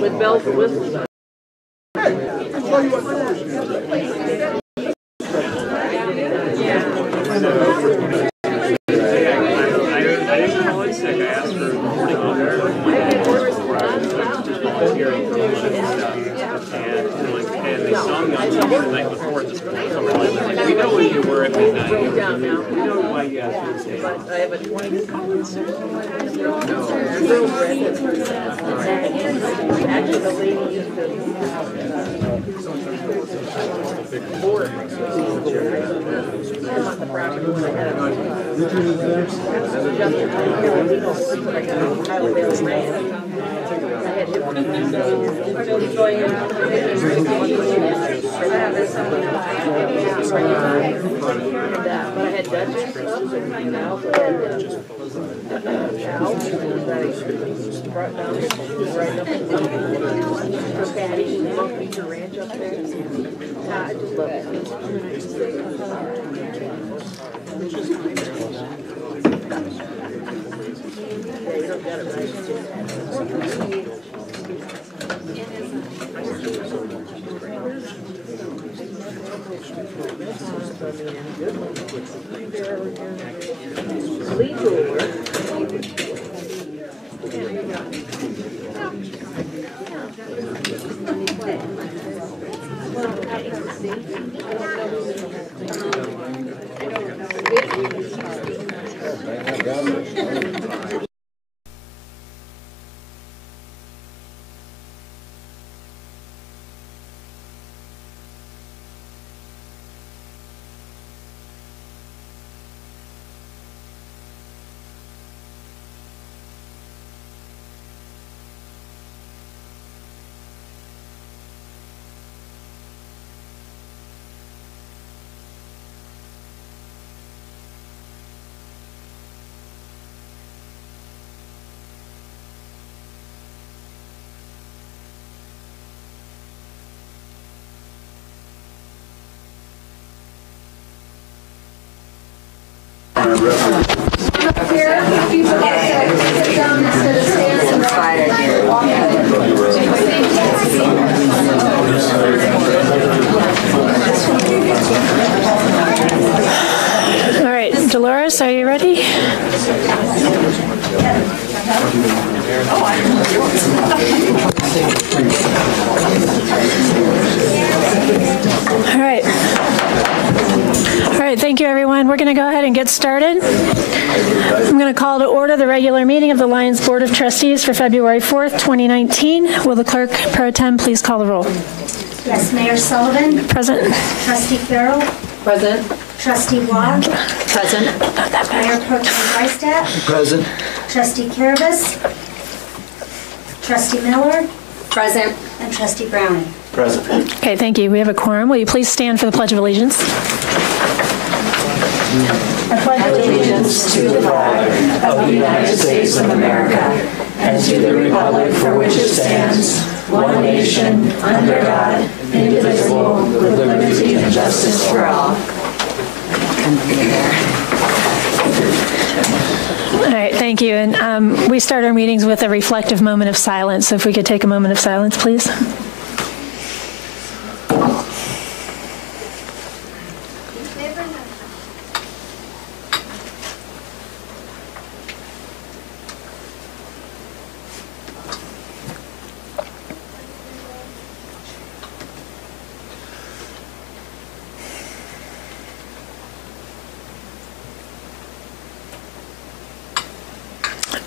With bells and whistles. We know where you were at midnight. We know why you asked me to I have a 20. Actually, the lady used to board. But I had Dutchess stuff, and I also had Al, brought down right up for Patty, Monkey Ranch up there. I just love yeah, you don't got it right. All right, Dolores, are you ready? All right. All right, thank you, everyone. We're going to go ahead and get started. I'm going to call to order the regular meeting of the Lions Board of Trustees for February 4th, 2019. Will the clerk pro tem please call the roll? Yes, Mayor Sullivan. Present. Trustee Farrell. Present. Trustee Waugh. Present. Mayor Pro Tem Reistadt. Present. Trustee Kiribus. Trustee Miller. Present. And Trustee Browning. Present. Okay, thank you. We have a quorum. Will you please stand for the Pledge of Allegiance? I pledge allegiance to the flag of the United States of America and to the republic for which it stands, one nation, under God, indivisible, with liberty and justice for all. All right, thank you. And we start our meetings with a reflective moment of silence. So if we could take a moment of silence, please.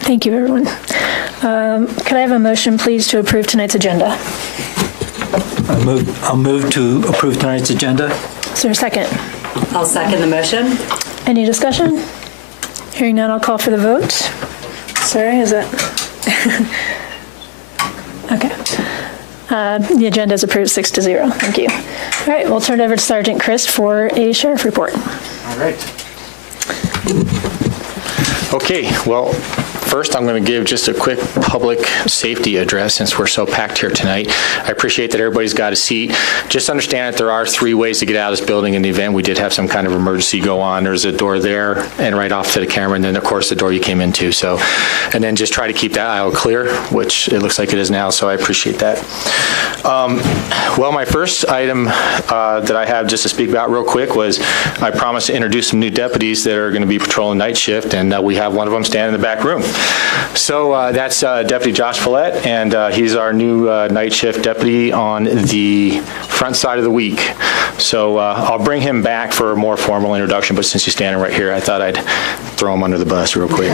Thank you, everyone. Could I have a motion, please, to approve tonight's agenda? I'll move to approve tonight's agenda. Is there a second? I'll second the motion. Any discussion? Hearing none, I'll call for the vote. Sorry, is that? Okay. The agenda is approved 6-0. Thank you. All right, we'll turn it over to Sergeant Christ for a sheriff report. All right. Okay, well, First, I'm going to give just a quick public safety address since we're so packed here tonight. I appreciate that everybody's got a seat. Just understand that there are 3 ways to get out of this building in the event we did have some kind of emergency go on. There's a door there and right off to the camera, and then, of course, the door you came into. So, and then just try to keep that aisle clear, which it looks like it is now, so I appreciate that. Well, my first item that I have just to speak about real quick was I promised to introduce some new deputies that are going to be patrolling night shift, and we have one of them standing in the back room. So that's Deputy Josh Follett, and he's our new night shift deputy on the front side of the week. So I'll bring him back for a more formal introduction, but since he's standing right here, I thought I'd throw him under the bus real quick.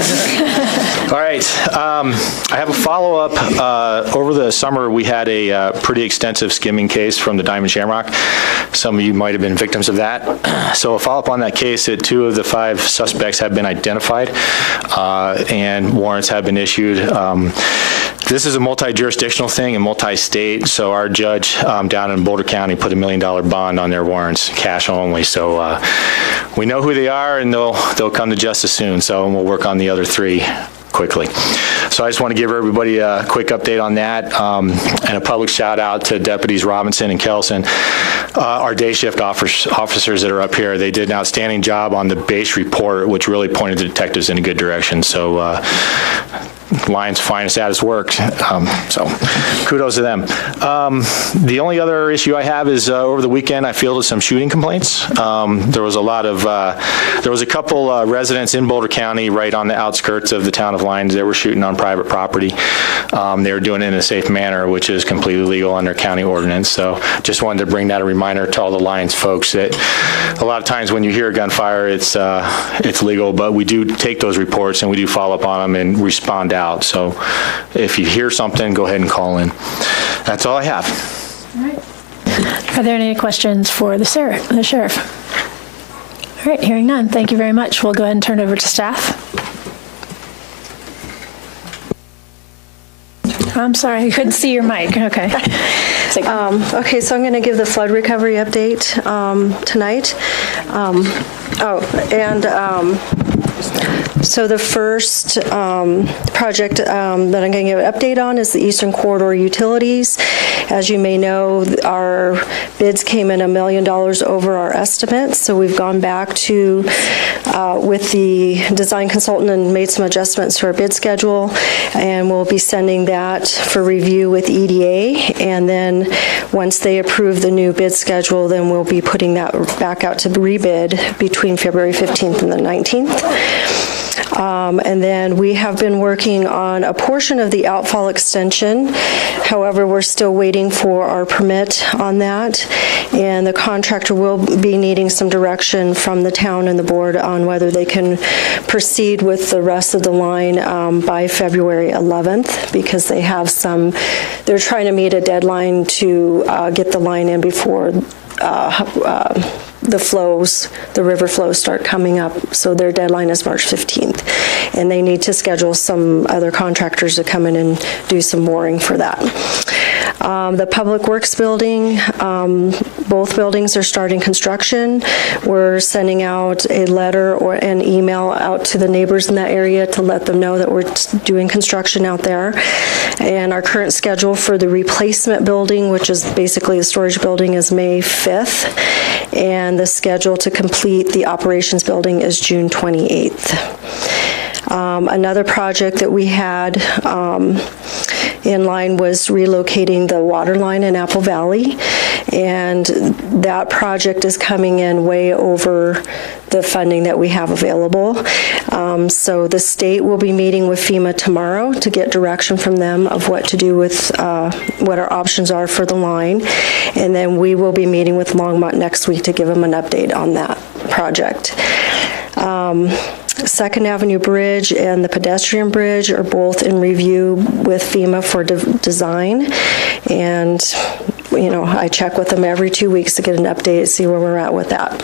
All right, I have a follow-up. Over the summer, we had a pretty extensive skimming case from the Diamond Shamrock. Some of you might have been victims of that. So a follow-up on that case, that 2 of the 5 suspects have been identified and warrants have been issued. This is a multi-jurisdictional thing and multi-state, so our judge down in Boulder County put $1 million bond on their warrants, cash only. So we know who they are, and they'll come to justice soon. So we'll work on the other 3 quickly. So I just want to give everybody a quick update on that, and a public shout out to Deputies Robinson and Kelson, our day shift officers that are up here. They did an outstanding job on the base report, which really pointed the detectives in a good direction. So Lion's finest at his work. So kudos to them. The only other issue I have is over the weekend I fielded some shooting complaints. There was a couple residents in Boulder County right on the outskirts of the town of Lyons. They were shooting on private property. They were doing it in a safe manner, which is completely legal under county ordinance. So just wanted to bring that a reminder to all the Lyons folks that a lot of times when you hear gunfire, it's legal, but we do take those reports and we do follow up on them and respond out. So if you hear something, go ahead and call in. That's all I have. All right. Are there any questions for the sheriff? All right, hearing none. Thank you very much. We'll go ahead and turn it over to staff. I'm sorry, I couldn't see your mic. Okay. Okay, so I'm going to give the flood recovery update tonight. So the first project that I'm going to give an update on is the Eastern Corridor Utilities. As you may know, our bids came in $1 million over our estimates, so we've gone back to with the design consultant and made some adjustments to our bid schedule, and we'll be sending that for review with EDA, and then once they approve the new bid schedule, then we'll be putting that back out to rebid between February 15th and the 19th. And then we have been working on a portion of the outfall extension. However, we're still waiting for our permit on that, and the contractor will be needing some direction from the town and the board on whether they can proceed with the rest of the line by February 11th, because they have they're trying to meet a deadline to get the line in before the river flows start coming up. So their deadline is March 15th. And they need to schedule some other contractors to come in and do some mooring for that. The Public Works building, both buildings are starting construction. We're sending out a letter or an email out to the neighbors in that area to let them know that we're doing construction out there. And our current schedule for the replacement building, which is basically the storage building, is May 5th. And the schedule to complete the operations building is June 28th. Another project that we had in line was relocating the water line in Apple Valley, and that project is coming in way over the funding that we have available. So the state will be meeting with FEMA tomorrow to get direction from them of what to do with what our options are for the line, and then we will be meeting with Longmont next week to give them an update on that project. Second Avenue Bridge and the pedestrian bridge are both in review with FEMA for design, and I check with them every 2 weeks to get an update, see where we're at with that.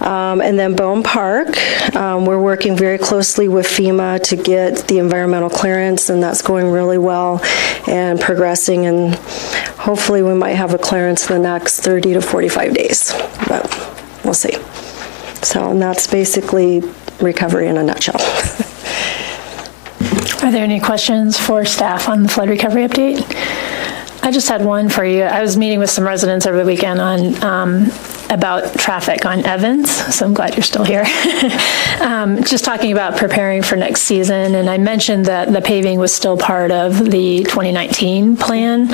And then Bone Park, we're working very closely with FEMA to get the environmental clearance, and that's going really well and progressing, and hopefully we might have a clearance in the next 30 to 45 days, but we'll see. So, and that's basically recovery in a nutshell. Are there any questions for staff on the flood recovery update? I just had one for you. I was meeting with some residents over the weekend on about traffic on Evans, so I'm glad you're still here. Just talking about preparing for next season, and I mentioned that the paving was still part of the 2019 plan.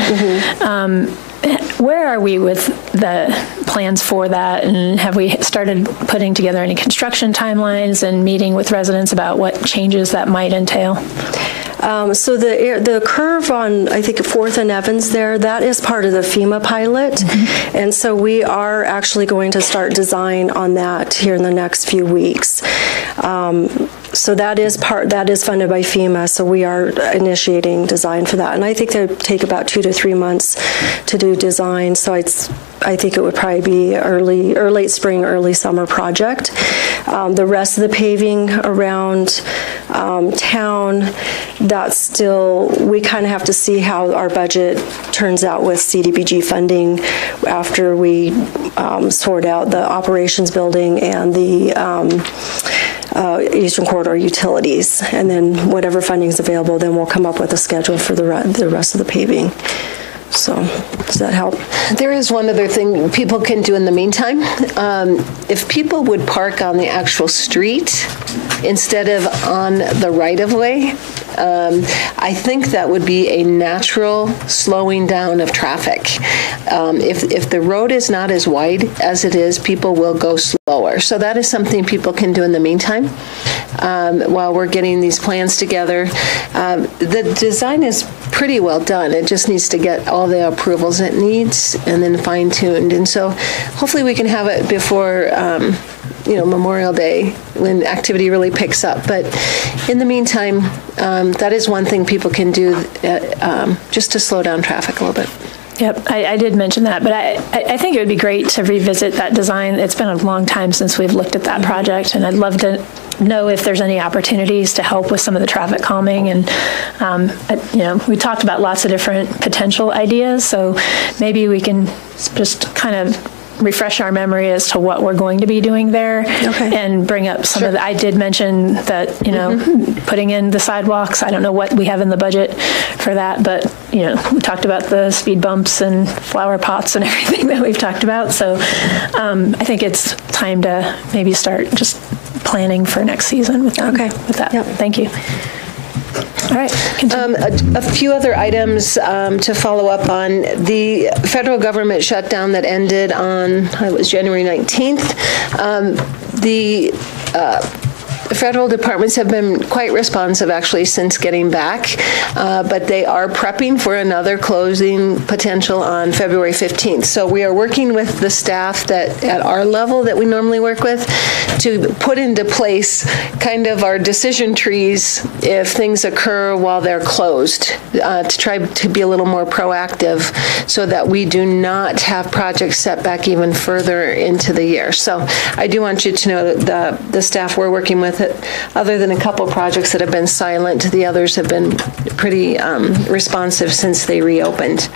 Where are we with the plans for that, and have we started putting together any construction timelines and meeting with residents about what changes that might entail? So the curve on, I think, 4th and Evans there, that is part of the FEMA pilot. And so we are actually going to start design on that here in the next few weeks. So that is funded by FEMA, so we are initiating design for that. And I think they take about 2 to 3 months to do design, so I think it would probably be late spring, early summer project. The rest of the paving around town, that's still, we kind of have to see how our budget turns out with CDBG funding after we sort out the operations building and the Eastern Corridor utilities. And then whatever funding is available, then we'll come up with a schedule for the rest of the paving. So, does that help? There is one other thing people can do in the meantime. If people would park on the actual street instead of on the right-of-way, I think that would be a natural slowing down of traffic. If the road is not as wide as it is, people will go slower. So that is something people can do in the meantime while we're getting these plans together. The design is pretty well done. It just needs to get all the approvals it needs and then fine-tuned. And so hopefully we can have it before Memorial Day when activity really picks up. But in the meantime, that is one thing people can do just to slow down traffic a little bit. Yep, I did mention that, but I think it would be great to revisit that design. It's been a long time since we've looked at that project, and I'd love to know if there's any opportunities to help with some of the traffic calming. And, we talked about lots of different potential ideas, so maybe we can just kind of refresh our memory as to what we're going to be doing there, and bring up some of the, I did mention that, putting in the sidewalks. I don't know what we have in the budget for that, but, we talked about the speed bumps and flower pots and everything that we've talked about. So I think it's time to maybe start just planning for next season with that. With that. Yep. Thank you. All right. A few other items to follow up on. The federal government shutdown that ended on, it was January 19th. The federal departments have been quite responsive actually since getting back, but they are prepping for another closing potential on February 15th. So we are working with the staff that at our level that we normally work with to put into place kind of our decision trees if things occur while they're closed, to try to be a little more proactive so that we do not have projects set back even further into the year. So I do want you to know that the staff we're working with, other than a couple projects that have been silent, the others have been pretty responsive since they reopened.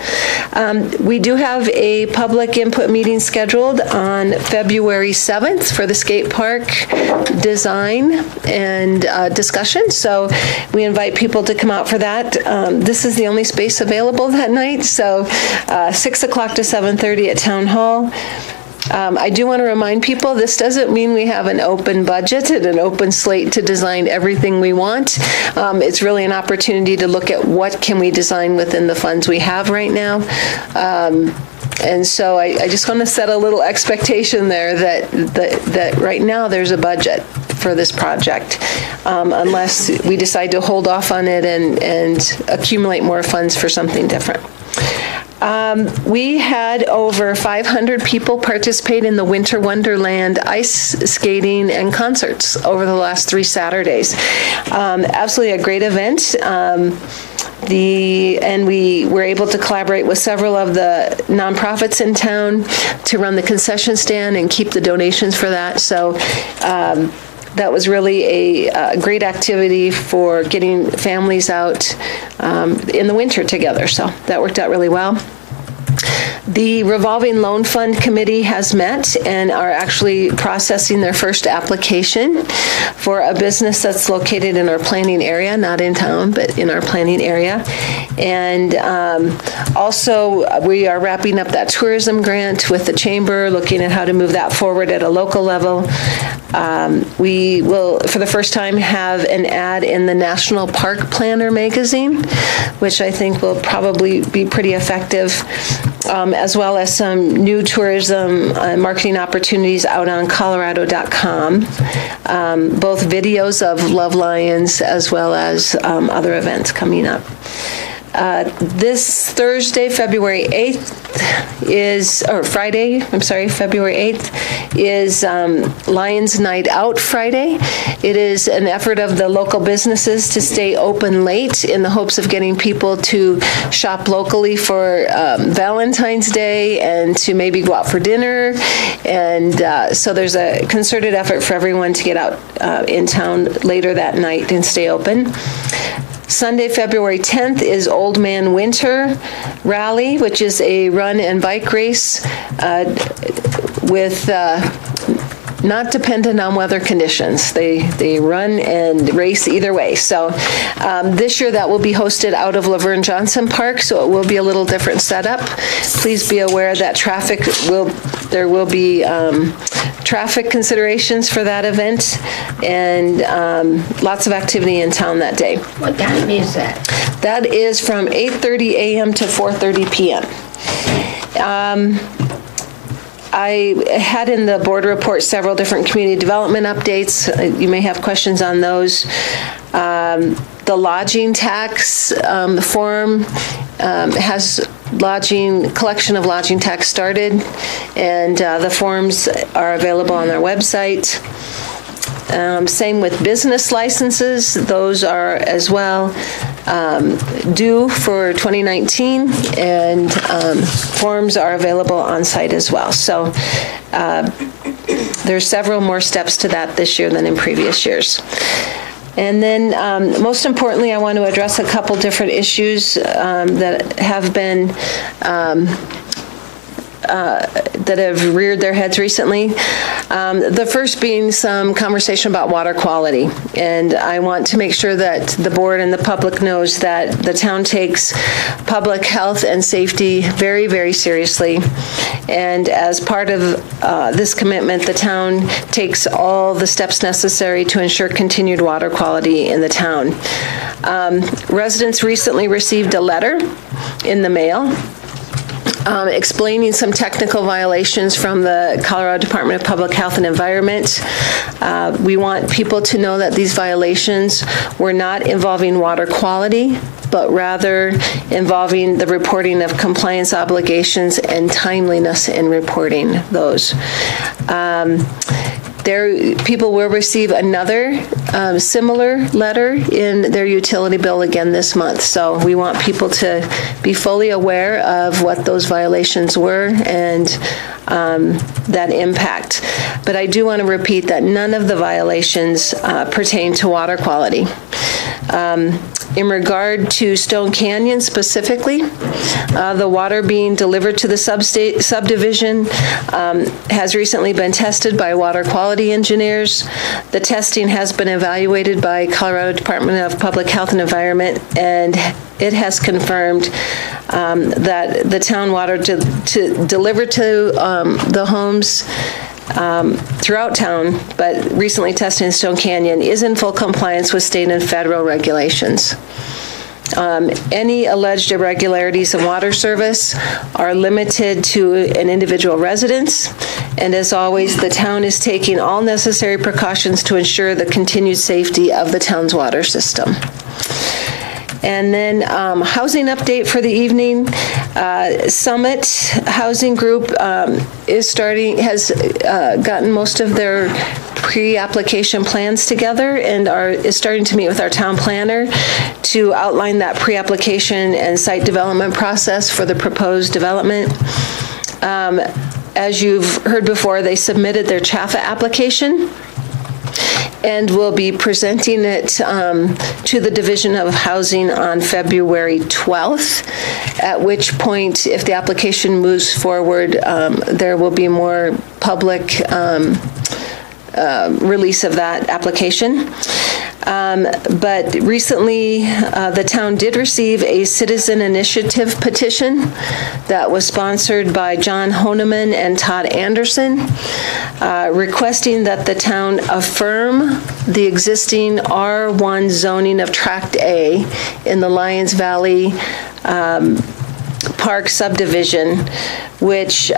We do have a public input meeting scheduled on February 7th for the skate park design and discussion. So we invite people to come out for that. This is the only space available that night. So 6 o'clock to 7:30 at Town Hall. I do want to remind people, this doesn't mean we have an open budget and an open slate to design everything we want. It's really an opportunity to look at what can we design within the funds we have right now. And so I just want to set a little expectation there that right now there's a budget for this project, unless we decide to hold off on it and accumulate more funds for something different. We had over 500 people participate in the Winter Wonderland ice skating and concerts over the last 3 Saturdays. Absolutely a great event. And we were able to collaborate with several of the nonprofits in town to run the concession stand and keep the donations for that. So that was really a great activity for getting families out in the winter together. So that worked out really well. The Revolving Loan Fund Committee has met and are actually processing their first application for a business that's located in our planning area, not in town, but in our planning area. And also, we are wrapping up that tourism grant with the chamber, looking at how to move that forward at a local level. We will, for the first time, have an ad in the National Park Planner magazine, which I think will probably be pretty effective, as well as some new tourism marketing opportunities out on Colorado.com, both videos of Love Lions as well as other events coming up. This Thursday, February 8th February 8th is Lions Night Out Friday. It is an effort of the local businesses to stay open late in the hopes of getting people to shop locally for Valentine's Day and to maybe go out for dinner. And so there's a concerted effort for everyone to get out in town later that night and stay open. Sunday, February 10th is Old Man Winter Rally, which is a run and bike race with not dependent on weather conditions. They run and race either way. So this year that will be hosted out of Laverne Johnson Park, so it will be a little different setup. Please be aware that there will be traffic considerations for that event, and lots of activity in town that day. What time is that? That is from 8:30 a.m. to 4:30 p.m. I had in the board report several different community development updates. You may have questions on those. The lodging tax form has collection of lodging tax started, and the forms are available on our website. Same with business licenses. Those are as well due for 2019, and forms are available on site as well. So there's several more steps to that this year than in previous years. And then most importantly, I want to address a couple different issues that have been that have reared their heads recently. The first being some conversation about water quality. And I want to make sure that the board and the public knows that the town takes public health and safety very, very seriously. And as part of this commitment, the town takes all the steps necessary to ensure continued water quality in the town. Residents recently received a letter in the mail explaining some technical violations from the Colorado Department of Public Health and Environment. We want people to know that these violations were not involving water quality, but rather involving the reporting of compliance obligations and timeliness in reporting those. People will receive another similar letter in their utility bill again this month. So we want people to be fully aware of what those violations were and that impact. But I do want to repeat that none of the violations pertain to water quality. In regard to Stone Canyon specifically, the water being delivered to the subdivision has recently been tested by water quality engineers. The testing has been evaluated by Colorado Department of Public Health and Environment, and it has confirmed that the town water delivered to the homes throughout town, but recently tested in Stone Canyon, is in full compliance with state and federal regulations. Any alleged irregularities in water service are limited to an individual residence, and as always, the town is taking all necessary precautions to ensure the continued safety of the town's water system. And then housing update for the evening. Summit Housing Group has gotten most of their pre-application plans together and is starting to meet with our town planner to outline that pre-application and site development process for the proposed development. As you've heard before, they submitted their CHAFA application, and will be presenting it to the Division of Housing on February 12th, at which point, if the application moves forward, there will be more public release of that application. But recently, the town did receive a citizen initiative petition that was sponsored by John Honeman and Todd Anderson, requesting that the town affirm the existing R1 zoning of Tract A in the Lions Valley Park subdivision, which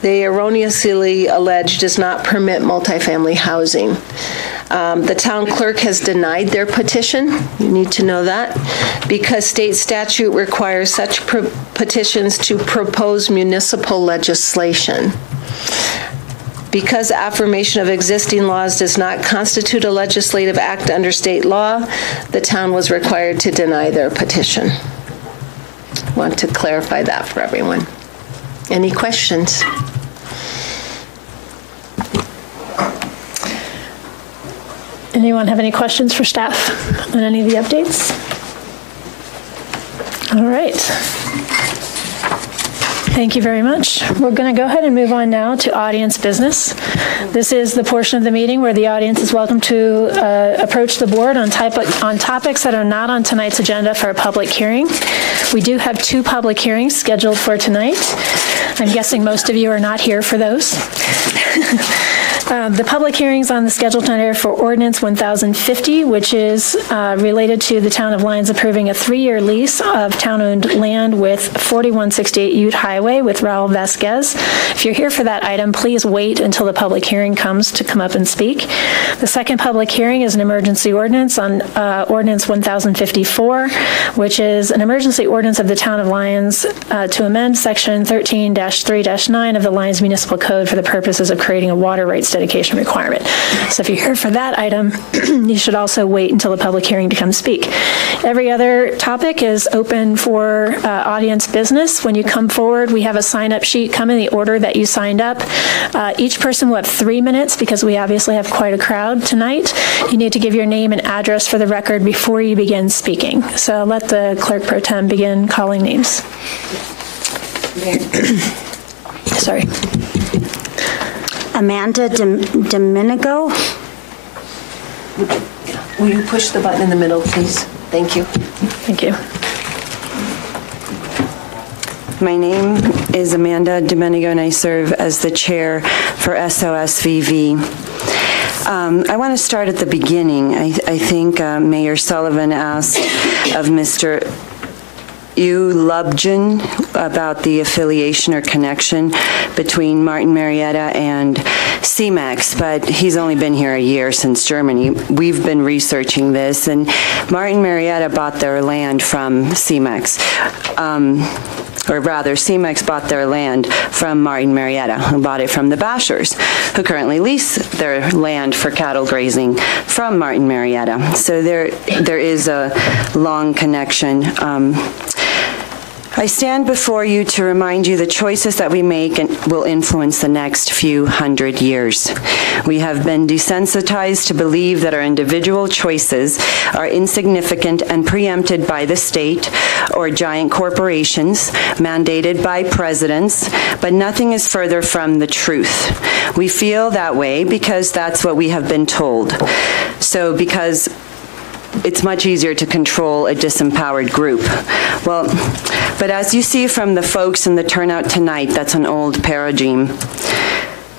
they erroneously allege does not permit multifamily housing. The town clerk has denied their petition. You need to know that, because state statute requires such petitions to propose municipal legislation. Because affirmation of existing laws does not constitute a legislative act under state law, the town was required to deny their petition. I want to clarify that for everyone. Any questions? Anyone have any questions for staff on any of the updates? All right. Thank you very much. We're going to go ahead and move on now to audience business. This is the portion of the meeting where the audience is welcome to approach the board on topics that are not on tonight's agenda for a public hearing. We do have 2 public hearings scheduled for tonight. I'm guessing most of you are not here for those. The public hearings on the schedule tonight are for Ordinance 1050, which is related to the Town of Lyons approving a 3-year lease of town-owned land with 4168 Ute Highway with Raul Vasquez. If you're here for that item, please wait until the public hearing comes to come up and speak. The second public hearing is an emergency ordinance on Ordinance 1054, which is an emergency ordinance of the Town of Lyons to amend Section 13-3-9 of the Lyons Municipal Code for the purposes of creating a water rights dedication requirement. So if you're here for that item, you should also wait until the public hearing to come speak. Every other topic is open for audience business. When you come forward, we have a sign-up sheet. Come in the order that you signed up. Each person will have 3 minutes because we obviously have quite a crowd tonight. You need to give your name and address for the record before you begin speaking. So I'll let the clerk pro tem begin calling names. Sorry. Amanda Domenico. Will you push the button in the middle, please? Thank you. Thank you. My name is Amanda Domenico, and I serve as the chair for SOSVV. I want to start at the beginning. I think Mayor Sullivan asked of Mr. Lubjen about the affiliation or connection between Martin Marietta and CMAX, but he's only been here a year since Germany. We've been researching this, and Martin Marietta bought their land from CMAX. Or rather, CMAX bought their land from Martin Marietta, who bought it from the Bashers, who currently lease their land for cattle grazing from Martin Marietta. So there is a long connection. I stand before you to remind you the choices that we make will influence the next few hundred years. We have been desensitized to believe that our individual choices are insignificant and preempted by the state or giant corporations mandated by presidents, but nothing is further from the truth. We feel that way because that's what we have been told. So because it's much easier to control a disempowered group. Well, but as you see from the folks in the turnout tonight, that's an old paradigm.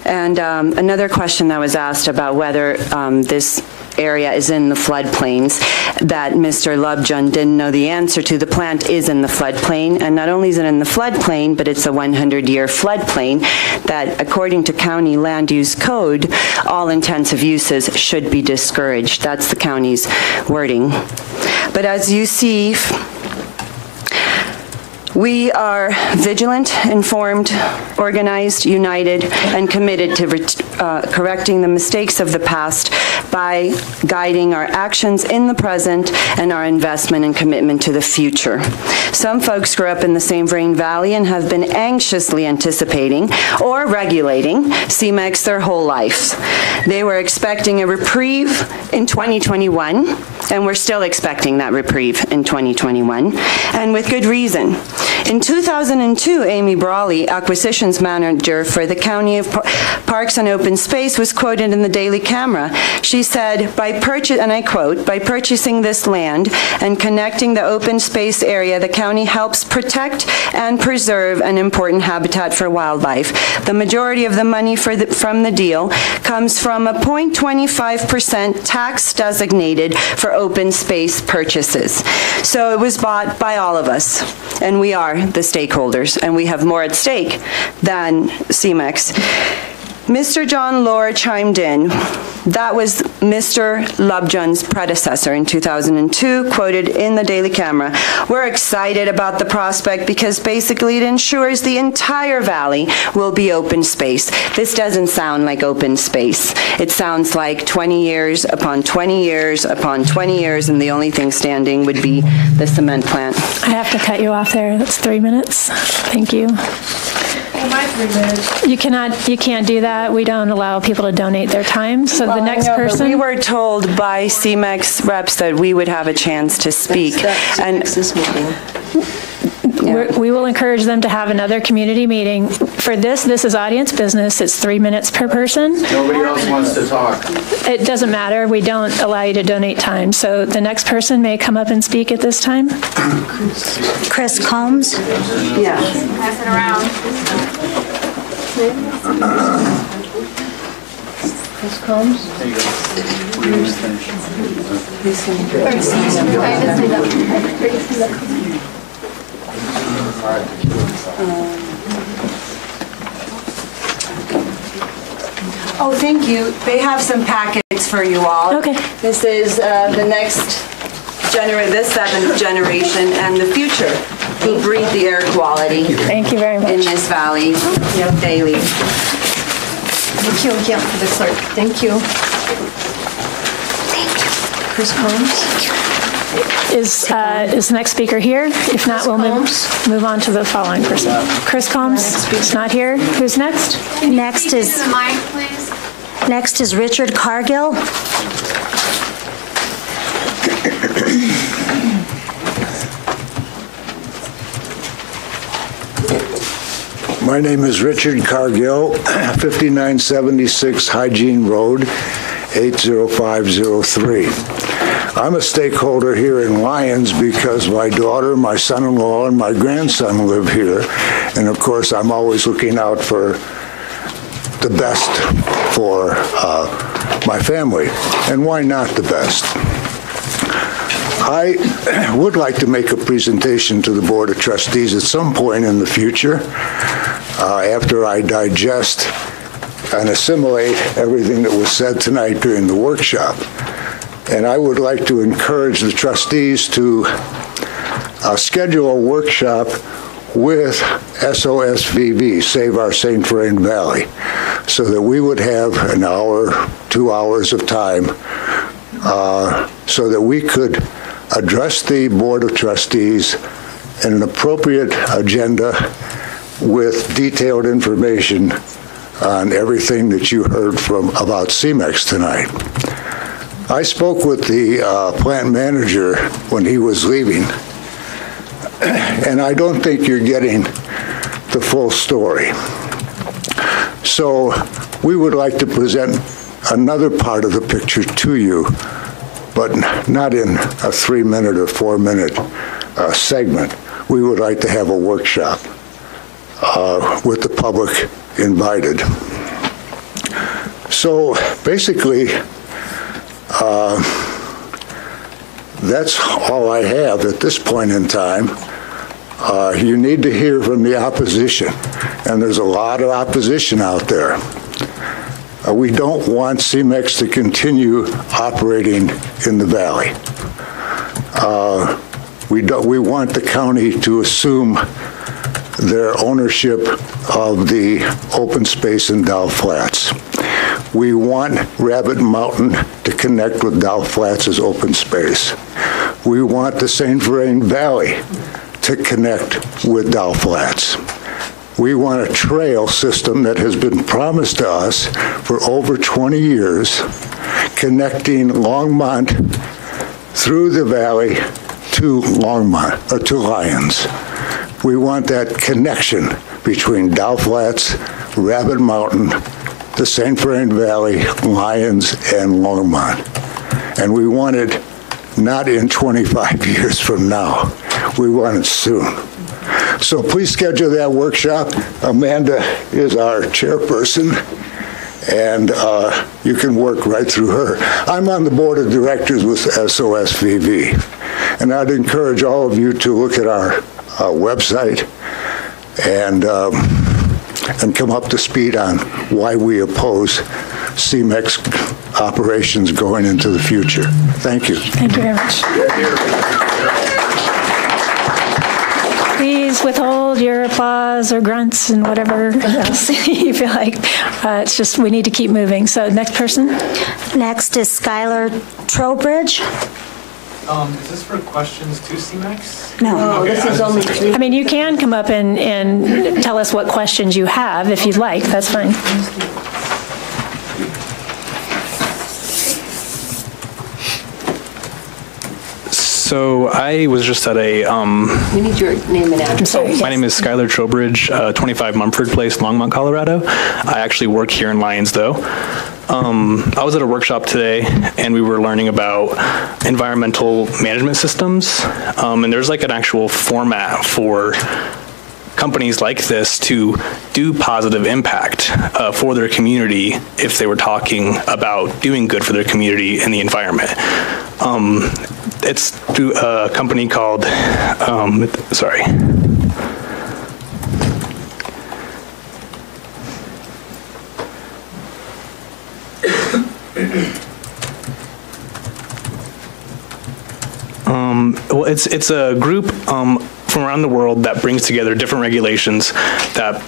And another question that was asked about whether this area is in the floodplains that Mr. Lubjen didn't know the answer to. The plant is in the floodplain, and not only is it in the floodplain, but it's a 100-year floodplain that, according to county land use code, all intensive uses should be discouraged. That's the county's wording. But as you see, we are vigilant, informed, organized, united, and committed to correcting the mistakes of the past by guiding our actions in the present and our investment and commitment to the future. Some folks grew up in the St. Vrain Valley and have been anxiously anticipating or regulating CMEX their whole lives. They were expecting a reprieve in 2021, and we're still expecting that reprieve in 2021, and with good reason. In 2002, Amy Brawley, acquisitions manager for the County of Parks and Open Space, was quoted in the Daily Camera. She said, and I quote, "By purchasing this land and connecting the open space area, the county helps protect and preserve an important habitat for wildlife. The majority of the money from the deal comes from a 0.25% tax designated for open space purchases." So it was bought by all of us, and we are the stakeholders, and we have more at stake than CMEX. Mr. John Lohr chimed in. That was Mr. Lubjohn's predecessor in 2002, quoted in the Daily Camera. "We're excited about the prospect because basically it ensures the entire valley will be open space." This doesn't sound like open space. It sounds like 20 years upon 20 years upon 20 years, and the only thing standing would be the cement plant. I have to cut you off there. That's 3 minutes. Thank you. My 3 minutes. You can't do that. We don't allow people to donate their time. So the next person. We were told by CMEX reps that we would have a chance to speak. And this meeting. We will encourage them to have another community meeting. For this is audience business. It's 3 minutes per person. Nobody else wants to talk. It doesn't matter. We don't allow you to donate time. So the next person may come up and speak at this time. Chris Combs? yeah. Pass it around. Ms. Combs? Oh, thank you. They have some packets for you all. Okay. This is the this seventh generation and the future who breathe the air quality. Thank you very much. In this valley daily. Thank you again for the clerk. Thank you. Thank you. Chris Combs? Is the next speaker here? If not, we'll move on to the following person. Chris Combs is not here. Who's next? Next is Richard Cargill. My name is Richard Cargill, 5976 Hygiene Road, 80503. I'm a stakeholder here in Lyons because my daughter, my son-in-law, and my grandson live here. And of course, I'm always looking out for the best for my family. And why not the best? I would like to make a presentation to the Board of Trustees at some point in the future after I digest and assimilate everything that was said tonight during the workshop. And I would like to encourage the trustees to schedule a workshop with SOSVV, Save Our St. Vrain Valley, so that we would have an hour, 2 hours of time so that we could address the Board of Trustees in an appropriate agenda with detailed information on everything that you heard about CMEX tonight. I spoke with the plant manager when he was leaving, and I don't think you're getting the full story. So we would like to present another part of the picture to you, but not in a 3-minute or 4-minute segment. We would like to have a workshop with the public invited. So basically, that's all I have at this point in time. You need to hear from the opposition, and there's a lot of opposition out there. We don't want CMEX to continue operating in the valley. We want the county to assume their ownership of the open space in Dow Flats. We want Rabbit Mountain to connect with Dow Flats as open space. We want the St. Vrain Valley to connect with Dow Flats. We want a trail system that has been promised to us for over 20 years, connecting Longmont through the valley to Longmont, or to Lyons. We want that connection between Dow Flats, Rabbit Mountain, the St. Vrain Valley, Lyons, and Longmont. And we want it not in 25 years from now. We want it soon. So please schedule that workshop. Amanda is our chairperson, and you can work right through her. I'm on the board of directors with SOSVV, and I'd encourage all of you to look at our website and come up to speed on why we oppose CMEX operations going into the future. Thank you. Thank you very much. Please withhold your applause or grunts and whatever else you feel like. It's just we need to keep moving. So next person. Next is Skyler Trowbridge. Is this for questions to CMEX? No, okay, this is only three. I mean, you can come up and tell us what questions you have if you'd like. That's fine. So I was just at a... We need your name and address. My name is Skyler Trowbridge, 25 Mumford Place, Longmont, Colorado. I actually work here in Lyons, though. I was at a workshop today, and we were learning about environmental management systems, and there's like an actual format for companies like this to do positive impact for their community if they were talking about doing good for their community and the environment. It's through a company called, well, it's a group from around the world that brings together different regulations that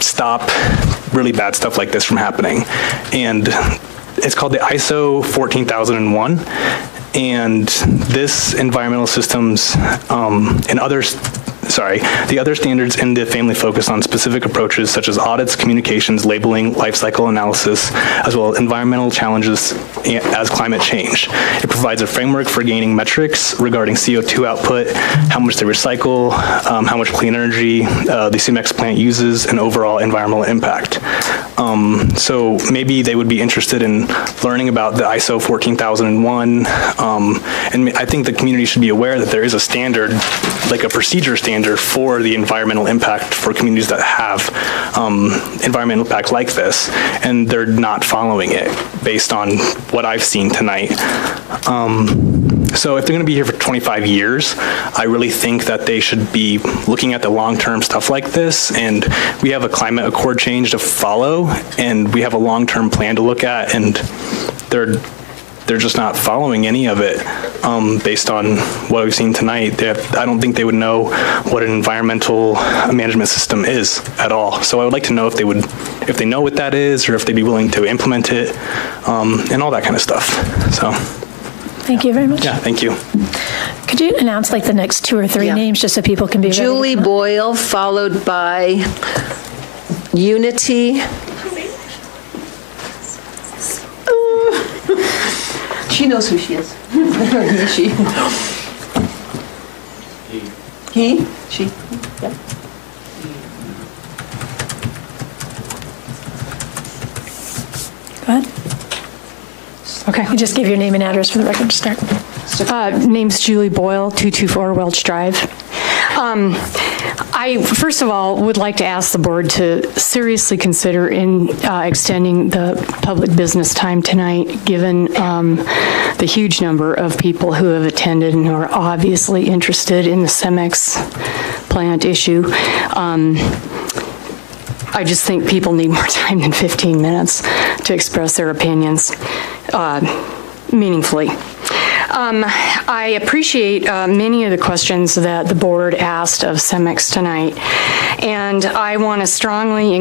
stop really bad stuff like this from happening. And it's called the ISO 14001. And this environmental systems and others, the other standards in the family focus on specific approaches such as audits, communications, labeling, life cycle analysis, as well as environmental challenges as climate change. It provides a framework for gaining metrics regarding CO2 output, how much they recycle, how much clean energy the CMEX plant uses, and overall environmental impact. So maybe they would be interested in learning about the ISO 14001, and I think the community should be aware that there is a standard, like a procedure standard for the environmental impact for communities that have environmental impact like this, and they're not following it based on what I've seen tonight. So if they're going to be here for 25 years, I really think that they should be looking at the long-term stuff like this, and we have a climate accord change to follow, and we have a long-term plan to look at, and they're just not following any of it based on what we've seen tonight. I don't think they would know what an environmental management system is at all. So I would like to know if they know what that is, or if they'd be willing to implement it, and all that kind of stuff. So. Thank you very much. Yeah, thank you. Could you announce like the next 2 or 3 names just so people can be ready? Julie Boyle, followed by Unity. She knows who she is. She. He? She? Yeah. Go ahead. Okay. You just give your name and address for the record to start. Name's Julie Boyle, 224 Welch Drive. I, first of all, would like to ask the board to seriously consider extending the public business time tonight, given the huge number of people who have attended and who are obviously interested in the CEMEX plant issue. I just think people need more time than 15 minutes to express their opinions meaningfully. I appreciate many of the questions that the board asked of CEMEX tonight, and I want to strongly I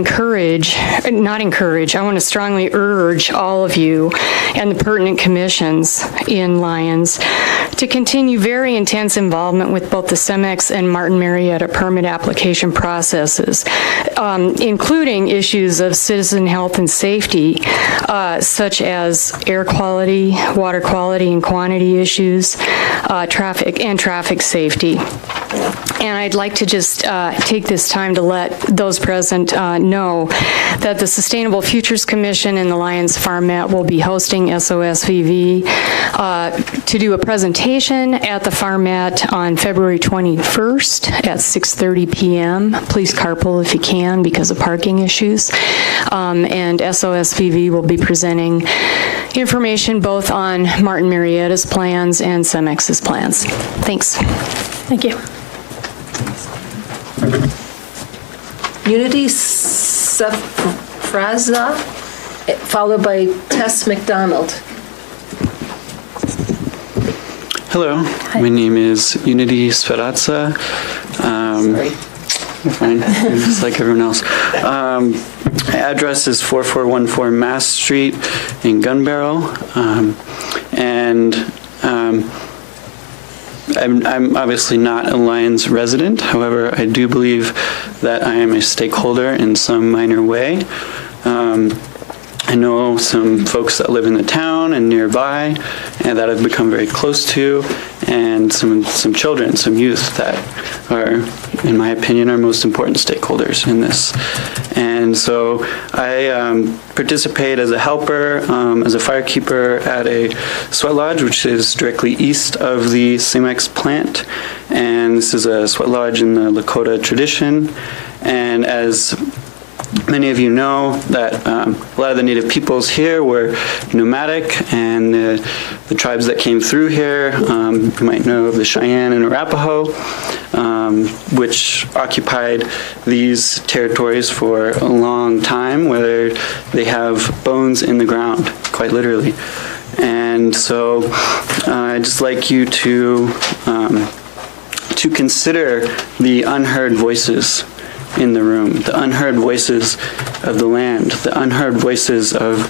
want to strongly urge all of you and the pertinent commissions in Lyons to continue very intense involvement with both the CEMEX and Martin Marietta permit application processes, including issues of citizen health and safety, such as air quality, water quality and quantity issues, traffic safety. And I'd like to just take this time to let those present know that the Sustainable Futures Commission and the Lyons Farmette will be hosting SOSVV to do a presentation at the Farmette on February 21st at 6:30 p.m. Please carpool if you can because of parking issues. And SOSVV will be presenting information both on Martin Marietta's plans and CEMEX's plans. Thanks. Thank you. Unity Safraza, followed by Tess McDonald. Hello, my name is Unity Sferazza. Sorry. You're fine, you're just like everyone else. My address is 4414 Mass Street in Gun Barrel. I'm obviously not a Lyons resident. However, I do believe that I am a stakeholder in some minor way. I know some folks that live in the town and nearby and that I've become very close to, and some children, some youth that are, in my opinion, our most important stakeholders in this. And so I participate as a helper, as a firekeeper at a sweat lodge, which is directly east of the CEMEX plant. And this is a sweat lodge in the Lakota tradition. And as many of you know, that a lot of the native peoples here were nomadic, and the tribes that came through here, you might know of the Cheyenne and Arapaho, which occupied these territories for a long time, where they have bones in the ground, quite literally. And so I'd just like you to consider the unheard voices in the room, the unheard voices of the land, the unheard voices of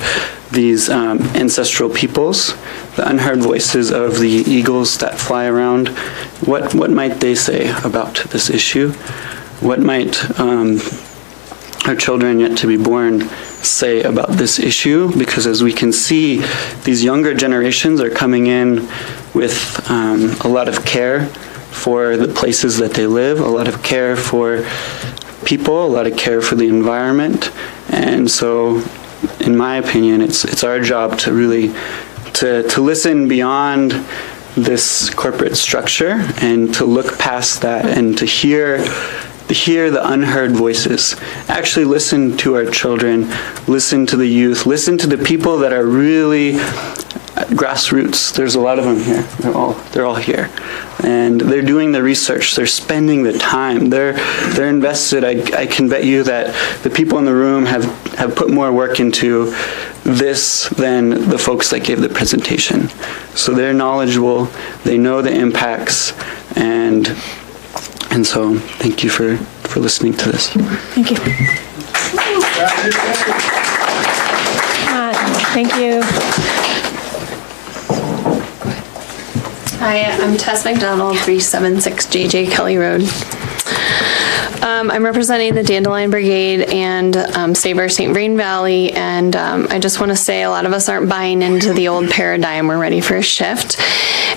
these ancestral peoples, the unheard voices of the eagles that fly around. What might they say about this issue? What might our children yet to be born say about this issue? Because as we can see, these younger generations are coming in with a lot of care for the places that they live, a lot of care for people, a lot of care for the environment. And so, in my opinion, it's our job to really to listen beyond this corporate structure and to look past that and to hear the unheard voices. Actually listen to our children, listen to the youth, listen to the people that are really grassroots. There's a lot of them here. They're all here. And they're doing the research. They're spending the time. They're invested. I can bet you that the people in the room have put more work into this than the folks that gave the presentation. So they're knowledgeable. They know the impacts. And so thank you for listening to this. Thank you. Thank you. Hi, I'm Tess McDonald, 376 JJ Kelly Road. I'm representing the Dandelion Brigade and Save Our St. Vrain Valley, and I just want to say a lot of us aren't buying into the old paradigm. We're ready for a shift,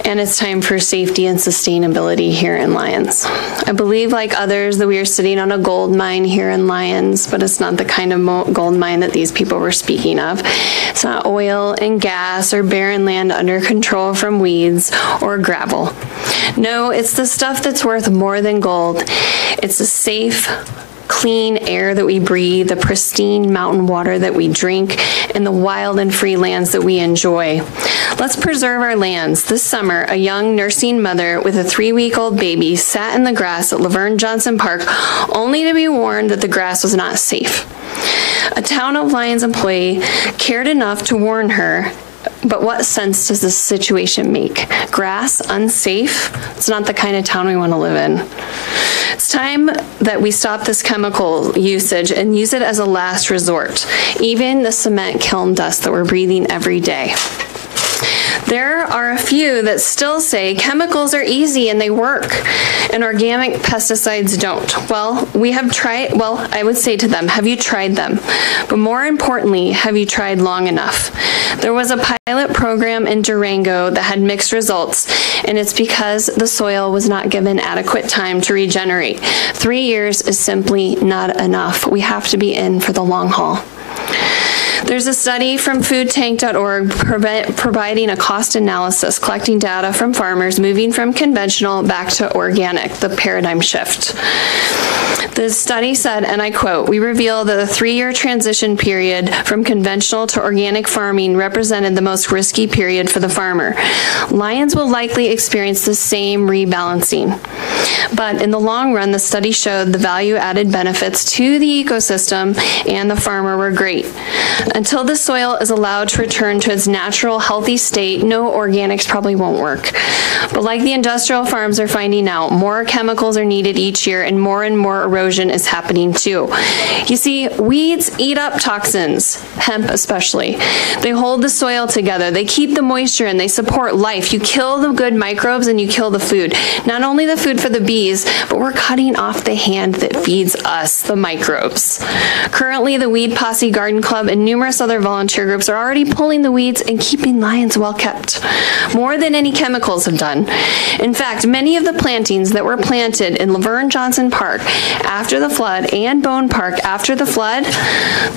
and it's time for safety and sustainability here in Lyons. I believe, like others, that we are sitting on a gold mine here in Lyons, but it's not the kind of gold mine that these people were speaking of. It's not oil and gas or barren land under control from weeds or gravel. No, it's the stuff that's worth more than gold. It's the safe, clean air that we breathe, the pristine mountain water that we drink, and the wild and free lands that we enjoy. Let's preserve our lands. This summer, a young nursing mother with a 3-week-old baby sat in the grass at Laverne Johnson Park only to be warned that the grass was not safe. A Town of Lyons employee cared enough to warn her But what sense does this situation make? Grass, unsafe? It's not the kind of town we want to live in. It's time that we stop this chemical usage and use it as a last resort, even the cement kiln dust that we're breathing every day. There are a few that still say chemicals are easy and they work, and organic pesticides don't. Well, I would say to them, have you tried them? But more importantly, have you tried long enough? There was a pilot program in Durango that had mixed results, and it's because the soil was not given adequate time to regenerate. 3 years is simply not enough. We have to be in for the long haul. There's a study from foodtank.org providing a cost analysis, collecting data from farmers moving from conventional back to organic, the paradigm shift. The study said, and I quote, "We reveal that the 3-year transition period from conventional to organic farming represented the most risky period for the farmer. Lions will likely experience the same rebalancing. But in the long run, the study showed the value-added benefits to the ecosystem and the farmer were great. Until the soil is allowed to return to its natural, healthy state, no organics probably won't work. But like the industrial farms are finding out, more chemicals are needed each year and more erosion is happening too. You see, weeds eat up toxins, hemp especially. They hold the soil together. They keep the moisture and they support life. You kill the good microbes and you kill the food. Not only the food for the bees, but we're cutting off the hand that feeds us, the microbes. Currently, the Weed Posse Garden Club and numerous other volunteer groups are already pulling the weeds and keeping lions well kept, more than any chemicals have done. In fact, many of the plantings that were planted in Laverne Johnson Park after the flood and Bone Park after the flood,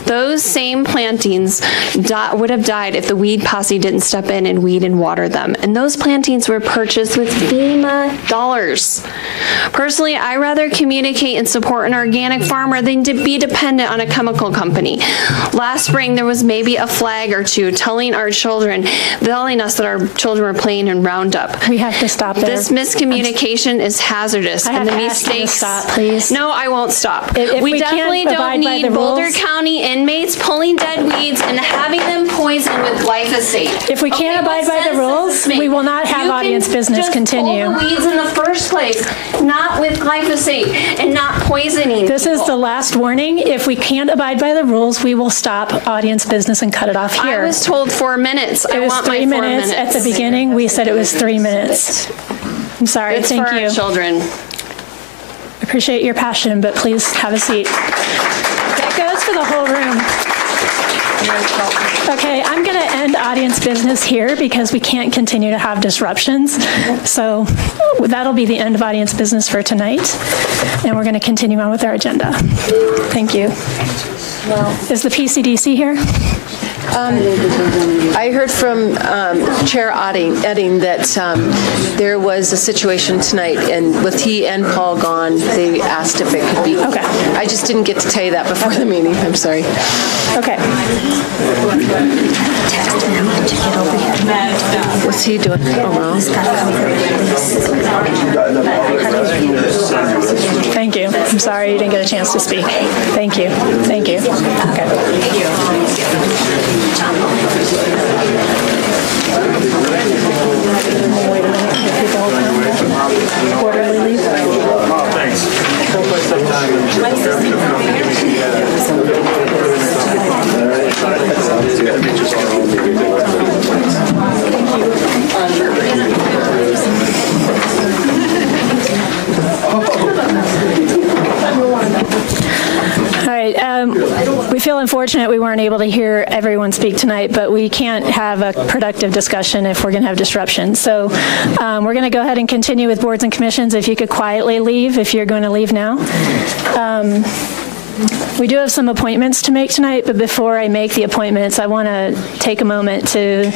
those same plantings would have died if the Weed Posse didn't step in and weed and water them. And those plantings were purchased with FEMA dollars. Personally, I rather communicate and support an organic farmer than to be dependent on a chemical company. Last spring, there was maybe a flag or two telling us that our children were playing in Roundup. We have to stop there. This miscommunication is hazardous. I have and the to ask you to mistakes. stop, please. No, I won't stop. If we we definitely can't don't abide by need the Boulder rules- County inmates pulling dead weeds and having them poisoned with glyphosate. If we can't abide by the rules, we will not have audience business continue. Pull the weeds in the first place, not with glyphosate and not poisoning. This is the last warning. If we can't abide by the rules, we will stop audience business and cut it off here. I was told 4 minutes. It was 3 minutes. At the beginning, we said it was 3 minutes. I'm sorry. It's Thank for you. our children. Appreciate your passion, but please have a seat. That goes for the whole room. Okay, I'm going to end audience business here because we can't continue to have disruptions. So that'll be the end of audience business for tonight, and we're going to continue on with our agenda. Thank you. Is the PCDC here? I heard from Chair Edding that there was a situation tonight, and with he and Paul gone, they asked if it could be. Okay. I just didn't get to tell you that before the meeting. I'm sorry. Okay. What's he doing? Oh, well. Thank you. I'm sorry you didn't get a chance to speak. Thank you. Thank you. Okay. Wait a minute. People quarterly leave. All right. We feel unfortunate we weren't able to hear everyone speak tonight, but we can't have a productive discussion if we're going to have disruption. So we're going to go ahead and continue with boards and commissions. If you could quietly leave, if you're going to leave now. We do have some appointments to make tonight, but before I make the appointments, I want to take a moment to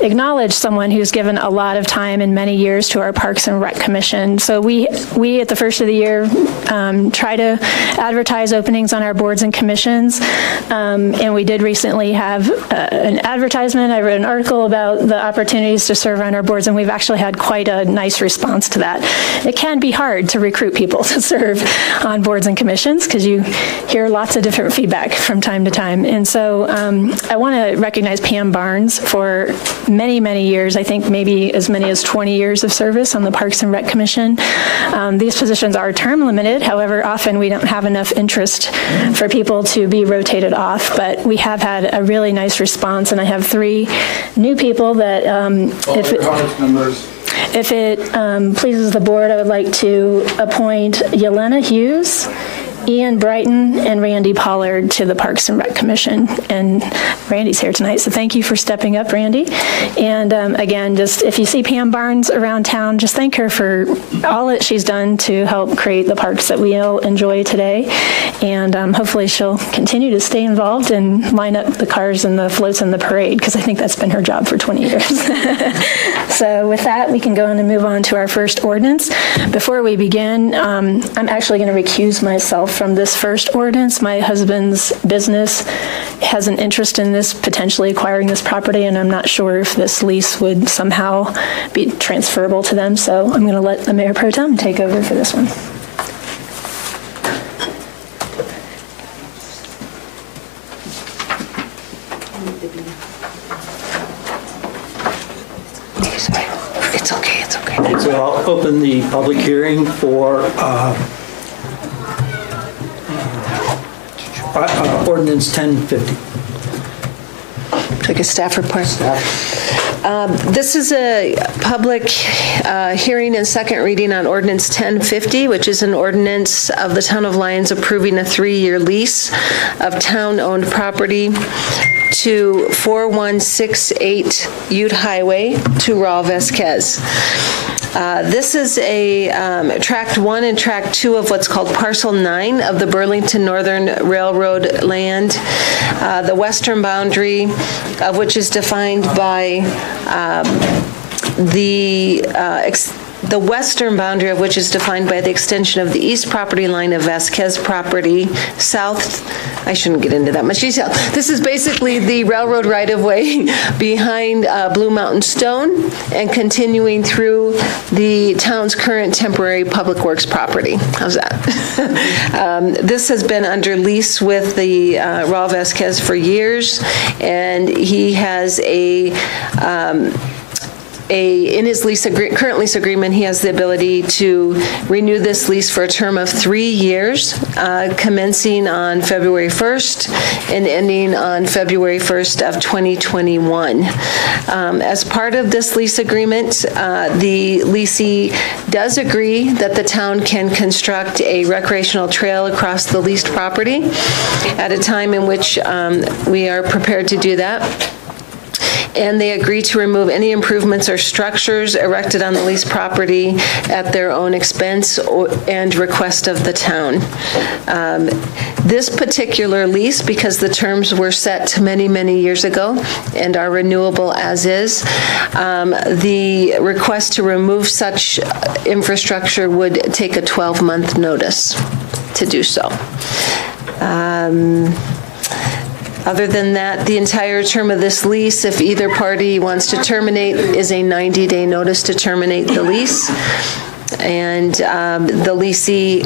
acknowledge someone who's given a lot of time and many years to our Parks and Rec Commission. So we at the first of the year try to advertise openings on our boards and commissions, and we did recently have an advertisement. I wrote an article about the opportunities to serve on our boards, and we've actually had quite a nice response to that. It can be hard to recruit people to serve on boards and commissions because you hear lots of different feedback from time to time. And so I want to recognize Pam Barnes for many, many years, I think maybe as many as 20 years of service on the Parks and Rec Commission. These positions are term limited. However, often we don't have enough interest for people to be rotated off, but we have had a really nice response, and I have 3 new people that if it pleases the board, I would like to appoint Yelena Hughes, Ian Brighton, and Randy Pollard to the Parks and Rec Commission. And Randy's here tonight, so thank you for stepping up, Randy. And again, just if you see Pam Barnes around town, just thank her for all that she's done to help create the parks that we all enjoy today. And hopefully she'll continue to stay involved and line up the cars and the floats in the parade, because I think that's been her job for 20 years. So with that, we can go on and move on to our first ordinance. Before we begin, I'm actually going to recuse myself from this first ordinance. My husband's business has an interest in this, potentially acquiring this property, and I'm not sure if this lease would somehow be transferable to them. So I'm going to let the Mayor Pro Tem take over for this one. It's okay, it's okay. So I'll open the public hearing for Ordinance 1050. Take a staff report. This is a public hearing and second reading on Ordinance 1050, which is an ordinance of the Town of Lyons approving a 3-year lease of town-owned property to 4168 Ute Highway to Raul Vasquez. This is a Tract 1 and Tract 2 of what's called Parcel 9 of the Burlington Northern Railroad land, the western boundary of which is defined by the western boundary of which is defined by the extension of the east property line of Vasquez property south. I shouldn't get into that much detail. This is basically the railroad right-of-way behind Blue Mountain Stone and continuing through the town's current temporary public works property. How's that? This has been under lease with the Raul Vasquez for years, and he has in his current lease agreement, he has the ability to renew this lease for a term of 3 years, commencing on February 1st and ending on February 1st of 2021. As part of this lease agreement, the leasee does agree that the town can construct a recreational trail across the leased property at a time in which we are prepared to do that. And they agree to remove any improvements or structures erected on the leased property at their own expense and request of the town. This particular lease, because the terms were set many, many years ago and are renewable as is, the request to remove such infrastructure would take a 12-month notice to do so. Other than that, the entire term of this lease, if either party wants to terminate, is a 90-day notice to terminate the lease. And the leasee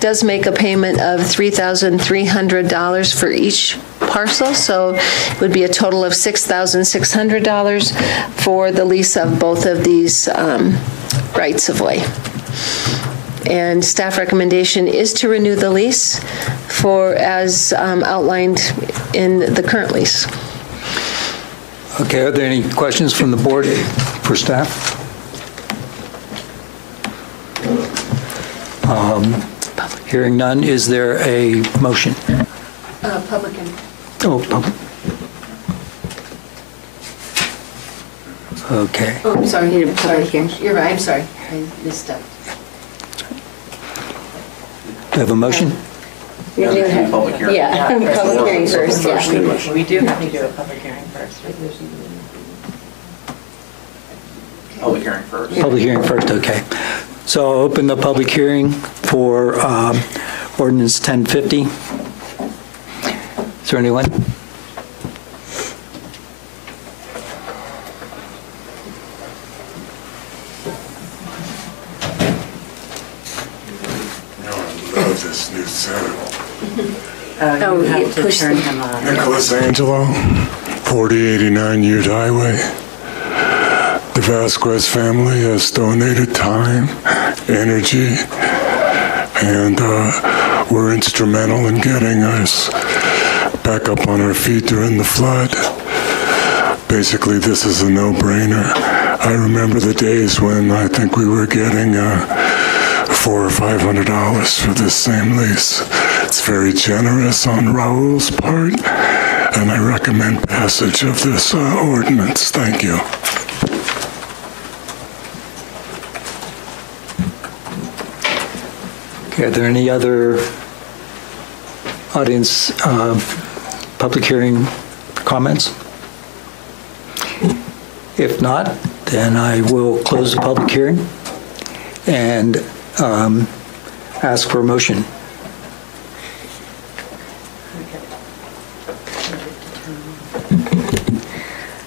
does make a payment of $3,300 for each parcel, so it would be a total of $6,600 for the lease of both of these rights-of-way. And staff recommendation is to renew the lease as outlined in the current lease. Okay, are there any questions from the board for staff? Hearing none, is there a motion? Public hearing. Oh, public. Okay. Oh, I'm sorry. You're right. I'm sorry. I missed up. Do you have a motion? We do have public hearing. Yeah, public hearing first. Yeah. We do have to do a public hearing first. Public hearing first. Public hearing first, okay. So I'll open the public hearing for Ordinance 1050. Is there anyone? I just knew said Oh, you have to turn him on. Nicholas Angelo, 4089 Ute Highway. The Vasquez family has donated time, energy, and were instrumental in getting us back up on our feet during the flood. Basically, this is a no-brainer. I remember the days when I think we were getting $400 or $500 for this same lease. It's very generous on Raul's part, and I recommend passage of this ordinance. Thank you. Okay, are there any other audience public hearing comments? If not, then I will close the public hearing and ask for a motion.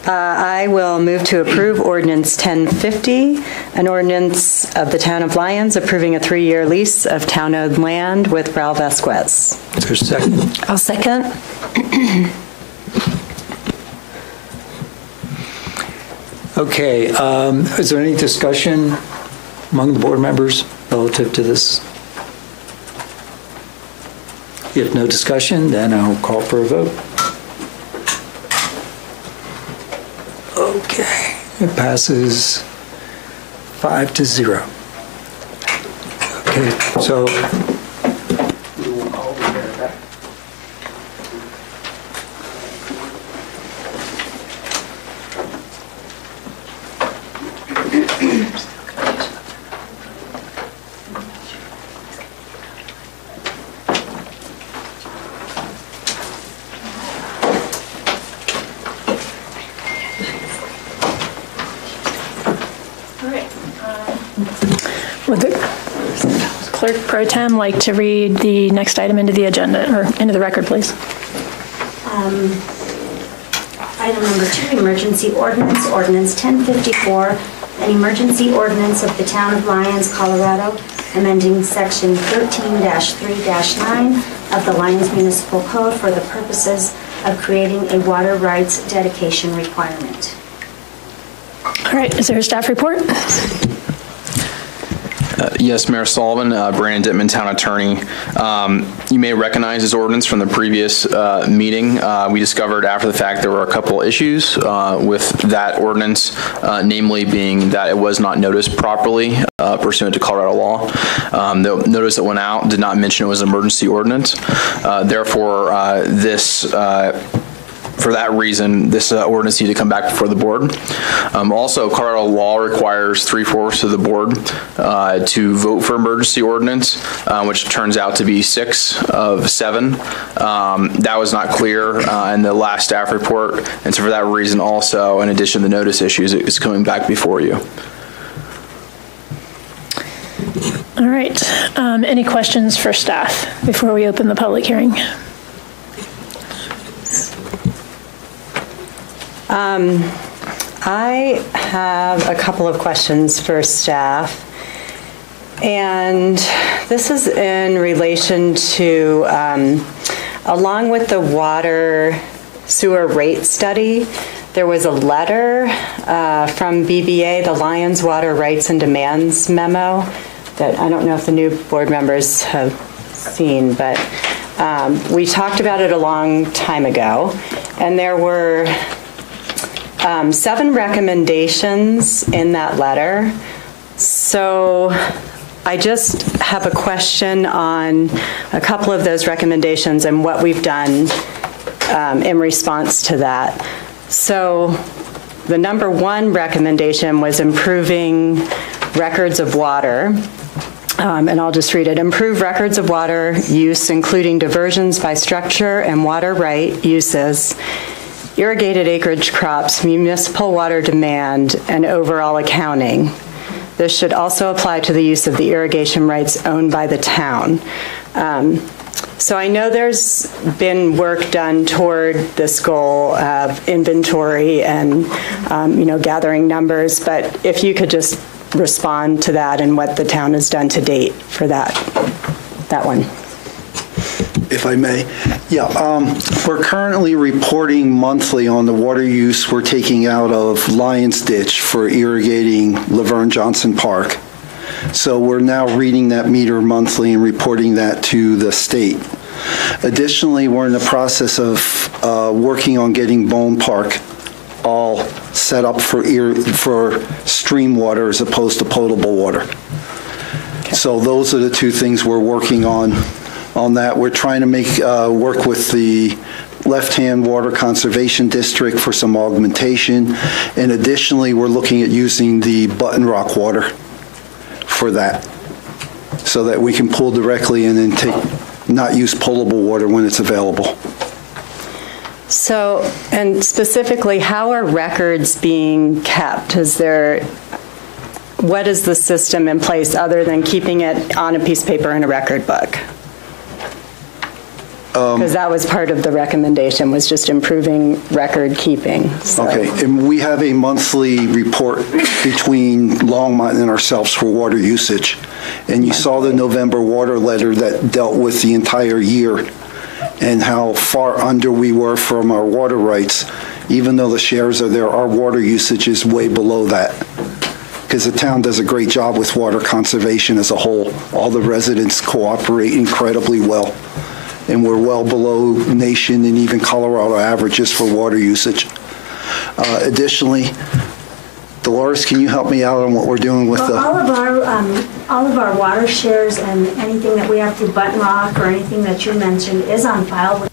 I will move to approve Ordinance 1050, an ordinance of the Town of Lyons approving a 3-year lease of town-owned land with Raul Vasquez. Is there a second? I'll second. Okay, is there any discussion among the board members relative to this? If no discussion, then I'll call for a vote. Okay, it passes 5-0. Okay, so we will call the mayor back. Would the clerk pro tem like to read the next item into the agenda, or into the record, please? Item number 2, emergency ordinance, ordinance 1054, an emergency ordinance of the Town of Lyons, Colorado, amending section 13-3-9 of the Lyons Municipal Code for the purposes of creating a water rights dedication requirement. All right, is there a staff report? Yes, Mayor Sullivan, Brandon Dittman, Town Attorney. You may recognize this ordinance from the previous meeting. We discovered after the fact there were a couple issues with that ordinance, namely being that it was not noticed properly pursuant to Colorado law. The notice that went out did not mention it was an emergency ordinance. Therefore, for that reason, this ordinance needs to come back before the board. Also, Colorado law requires 3/4 of the board to vote for emergency ordinance, which turns out to be 6 of 7. That was not clear in the last staff report, and so for that reason also, in addition to the notice issues, it's coming back before you. All right, any questions for staff before we open the public hearing? I have a couple of questions for staff, and this is in relation to, along with the water sewer rate study, there was a letter from BBA, the Lyons Water Rights and Demands memo, that I don't know if the new board members have seen, but we talked about it a long time ago, and there were 7 recommendations in that letter. So I just have a question on a couple of those recommendations and what we've done in response to that. So the number 1 recommendation was improving records of water. And I'll just read it. Improve records of water use, including diversions by structure and water right uses, irrigated acreage crops, municipal water demand, and overall accounting. This should also apply to the use of the irrigation rights owned by the town. So I know there's been work done toward this goal of inventory and gathering numbers, but if you could just respond to that and what the town has done to date for that. that one. If I may. Yeah, we're currently reporting monthly on the water use we're taking out of Lions Ditch for irrigating Laverne Johnson Park. So we're now reading that meter monthly and reporting that to the state. Additionally, we're in the process of working on getting Bone Park all set up for stream water as opposed to potable water. Okay. So those are the two things we're working on that. We're trying to make work with the Left-Hand Water Conservation District for some augmentation. And additionally, we're looking at using the Button Rock water for that so that we can pull directly in and not use potable water when it's available. So, and specifically, how are records being kept? What is the system in place other than keeping it on a piece of paper in a record book? Because that was part of the recommendation, was just improving record keeping. So. Okay, and we have a monthly report between Longmont and ourselves for water usage. And you saw the November water letter that dealt with the entire year and how far under we were from our water rights. Even though the shares are there, our water usage is way below that. Because the town does a great job with water conservation as a whole. All the residents cooperate incredibly well. And we're well below nation and even Colorado averages for water usage. Additionally, Dolores, can you help me out on what we're doing with all of our water shares and anything that we have through Button Rock or anything that you mentioned is on file with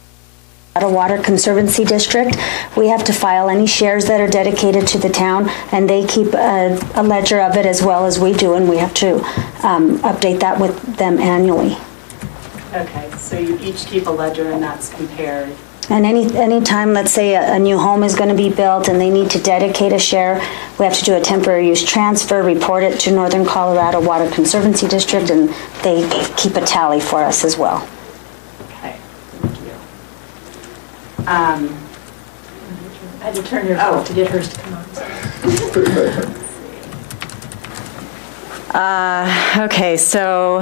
the Water Conservancy District. We have to file any shares that are dedicated to the town, and they keep a ledger of it as well as we do, and we have to update that with them annually. Okay, so you each keep a ledger and that's compared. And any time, let's say a new home is going to be built and they need to dedicate a share, we have to do a temporary use transfer, report it to Northern Colorado Water Conservancy District, and they keep a tally for us as well. Okay, thank you. I had to turn her off to get hers to come on. Okay, so,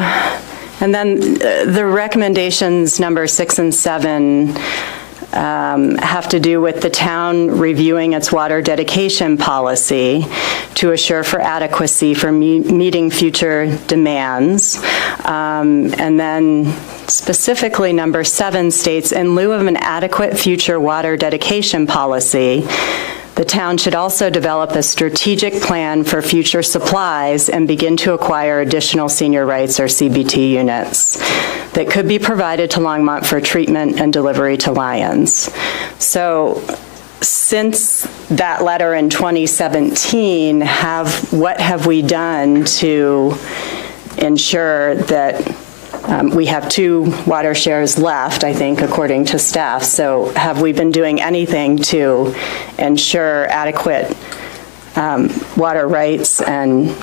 and then the recommendations number 6 and 7 have to do with the town reviewing its water dedication policy to assure for adequacy for meeting future demands. And then specifically number 7 states, in lieu of an adequate future water dedication policy, the town should also develop a strategic plan for future supplies and begin to acquire additional senior rights or CBT units that could be provided to Longmont for treatment and delivery to Lions. So since that letter in 2017, what have we done to ensure that we have 2 water shares left, I think, according to staff. So have we been doing anything to ensure adequate water rights and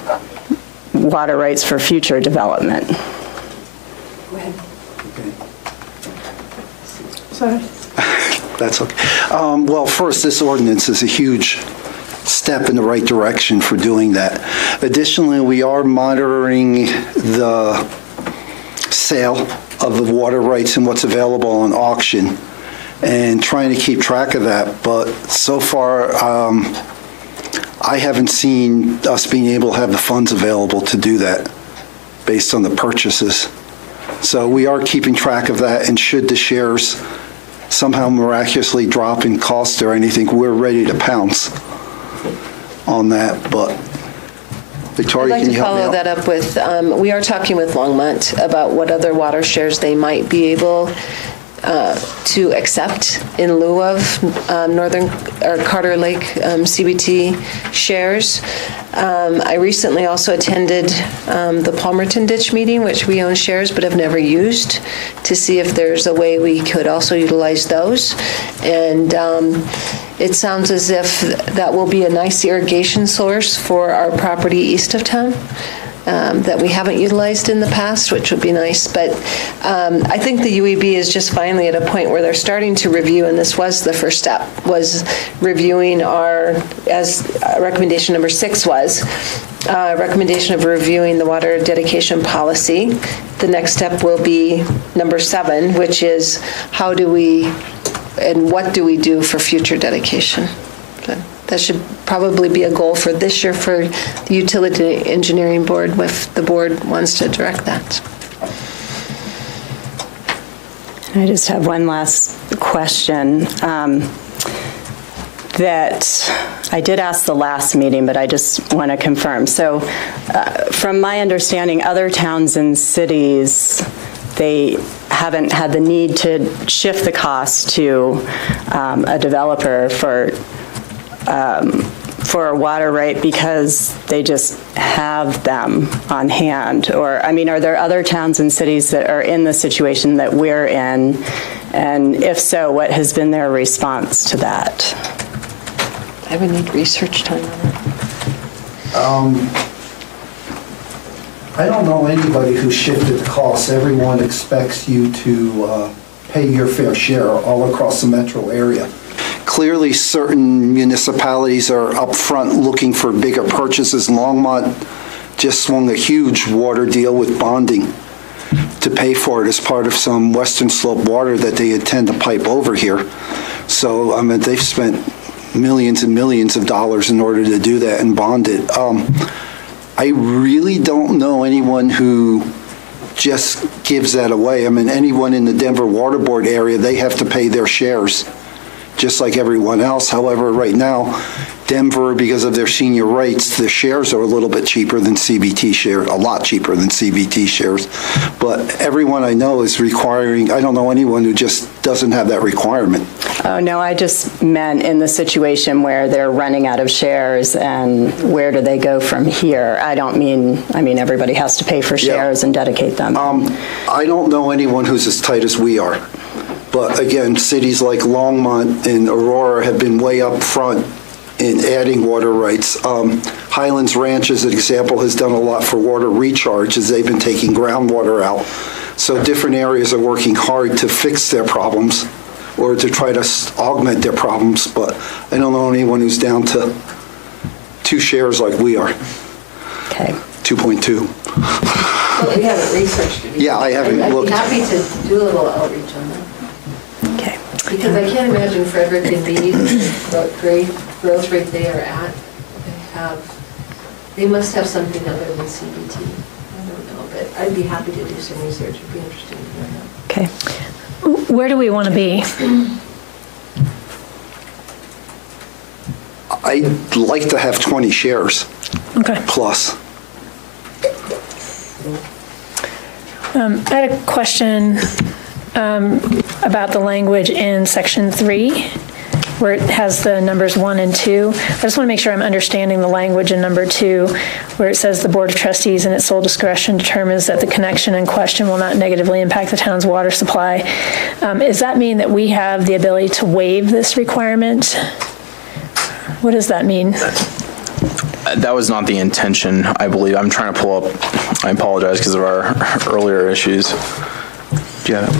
water rights for future development? Go ahead. Okay. Sorry. That's okay. Well, first, this ordinance is a huge step in the right direction for doing that. Additionally, we are monitoring the sale of the water rights and what's available on auction and trying to keep track of that. But so far, I haven't seen us being able to have the funds available to do that based on the purchases. So we are keeping track of that, and should the shares somehow miraculously drop in cost or anything, we're ready to pounce on that. But Victoria, can you help me out? I'd like to follow that up with, we are talking with Longmont about what other water shares they might be able to accept in lieu of Northern or Carter Lake CBT shares. I recently also attended the Palmerton Ditch meeting, which we own shares but have never used, to see if there's a way we could also utilize those. And it sounds as if that will be a nice irrigation source for our property east of town. that we haven't utilized in the past, which would be nice. But I think the UEB is just finally at a point where they're starting to review, and this was the first step, was reviewing as recommendation number 6 was, recommendation of reviewing the water dedication policy. The next step will be number 7, which is how do we and what do we do for future dedication. That should probably be a goal for this year for the Utility Engineering Board if the board wants to direct that. I just have one last question that I did ask the last meeting, but I just want to confirm. So from my understanding, other towns and cities, they haven't had the need to shift the cost to a developer for a water right because they just have them on hand? Or, I mean, are there other towns and cities that are in the situation that we're in? And if so, what has been their response to that? I would need research time on that. I don't know anybody who shifted the costs. Everyone expects you to pay your fair share all across the metro area. Clearly, certain municipalities are up front looking for bigger purchases. Longmont just swung a huge water deal with bonding to pay for it as part of some Western Slope water that they intend to pipe over here. So, I mean, they've spent millions and millions of dollars in order to do that and bond it. I really don't know anyone who just gives that away. I mean, anyone in the Denver Water Board area, they have to pay their shares, just like everyone else. However, right now, Denver, because of their senior rates, the shares are a little bit cheaper than CBT shares, a lot cheaper than CBT shares. But everyone I know is requiring, I don't know anyone who just doesn't have that requirement. Oh, no, I just meant in the situation where they're running out of shares and where do they go from here? I mean everybody has to pay for shares and dedicate them. I don't know anyone who's as tight as we are. But again, cities like Longmont and Aurora have been way up front in adding water rights. Highlands Ranch, as an example, has done a lot for water recharge as they've been taking groundwater out. So different areas are working hard to fix their problems or to try to augment their problems. But I don't know anyone who's down to 2 shares like we are. Okay. 2.2. Well, we haven't researched it. Yeah, I haven't looked. I'd be happy to do a little outreach on that. Okay. Because I can't imagine Frederick and Beatty, what great growth rate they are at, they must have something other than CBT. I don't know, but I'd be happy to do some research. It'd be interesting to know that. Okay. Where do we want to be? I'd like to have 20 shares. Okay. Plus. I had a question about the language in section 3, where it has the numbers 1 and 2. I just want to make sure I'm understanding the language in number 2, where it says the Board of Trustees in its sole discretion determines that the connection in question will not negatively impact the town's water supply. Does that mean that we have the ability to waive this requirement? What does that mean? That was not the intention, I believe. I'm trying to pull up, I apologize because of our earlier issues. Do you have it?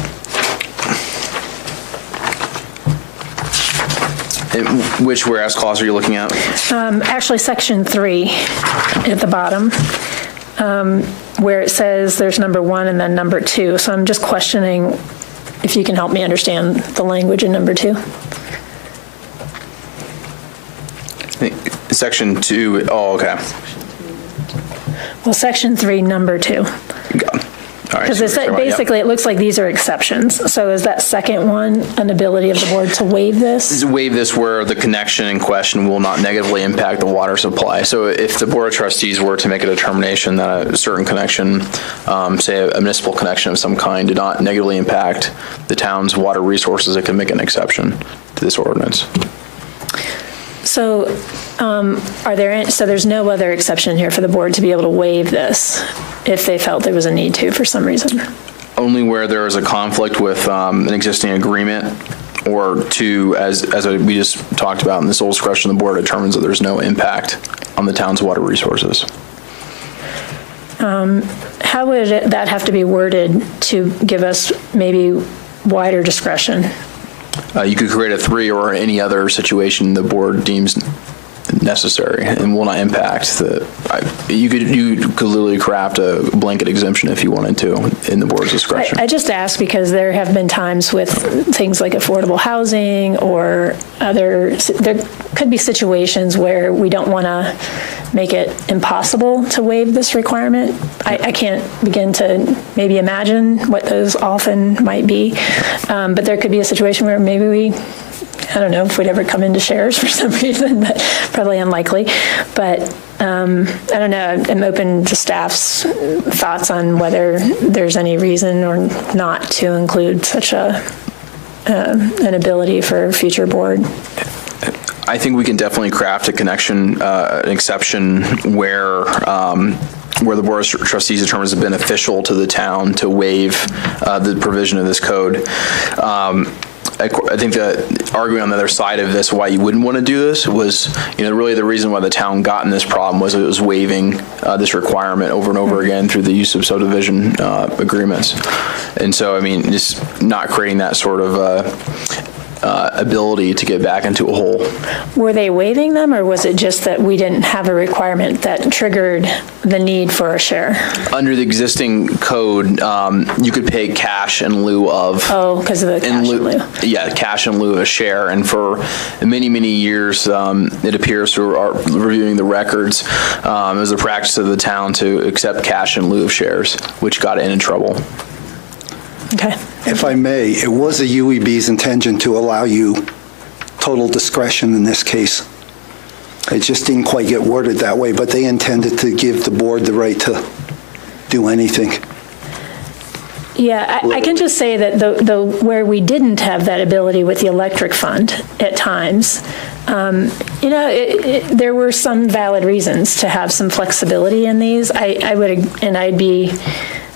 Which whereas clause are you looking at? Actually, section 3 at the bottom, where it says there's number 1 and then number 2. So I'm just questioning if you can help me understand the language in number 2. Section 2, oh, okay. Well, section 3, number 2. Because basically it looks like these are exceptions. So is that second one an ability of the board to waive this? Waive this where the connection in question will not negatively impact the water supply. So if the Board of Trustees were to make a determination that a certain connection, say a municipal connection of some kind, did not negatively impact the town's water resources, it can make an exception to this ordinance. So so there's no other exception here for the board to be able to waive this if they felt there was a need to for some reason? Only where there is a conflict with an existing agreement, or to, as we just talked about, in the sole discretion, the board determines that there's no impact on the town's water resources. how would that have to be worded to give us maybe wider discretion? You could create a 3 or any other situation the board deems necessary and will not impact the. You could literally craft a blanket exemption if you wanted to in the board's discretion. I just ask because there have been times with things like affordable housing or there could be situations where we don't want to make it impossible to waive this requirement. I can't begin to maybe imagine what those often might be, but there could be a situation where maybe I don't know if we'd ever come into shares for some reason, but probably unlikely. But I don't know. I'm open to staff's thoughts on whether there's any reason or not to include such an ability for a future board. I think we can definitely craft a connection, an exception where the Board of Trustees determines it beneficial to the town to waive the provision of this code. I think that arguing on the other side of this, why you wouldn't want to do this was, really the reason why the town got in this problem was it was waiving this requirement over and over again through the use of subdivision agreements. And so, just not creating that sort of ability to get back into a hole. Were they waiving them, or was it just that we didn't have a requirement that triggered the need for a share? Under the existing code, you could pay cash in lieu of. Oh, because of the cash in lieu. Yeah, cash in lieu of a share. And for many, many years, it appears through our reviewing the records, it was a practice of the town to accept cash in lieu of shares, which got it in trouble. Okay. If I may, it was a UEB's intention to allow you total discretion in this case. It just didn't quite get worded that way, but they intended to give the board the right to do anything. Yeah, I can just say that the where we didn't have that ability with the electric fund at times, there were some valid reasons to have some flexibility in these. I'd be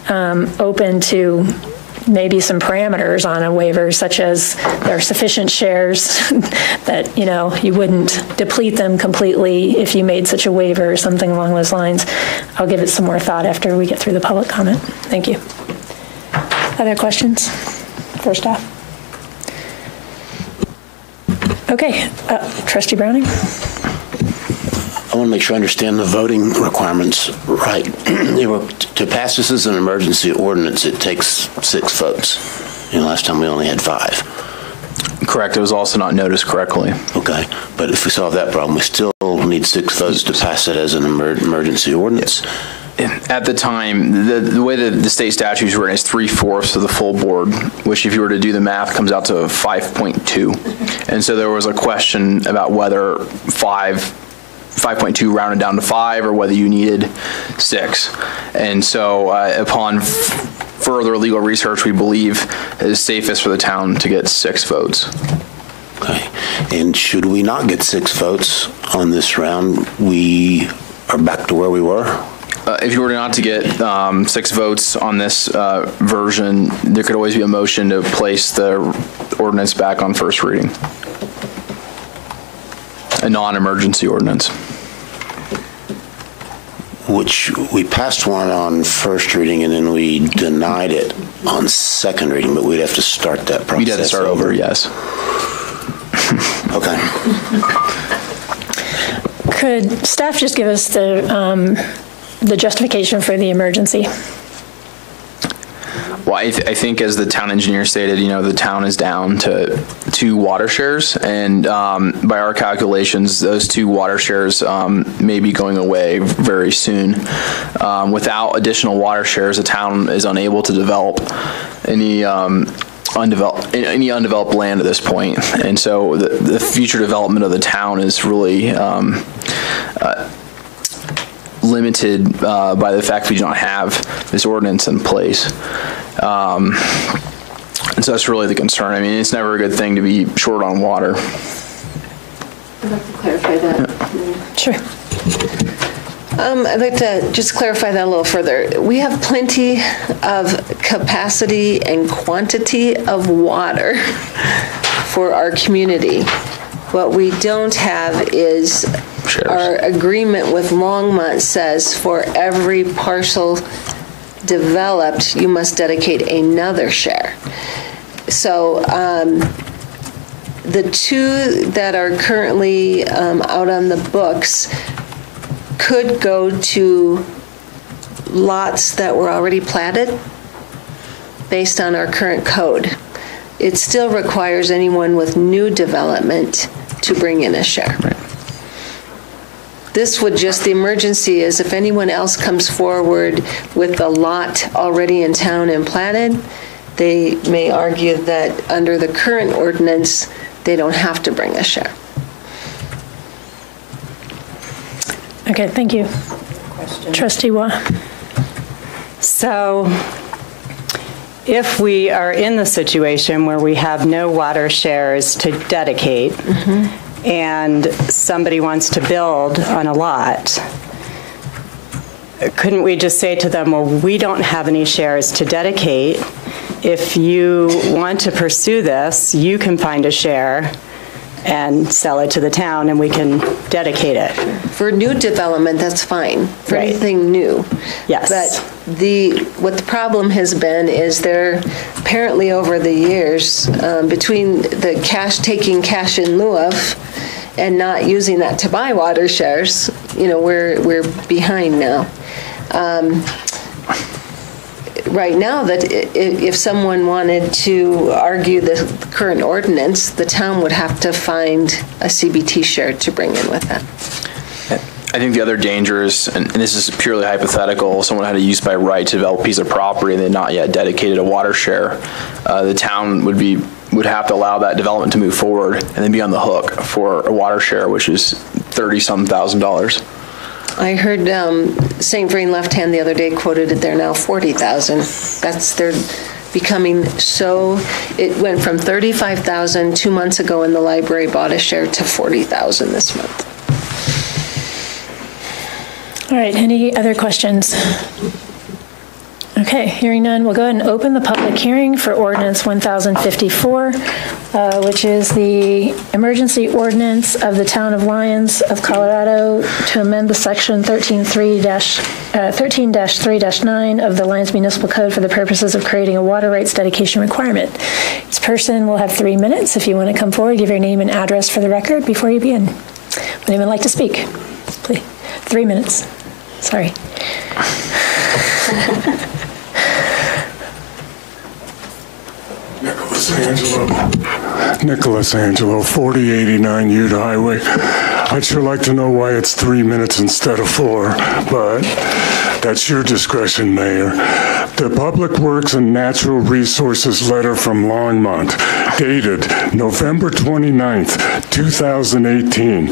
open to maybe some parameters on a waiver, such as there are sufficient shares that, you wouldn't deplete them completely if you made such a waiver or something along those lines. I'll give it some more thought after we get through the public comment. Thank you. Other questions? First off. Okay, Trustee Browning. I want to make sure I understand the voting requirements right. To pass this as an emergency ordinance, it takes 6 votes. Last time we only had 5. Correct. It was also not noticed correctly. Okay. But if we solve that problem, we still need 6 votes to pass it as an emergency ordinance. At the time, the way that the state statutes were is 3/4 of the full board, which if you were to do the math comes out to 5.2. And so there was a question about whether 5.2 rounded down to 5 or whether you needed 6. And so upon further legal research, we believe it is safest for the town to get 6 votes. Okay. And should we not get 6 votes on this round, we are back to where we were? If you were not to get 6 votes on this version, there could always be a motion to place the ordinance back on first reading. A non-emergency ordinance. Which we passed one on first reading and then we denied it on second reading, but we'd have to start that process. We'd have to start over, yes. Okay. Could staff just give us the justification for the emergency? Well, I think as the town engineer stated, the town is down to 2 water shares, and by our calculations, those 2 water shares may be going away very soon. Without additional water shares, the town is unable to develop any undeveloped land at this point, and so the future development of the town is really limited by the fact we do not have this ordinance in place. And so that's really the concern. It's never a good thing to be short on water. I'd like to clarify that. Yeah. Sure. I'd like to just clarify that a little further. We have plenty of capacity and quantity of water for our community. What we don't have is our agreement with Longmont says for every parcel developed, you must dedicate another share. So the two that are currently out on the books could go to lots that were already platted based on our current code. It still requires anyone with new development to bring in a share. Right. This would just, the emergency is if anyone else comes forward with a lot already in town and platted, they may argue that under the current ordinance, they don't have to bring a share. Okay, thank you. Trustee Waugh. So if we are in the situation where we have no water shares to dedicate, and somebody wants to build on a lot, couldn't we just say to them, well, we don't have any shares to dedicate. If you want to pursue this, you can find a share and sell it to the town, and we can dedicate it. For new development, that's fine. For anything new. Yes. But what the problem has been is there apparently over the years, between the taking cash in lieu of and not using that to buy water shares, we're behind now. Right now, that if someone wanted to argue the current ordinance, the town would have to find a CBT share to bring in with that. I think the other danger is, and this is purely hypothetical, someone had a use by right to develop a piece of property and they not yet dedicated a water share. The town would have to allow that development to move forward and then be on the hook for a water share, which is $30,000. I heard St. Vrain Left Hand the other day quoted it, they're now $40,000. They're becoming so, it went from $35,000 2 months ago and the library bought a share to $40,000 this month. All right, any other questions? Okay, hearing none, we'll go ahead and open the public hearing for Ordinance 1054, which is the emergency ordinance of the Town of Lyons of Colorado to amend the section 13-3-9 of the Lyons Municipal Code for the purposes of creating a water rights dedication requirement. Each person will have 3 minutes. If you want to come forward, give your name and address for the record before you begin. Would anyone like to speak? Please, 3 minutes. Sorry. Nicholas Angelo, 4089 Utah Highway. I'd sure like to know why it's 3 minutes instead of 4, but that's your discretion, Mayor. The Public Works and Natural Resources letter from Longmont, dated November 29th, 2018.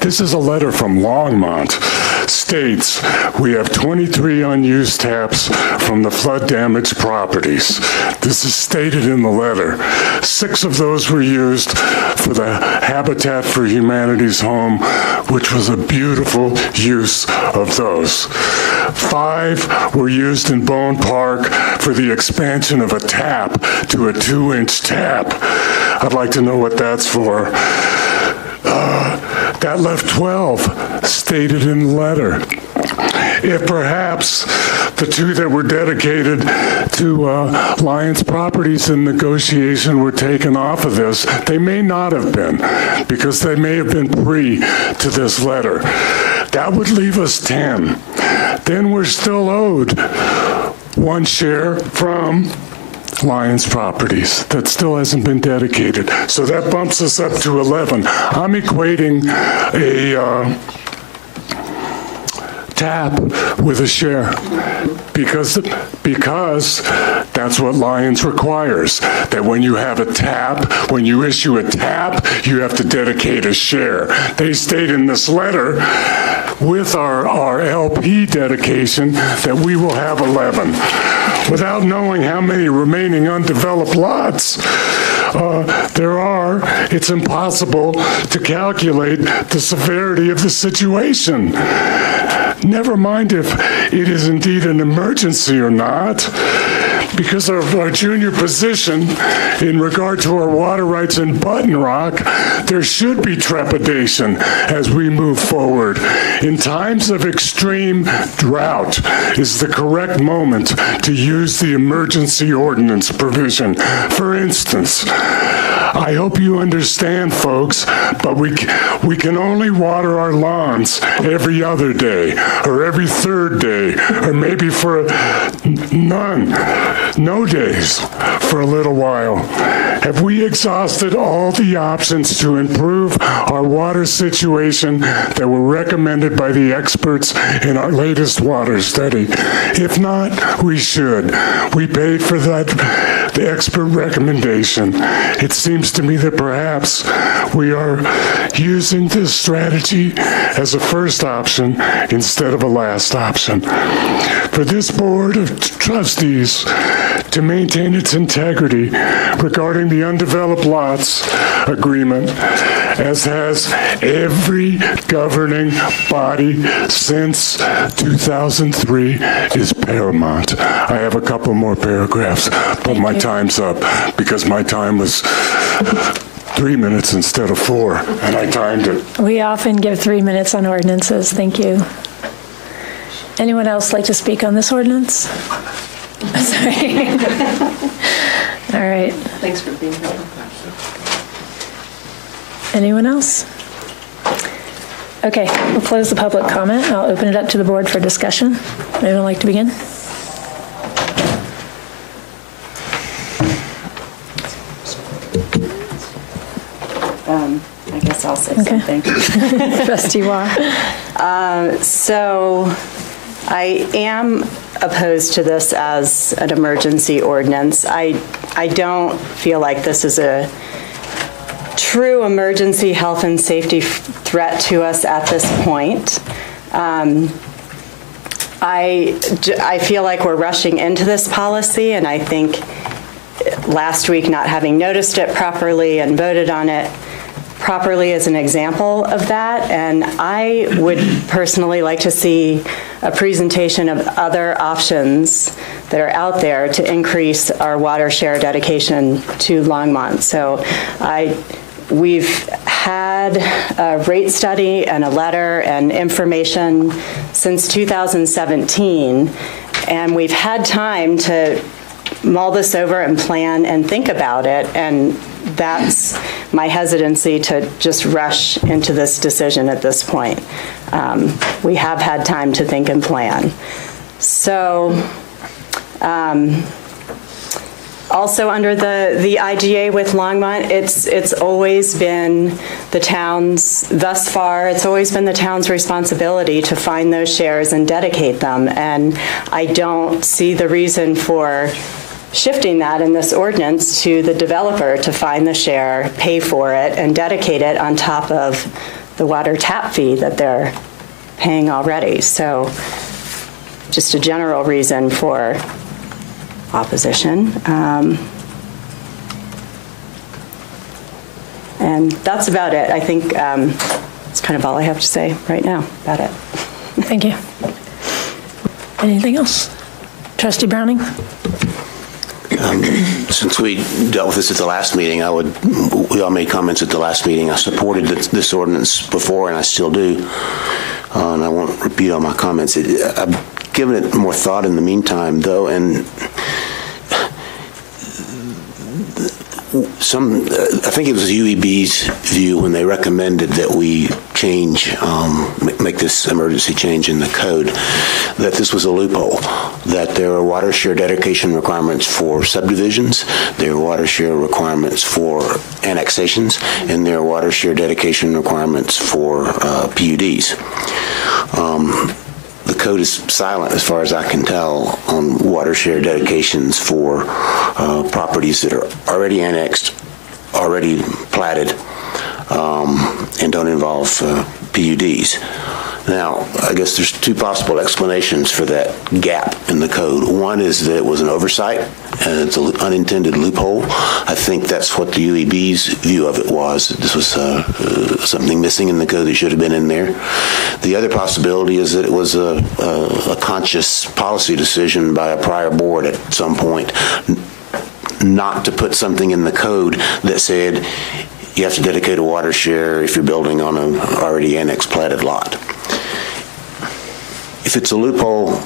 This is a letter from Longmont. States, we have 23 unused taps from the flood-damaged properties. This is stated in the letter. 6 of those were used for the Habitat for Humanity's home, which was a beautiful use of those. 5 were used in Bone Park for the expansion of a tap to a 2-inch tap. I'd like to know what that's for. That left 12, stated in the letter. If perhaps the 2 that were dedicated to Lyons properties in negotiation were taken off of this, they may not have been, because they may have been pre to this letter. That would leave us 10. Then we're still owed 1 share from Lyons properties that still hasn't been dedicated. So that bumps us up to 11. I'm equating a tap with a share because that's what Lyons requires, that when you have a tap, when you issue a tap, you have to dedicate a share. They state in this letter with our LP dedication that we will have 11. Without knowing how many remaining undeveloped lots there are, it's impossible to calculate the severity of the situation. Never mind if it is indeed an emergency or not. because of our junior position in regard to our water rights in Button Rock, there should be trepidation as we move forward. In times of extreme drought is the correct moment to use the emergency ordinance provision. For instance, I hope you understand, folks, but we can only water our lawns every other day, or every third day, or maybe for no days for a little while. Have we exhausted all the options to improve our water situation that were recommended by the experts in our latest water study? If not, we should. We paid for that, the expert recommendation. It seems to me that perhaps we are using this strategy as a first option instead of a last option. For this Board of Trustees to maintain its integrity regarding the undeveloped lots agreement, as has every governing body since 2003, is paramount. I have a couple more paragraphs, but my time's up because my time was 3 minutes instead of 4, and I timed it. We often give 3 minutes on ordinances. Thank you. Anyone else like to speak on this ordinance? Sorry. All right. Thanks for being here. Anyone else? Okay, we'll close the public comment. I'll open it up to the board for discussion. Anyone like to begin? I guess I'll say something. Trustee Waugh. So I am opposed to this as an emergency ordinance. I don't feel like this is a true emergency health and safety threat to us at this point. I feel like we're rushing into this policy, and I think last week not having noticed it properly and voted on it properly is an example of that. And I would personally like to see a presentation of other options that are out there to increase our water share dedication to Longmont. So we've had a rate study and a letter and information since 2017, and we've had time to mull this over and plan and think about it, and that's my hesitancy to just rush into this decision at this point. We have had time to think and plan. So also under the IGA with Longmont, it's always been the town's, thus far, it's always been the town's responsibility to find those shares and dedicate them. And I don't see the reason for shifting that in this ordinance to the developer to find the share, pay for it, and dedicate it on top of the water tap fee that they're paying already. So just a general reason for opposition. And that's about it. I think that's kind of all I have to say right now about it. Thank you. Anything else? Trustee Browning? Since we dealt with this at the last meeting, we all made comments at the last meeting. I supported this ordinance before, and I still do. And I won't repeat all my comments. I've given it more thought in the meantime, though, and I think it was UEB's view when they recommended that we make this emergency change in the code, that this was a loophole, that there are water share dedication requirements for subdivisions, there are water share requirements for annexations, and there are water share dedication requirements for PUDs. The code is silent, as far as I can tell, on water share dedications for properties that are already annexed, already platted, and don't involve PUDs. Now, I guess there's two possible explanations for that gap in the code. One is that it was an oversight, and it's an unintended loophole. I think that's what the UEB's view of it was. This was something missing in the code that should have been in there. The other possibility is that it was a conscious policy decision by a prior board at some point not to put something in the code that said you have to dedicate a water share if you're building on an already annexed platted lot. If it's a loophole,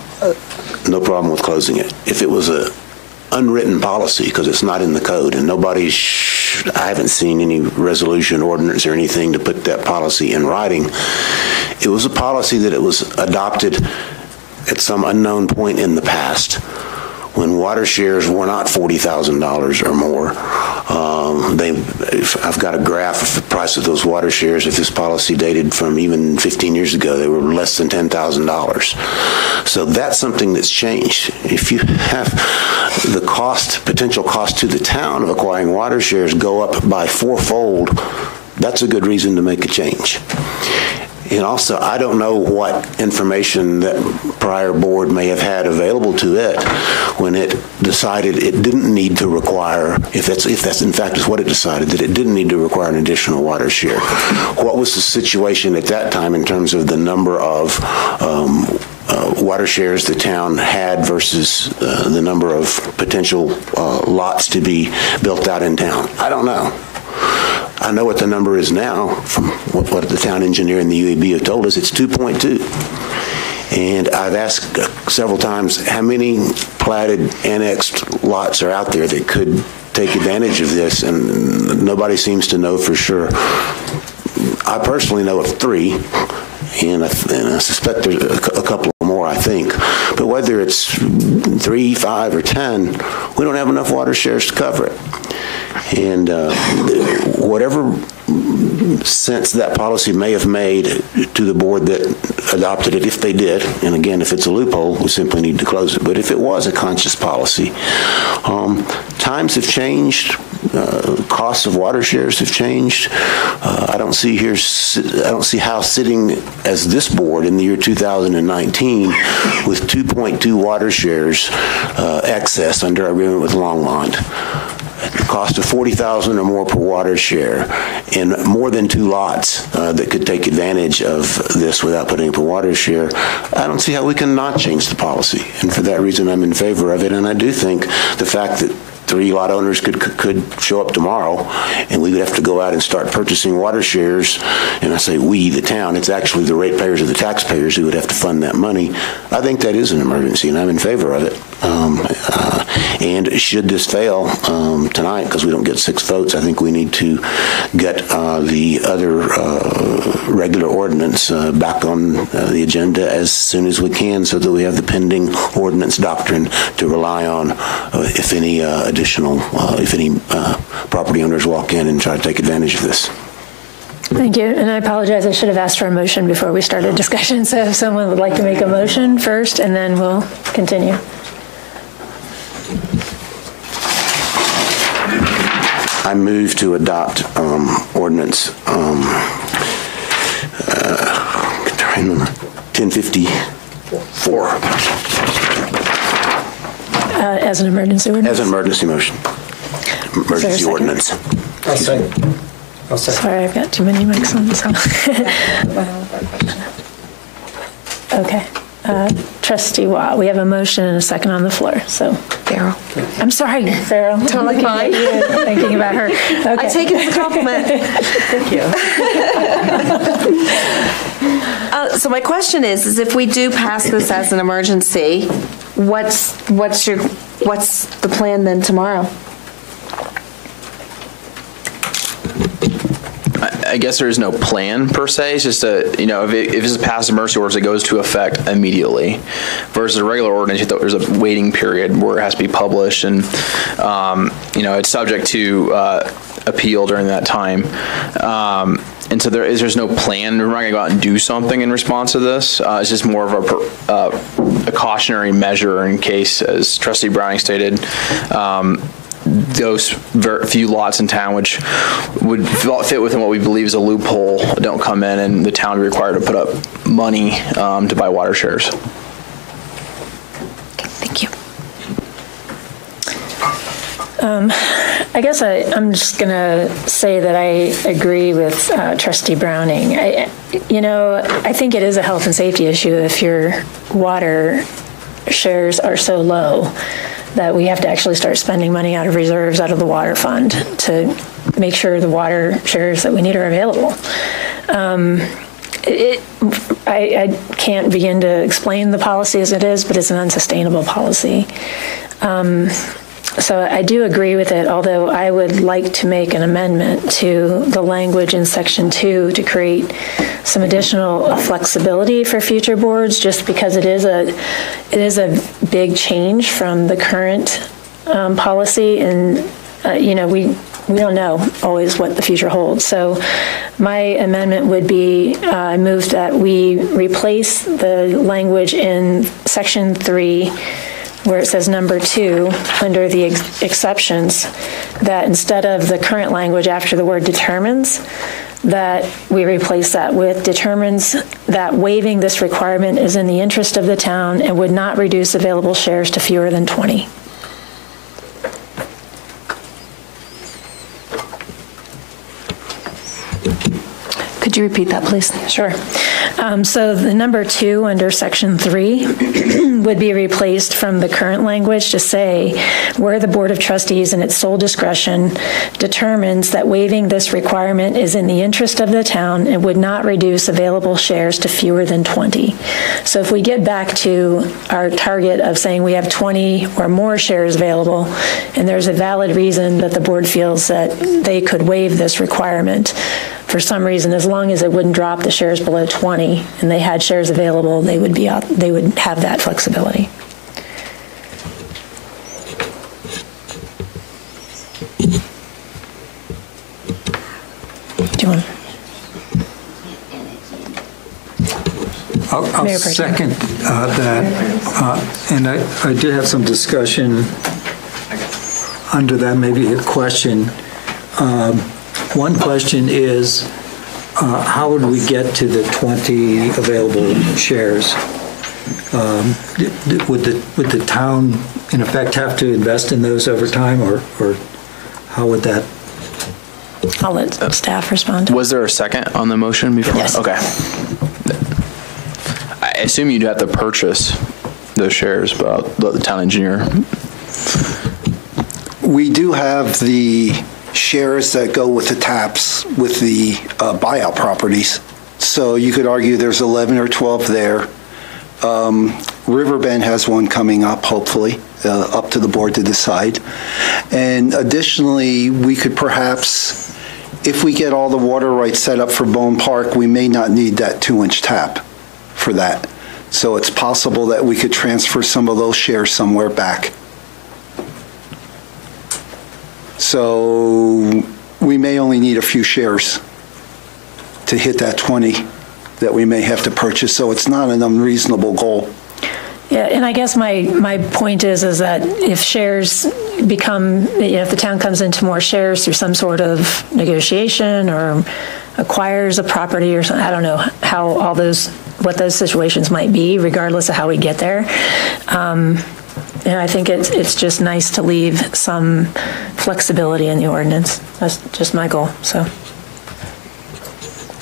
no problem with closing it. If it was a unwritten policy, because it's not in the code, and I haven't seen any resolution, ordinance, or anything to put that policy in writing. It was a policy that it was adopted at some unknown point in the past when water shares were not $40,000 or more. I've got a graph of the price of those water shares. If this policy dated from even 15 years ago, they were less than $10,000. So that's something that's changed. If you have the potential cost to the town of acquiring water shares go up by fourfold, that's a good reason to make a change. And also, I don't know what information that prior board may have had available to it when it decided it didn't need to require, if that's in fact is what it decided, that it didn't need to require an additional water share. What was the situation at that time in terms of the number of water shares the town had versus the number of potential lots to be built out in town? I don't know. I know what the number is now from what the town engineer and the UAB have told us. It's 2.2. And I've asked several times how many platted annexed lots are out there that could take advantage of this, and nobody seems to know for sure. I personally know of 3, and I suspect there's a couple more, I think. But whether it's 3, 5, or 10, we don't have enough water shares to cover it. And whatever sense that policy may have made to the board that adopted it, if they did, and again, if it's a loophole, we simply need to close it. But if it was a conscious policy, times have changed. Costs of water shares have changed. I don't see how sitting as this board in the year 2019 with 2.2 water shares excess under our agreement with Longmont, the cost of $40,000 or more per water share, and more than 2 lots that could take advantage of this without putting up a water share, I don't see how we can not change the policy. And for that reason, I'm in favor of it. And I do think the fact that 3 lot owners could show up tomorrow, and we would have to go out and start purchasing water shares. And I say we, the town, it's actually the ratepayers or the taxpayers who would have to fund that money. I think that is an emergency, and I'm in favor of it. And should this fail tonight, because we don't get 6 votes, I think we need to get the other regular ordinance back on the agenda as soon as we can, so that we have the pending ordinance doctrine to rely on if any property owners walk in and try to take advantage of this. Thank you. And I apologize, I should have asked for a motion before we started discussion. So if someone would like to make a motion first, and then we'll continue. I move to adopt ordinance 1054. As an emergency ordinance? As an emergency motion. Emergency ordinance. I'll second. Sorry, I've got too many mics on this one. Okay. Trustee Watt, we have a motion and a second on the floor. So, Farrell. I'm sorry, Farrell. Totally fine. Thinking about her. Okay. I take it as a compliment. Thank you. So my question is if we do pass this as an emergency, what's the plan then tomorrow? I guess there is no plan per se. It's just if it's a passed emergency ordinance, it goes to effect immediately. Versus a regular ordinance, there's a waiting period where it has to be published, and it's subject to appeal during that time. And so there's no plan. We're not going to go out and do something in response to this. It's just more of a cautionary measure in case, as Trustee Browning stated, those few lots in town which would fit within what we believe is a loophole don't come in, and the town be required to put up money to buy water shares. Thank you. I guess I'm just going to say that I agree with Trustee Browning. I think it is a health and safety issue if your water shares are so low that we have to actually start spending money out of reserves, out of the water fund, to make sure the water shares that we need are available. I can't begin to explain the policy as it is, but it's an unsustainable policy. So I do agree with it, although I would like to make an amendment to the language in Section 2 to create some additional flexibility for future boards, just because it is a big change from the current policy, and we don't know always what the future holds. So my amendment would be, I move that we replace the language in Section 3 where it says number 2 under the exceptions, that instead of the current language after the word determines, that we replace that with determines that waiving this requirement is in the interest of the town and would not reduce available shares to fewer than 20. Could you repeat that, please? Sure. So the number 2 under Section 3 would be replaced from the current language to say, where the Board of Trustees in its sole discretion determines that waiving this requirement is in the interest of the town and would not reduce available shares to fewer than 20. So if we get back to our target of saying we have 20 or more shares available, and there's a valid reason that the board feels that they could waive this requirement, for some reason, as long as it wouldn't drop the shares below 20 and they had shares available, they would have that flexibility. Do you want? I'll second that, and I did have some discussion under that, maybe a question. One question is, how would we get to the 20 available shares? Would the town, in effect, have to invest in those over time, or how would that? I'll let staff respond. Was there a second on the motion before? Yes. Okay. I assume you'd have to purchase those shares, but I'll let the town engineer. We do have the shares that go with the TAPs with the buyout properties. So you could argue there's 11 or 12 there. Riverbend has one coming up, hopefully, up to the board to decide. And additionally, we could perhaps, if we get all the water rights set up for Bone Park, we may not need that 2-inch tap for that. So it's possible that we could transfer some of those shares somewhere back. So we may only need a few shares to hit that 20 that we may have to purchase. So it's not an unreasonable goal. Yeah, and I guess my point is that if shares become, if the town comes into more shares through some sort of negotiation or acquires a property or something, I don't know how what those situations might be, regardless of how we get there. And I think it's just nice to leave some flexibility in the ordinance. That's just my goal. So,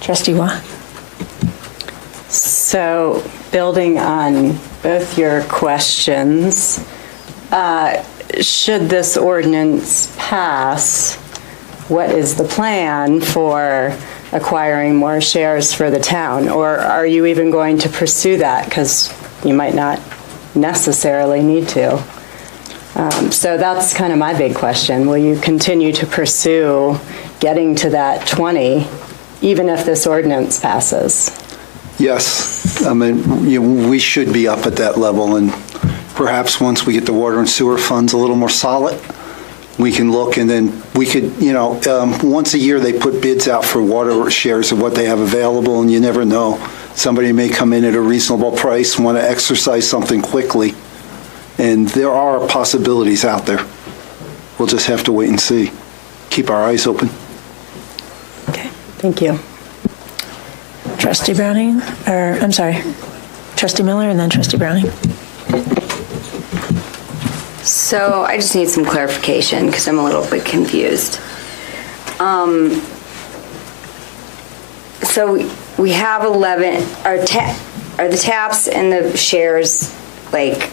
Trustee Wah. So, building on both your questions, should this ordinance pass, what is the plan for acquiring more shares for the town? Or are you even going to pursue that? Because you might not necessarily need to. So that's kind of my big question. Will you continue to pursue getting to that 20, even if this ordinance passes? Yes. I mean, we should be up at that level, and perhaps once we get the water and sewer funds a little more solid, we can look, and then we could, once a year they put bids out for water shares of what they have available, and you never know. Somebody may come in at a reasonable price, want to exercise something quickly, and there are possibilities out there. we'll just have to wait and see. Keep our eyes open. Okay, thank you. Trustee Browning, or I'm sorry, Trustee Miller and then Trustee Browning. So I just need some clarification because I'm a little bit confused. So we have 11, are the taps and the shares, like,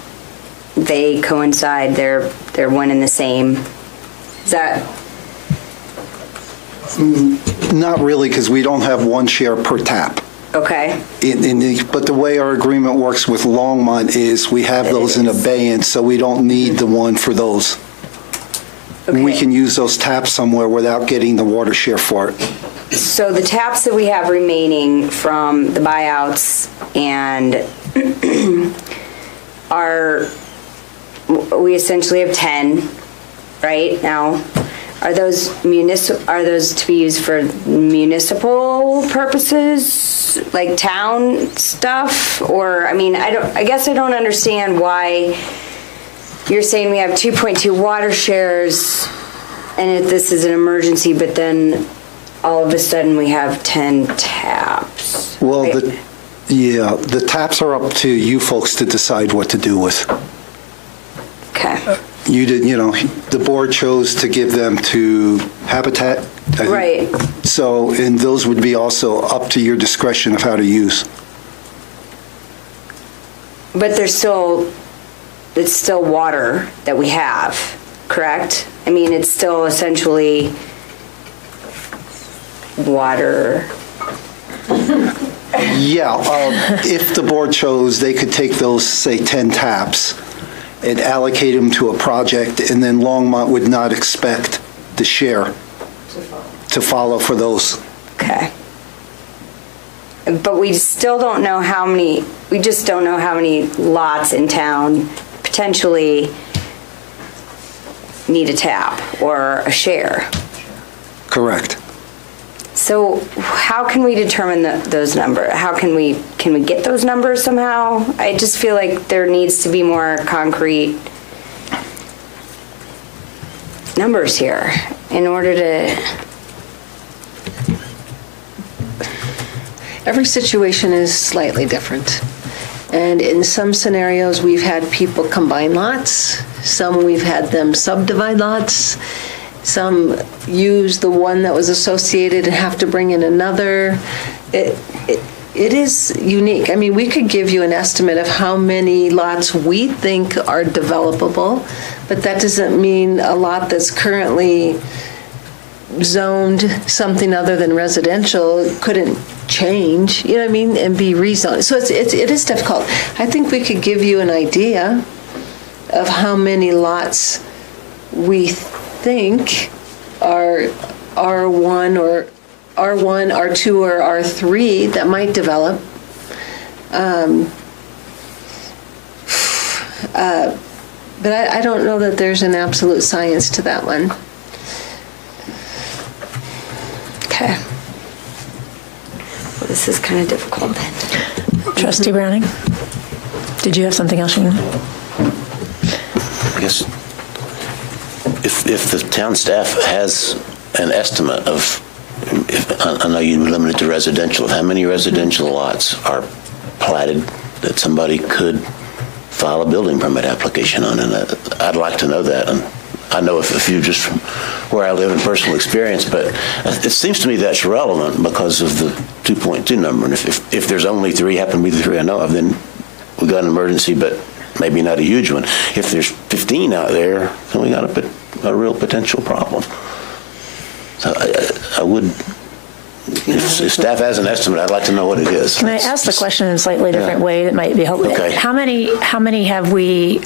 they coincide, they're one and the same? Is that? Not really, because we don't have one share per tap. Okay. But the way our agreement works with Longmont is we have those in abeyance, so we don't need the one for those. Okay. We can use those taps somewhere without getting the water share for it. So the taps that we have remaining from the buyouts and we essentially have 10 right now. Are those to be used for municipal purposes, like town stuff? Or, I mean, I guess I don't understand why you're saying we have 2.2 water shares and this is an emergency, but then all of a sudden we have 10 taps. Well, right? The taps are up to you folks to decide what to do with. Okay. The board chose to give them to Habitat. Right. So, and those would be also up to your discretion of how to use. But it's still water that we have, correct? I mean, it's still essentially water. Yeah, if the board chose, they could take those, say, 10 taps and allocate them to a project, and then Longmont would not expect the share to follow for those. Okay. But we still don't know how many lots in town potentially need a tap or a share. Correct. So how can we determine those numbers? Can we get those numbers somehow? I just feel like there needs to be more concrete numbers here in order to... Every situation is slightly different. And in some scenarios, we've had people combine lots. Some we've had them subdivide lots. Some use the one that was associated and have to bring in another. It is unique. I mean, we could give you an estimate of how many lots we think are developable, but that doesn't mean a lot that's currently zoned something other than residential couldn't change, you know what I mean, and be rezoned. So it is difficult. I think we could give you an idea of how many lots we think are R1 or R1, R2, or R3 that might develop. But I don't know that there's an absolute science to that one. Okay. Well, this is kind of difficult then. Trustee Browning, did you have something else you wanted? I guess if the town staff has an estimate of, I know you limited to residential, of how many residential lots are platted that somebody could file a building permit application on, and I'd like to know that. And I know a few just from where I live in personal experience, but it seems to me that's relevant because of the 2.2 number. And if there's only 3, happen to be the 3 I know of, then we got an emergency, but maybe not a huge one. If there's 15 out there, then we got a real potential problem. So I would, if staff has an estimate, I'd like to know what it is. Can I ask the question in a slightly different way that might be helpful? Okay. How many have we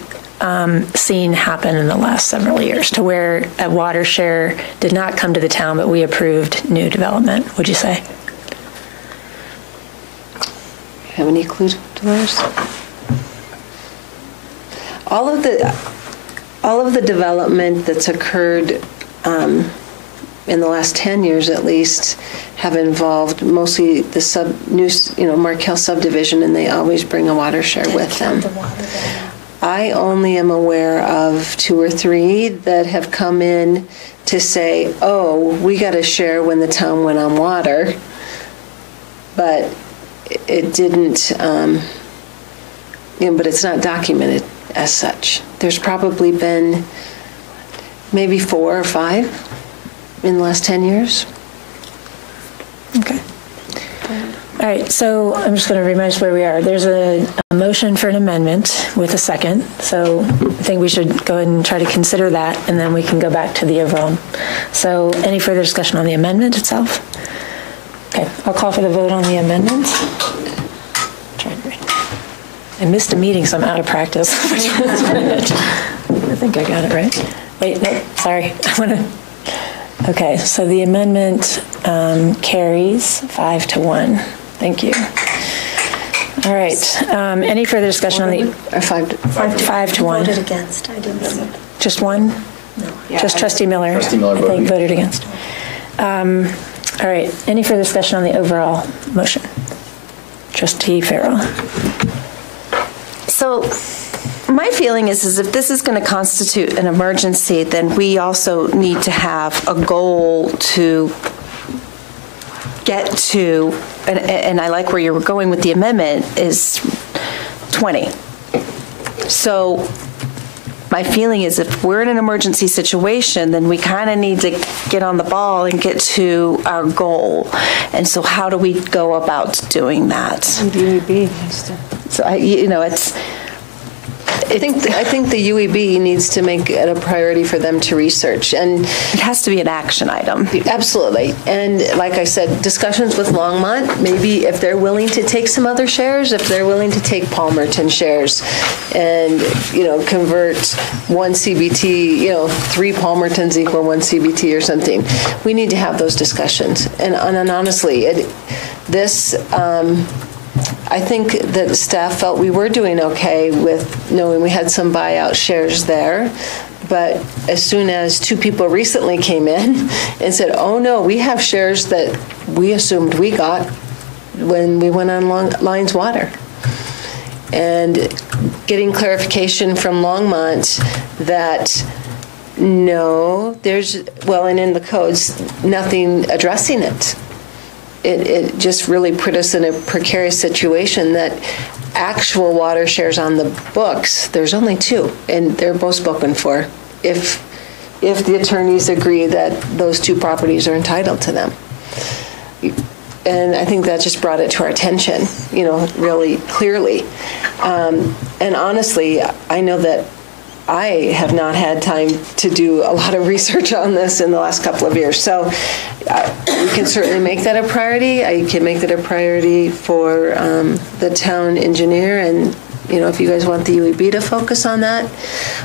seen happen in the last several years to where a water share did not come to the town, but we approved new development, would you say? Have any clue, Dolores? All of the development that's occurred in the last 10 years at least have involved mostly the Markel subdivision, and they always bring a water share with them. I only am aware of 2 or 3 that have come in to say, oh, we got to share when the town went on water, but it didn't, but it's not documented as such. There's probably been maybe 4 or 5 in the last 10 years. Okay. All right, so I'm just going to remind us where we are. There's a motion for an amendment with a second, so I think we should go ahead and try to consider that, and then we can go back to the overall. So any further discussion on the amendment itself? Okay, I'll call for the vote on the amendment. I missed a meeting, so I'm out of practice. I think I got it right. Wait, no, sorry. Okay, so the amendment carries 5-1. Thank you. All right. Any further discussion on the 5 to 1? Voted against. I didn't see. Just one? No. Just Trustee Miller. Trustee Miller I think voted against. All right. Any further discussion on the overall motion? Trustee Farrell. So my feeling is if this is going to constitute an emergency, then we also need to have a goal to get to, and I like where you were going with the amendment, is 20. So my feeling is if we're in an emergency situation, then we kind of need to get on the ball and get to our goal. And so how do we go about doing that? So I think the UEB needs to make it a priority for them to research, and it has to be an action item. Absolutely. And like I said, discussions with Longmont, maybe if they're willing to take some other shares, if they're willing to take Palmerton shares and, convert one CBT, 3 Palmertons equal 1 CBT or something. We need to have those discussions. And honestly, I think that staff felt we were doing okay with knowing we had some buyout shares there. But as soon as 2 people recently came in and said, oh no, we have shares that we assumed we got when we went on Lions Water. And getting clarification from Longmont that no, and in the codes, nothing addressing it. It just really put us in a precarious situation that actual water shares on the books, there's only 2, and they're both spoken for if the attorneys agree that those 2 properties are entitled to them. And I think that just brought it to our attention, really clearly. And honestly, I know that I have not had time to do a lot of research on this in the last couple of years. So we can certainly make that a priority. I can make that a priority for the town engineer. And, if you guys want the UEB to focus on that.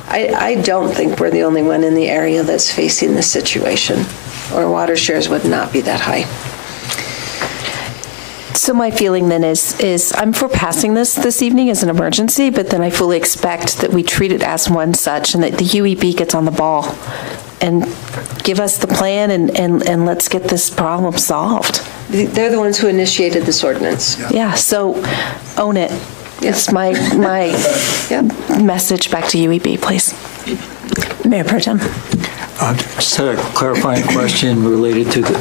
I don't think we're the only one in the area that's facing this situation. Or water shares would not be that high. So my feeling then is I'm for passing this evening as an emergency, but then I fully expect that we treat it as one such and that the UEB gets on the ball and give us the plan and let's get this problem solved. They're the ones who initiated this ordinance. Yeah, so own it. It's my message back to UEB, please. Mayor Pro Tem. Just had a clarifying question related to the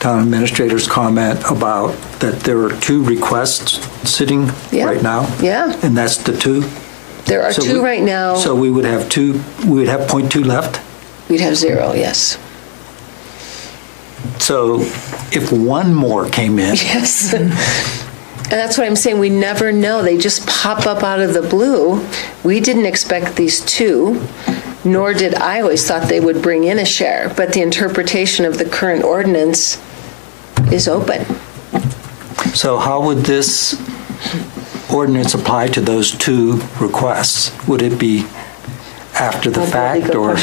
town administrator's comment about that there are 2 requests sitting right now. Yeah. And that's the 2? There are 2 right now. So we would have 0.2 left? We'd have 0, yes. So if 1 more came in. Yes. And that's what I'm saying. We never know. They just pop up out of the blue. We didn't expect these 2. Nor did I always thought they would bring in a share, but the interpretation of the current ordinance is open. So how would this ordinance apply to those 2 requests? Would it be after the fact or?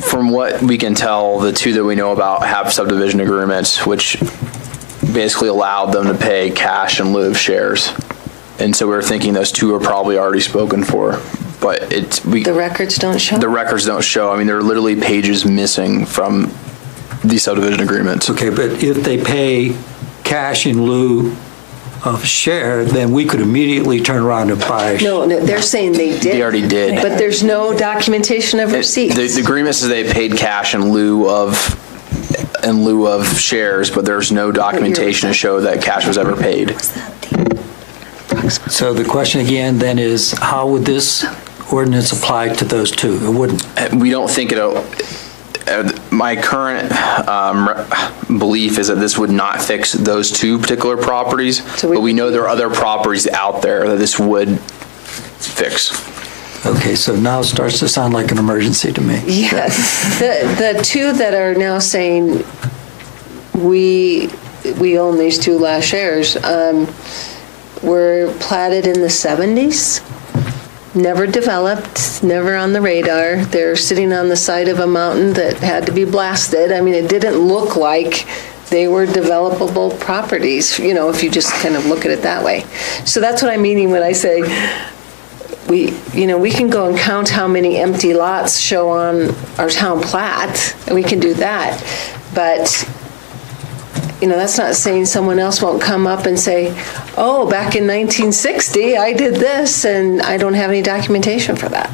From what we can tell, the 2 that we know about have subdivision agreements, which basically allowed them to pay cash in lieu of shares. And so we're thinking those 2 are probably already spoken for. But the records don't show? The records don't show. I mean, there are literally pages missing from these subdivision agreements. Okay, but if they pay cash in lieu of share, then we could immediately turn around and buy. No, they're saying they did. They already did. But there's no documentation of receipts. The agreement says they paid cash in lieu of shares, but there's no documentation to show that cash was ever paid. So the question again then is, how would this ordinance apply to those two? It wouldn't. We don't think it'll. My current belief is that this would not fix those two particular properties, but we know there are other properties out there that this would fix. Okay, so now it starts to sound like an emergency to me. Yes. The two that are now saying we own these two last shares were platted in the 70s. Never developed, never on the radar. They're sitting on the side of a mountain that had to be blasted. I mean, it didn't look like they were developable properties, you know, if you just kind of look at it that way. So that's what I'm meaning when I say we can go and count how many empty lots show on our town plat, and we can do that. But that's not saying someone else won't come up and say, oh, back in 1960, I did this, and I don't have any documentation for that.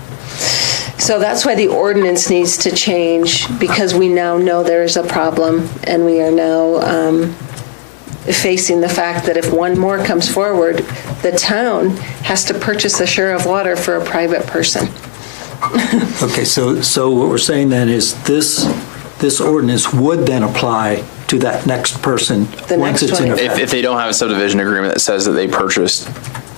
So that's why the ordinance needs to change, because we now know there is a problem, and we are now facing the fact that if one more comes forward, the town has to purchase a share of water for a private person. Okay, so what we're saying then is this ordinance would then apply to that next person once it's in effect. If they don't have a subdivision agreement that says that they purchased,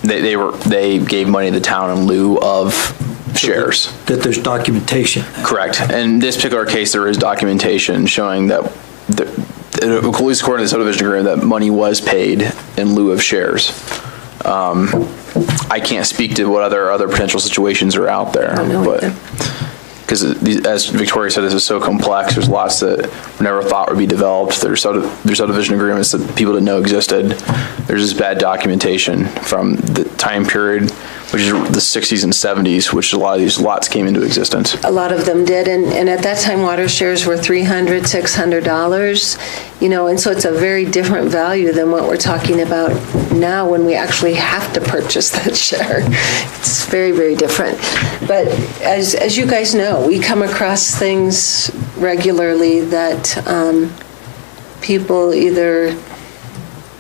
they gave money to the town in lieu of shares. That there's documentation. Correct. In this particular case, there is documentation showing that, at least according to the subdivision agreement, that money was paid in lieu of shares. I can't speak to what other potential situations are out there, but because as Victoria said, this is so complex. There's lots that we never thought would be developed. There's subdivision agreements that people didn't know existed. There's just bad documentation from the time period, which is the 60s and 70s, which a lot of these lots came into existence. A lot of them did, and at that time, water shares were $300, $600, and so it's a very different value than what we're talking about now when we actually have to purchase that share. It's very, very different. But as you guys know, we come across things regularly that people either,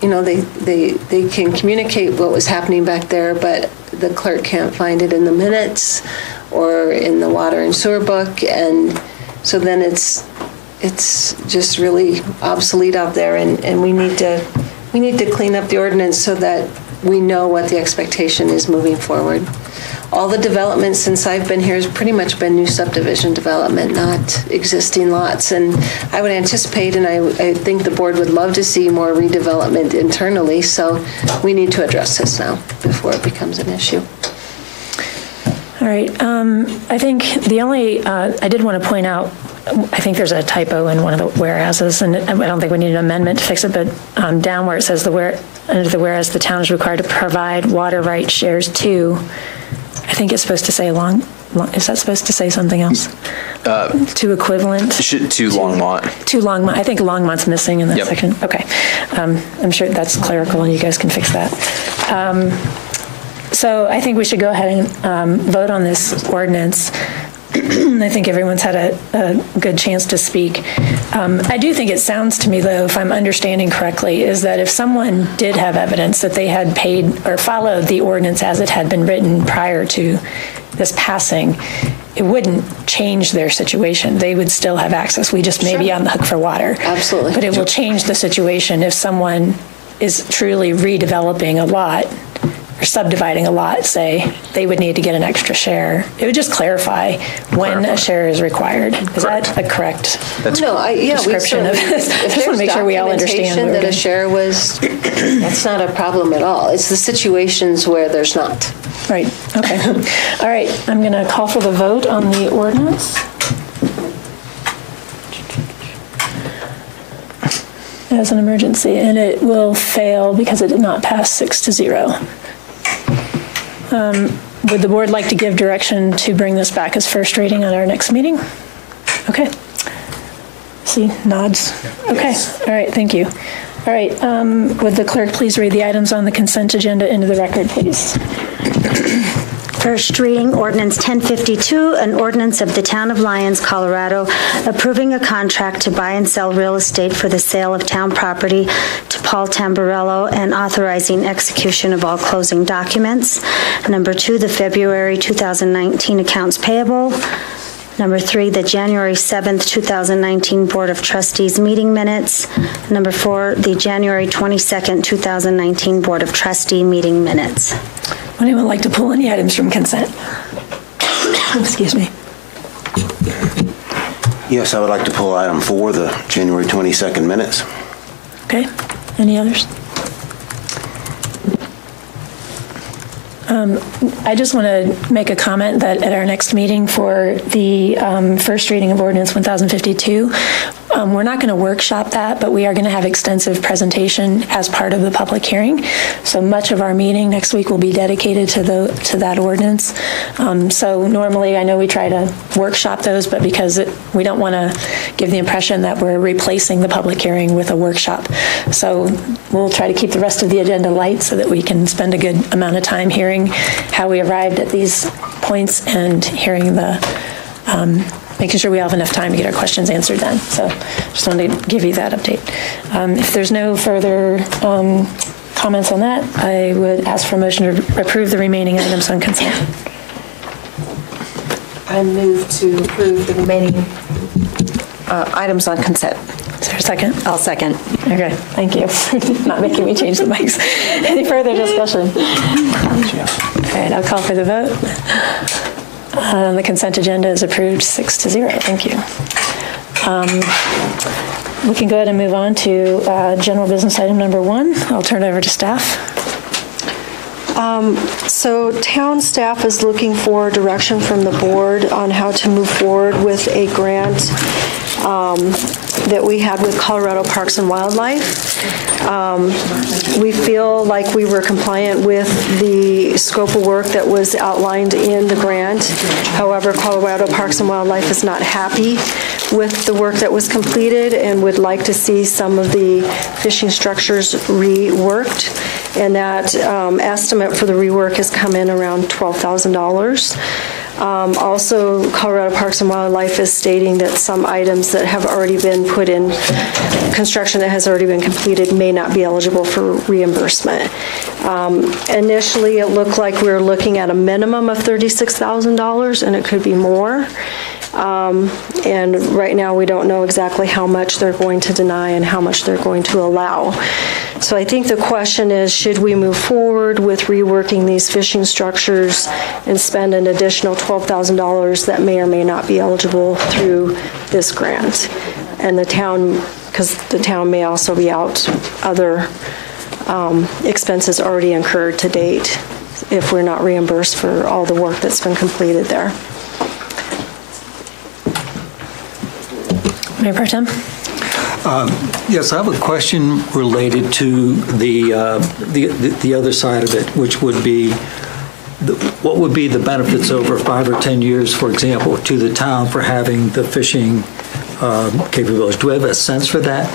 they can communicate what was happening back there, but the clerk can't find it in the minutes or in the water and sewer book, and so then it's just really obsolete out there, and we need to clean up the ordinance so that we know what the expectation is moving forward. All the development since I've been here has pretty much been new subdivision development, not existing lots. And I would anticipate, and I think the board would love to see more redevelopment internally. So we need to address this now before it becomes an issue. All right. I think the only, I did want to point out, I think there's a typo in one of the whereases, and I don't think we need an amendment to fix it, but down where it says under the whereas the town is required to provide water right shares to, I think it's supposed to say is that supposed to say something else? To equivalent? To Longmont. To Longmont. I think Longmont's missing in that section. Okay. I'm sure that's clerical and you guys can fix that. So I think we should go ahead and vote on this ordinance. I think everyone's had a good chance to speak. I do think it sounds to me, though, if I'm understanding correctly, is that if someone did have evidence that they had paid or followed the ordinance as it had been written prior to this passing, it wouldn't change their situation. They would still have access. We just may be on the hook for water. Absolutely. But it will change the situation if someone is truly redeveloping a lot or subdividing a lot, say, they would need to get an extra share. It would just clarify when a share is required. Is that a correct description of this? I just want to make sure we all understand that a share was, that's not a problem at all. It's the situations where there's not. Right, okay. All right, I'm going to call for the vote on the ordinance. As an emergency, and it will fail because it did not pass 6-0. Would the board like to give direction to bring this back as first reading at our next meeting? Okay. See, nods. Okay, all right, thank you. All right, would the clerk please read the items on the consent agenda into the record, please? First reading, Ordinance 1052, an ordinance of the Town of Lyons, Colorado, approving a contract to buy and sell real estate for the sale of town property to Paul Tamburello and authorizing execution of all closing documents. Number 2, the February 2019 accounts payable. Number 3, the January 7th, 2019 Board of Trustees meeting minutes. Number 4, the January 22nd, 2019 Board of Trustee meeting minutes. Would anyone like to pull any items from consent? Excuse me. Yes, I would like to pull item 4, the January 22nd minutes. Okay. Any others? I just want to make a comment that at our next meeting for the first reading of Ordinance 1052, we're not going to workshop that, but we are going to have extensive presentation as part of the public hearing. So much of our meeting next week will be dedicated to that ordinance. So normally, I know we try to workshop those, but because we don't want to give the impression that we're replacing the public hearing with a workshop. So we'll try to keep the rest of the agenda light so that we can spend a good amount of time hearing how we arrived at these points and hearing making sure we have enough time to get our questions answered then. So just wanted to give you that update. If there's no further comments on that, I would ask for a motion to approve the remaining items on consent. I move to approve the remaining items on consent. Is there a second? I'll second. Okay, thank you. Not making me change the mics. Any further discussion? All right, I'll call for the vote. The consent agenda is approved 6-0. Thank you. We can go ahead and move on to general business item number 1. I'll turn it over to staff. So town staff is looking for direction from the board on how to move forward with a grant that we had with Colorado Parks and Wildlife. We feel like we were compliant with the scope of work that was outlined in the grant. However, Colorado Parks and Wildlife is not happy with the work that was completed and would like to see some of the fishing structures reworked. And that estimate for the rework has come in around $12,000. Also, Colorado Parks and Wildlife is stating that some items that have already been put in, construction that has already been completed, may not be eligible for reimbursement. Initially, it looked like we were looking at a minimum of $36,000, and it could be more. And right now, we don't know exactly how much they're going to deny and how much they're going to allow. So I think the question is, should we move forward with reworking these fishing structures and spend an additional $12,000 that may or may not be eligible through this grant? And the town, because the town may also be out other expenses already incurred to date if we're not reimbursed for all the work that's been completed there. Mayor Pro Tem? Yes, I have a question related to the other side of it, which would be what would be the benefits over 5 or 10 years, for example, to the town for having the fishing capabilities. Do we have a sense for that?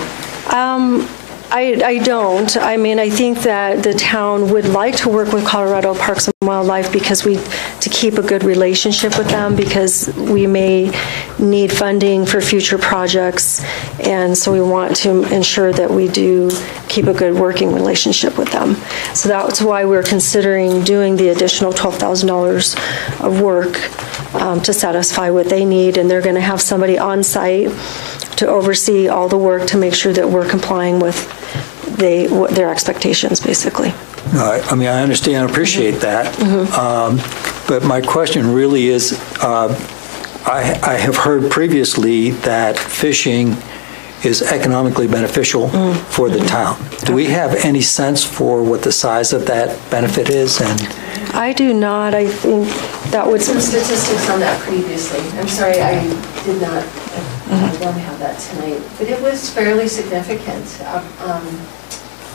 I don't. I mean, I think that the town would like to work with Colorado Parks and Wildlife to keep a good relationship with them, because we may need funding for future projects, and so we want to ensure that we do keep a good working relationship with them. So that's why we're considering doing the additional $12,000 of work to satisfy what they need, and they're going to have somebody on site to oversee all the work to make sure that we're complying with their expectations, basically. I mean, I understand and appreciate that. But my question really is, I have heard previously that fishing is economically beneficial for the town. Do we have any sense for what the size of that benefit is? And I do not. I think that would... Some statistics on that previously. I'm sorry, I did not. I don't have that tonight. But it was fairly significant.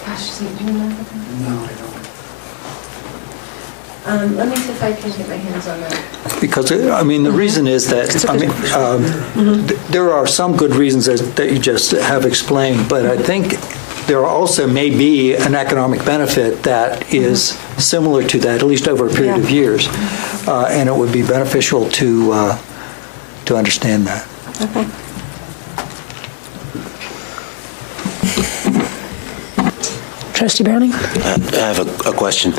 Gosh, do you know that? No, I don't. Let me see if I can get my hands on that. Because, I mean, the reason is that, there are some good reasons that you just have explained, but I think there also may be an economic benefit that is similar to that, at least over a period of years. And it would be beneficial to understand that. Okay. Trustee Browning? I have a question.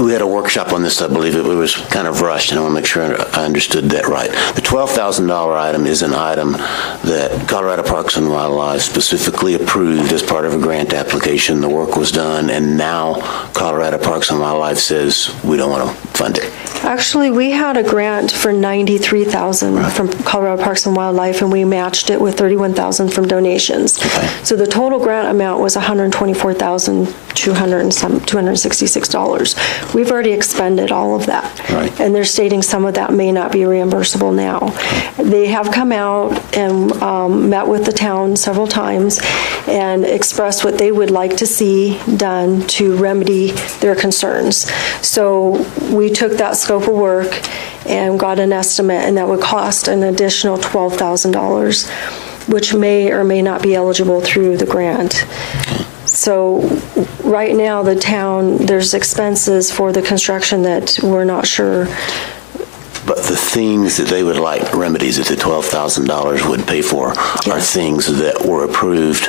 We had a workshop on this, I believe. It was kind of rushed, and I want to make sure I understood that right. The $12,000 item is an item that Colorado Parks and Wildlife specifically approved as part of a grant application. The work was done, and now Colorado Parks and Wildlife says we don't want to fund it. Actually, we had a grant for $93,000 from Colorado Parks and Wildlife, and we matched it with $31,000 from donations. Okay. So the total grant amount was $124,266. We've already expended all of that. Right. And they're stating some of that may not be reimbursable now. They have come out and met with the town several times and expressed what they would like to see done to remedy their concerns. So we took that scope of work and got an estimate, and that would cost an additional $12,000, which may or may not be eligible through the grant. So right now, the town, there's expenses for the construction that we're not sure. But the things that they would like remedies that the $12,000 would pay for are things that were approved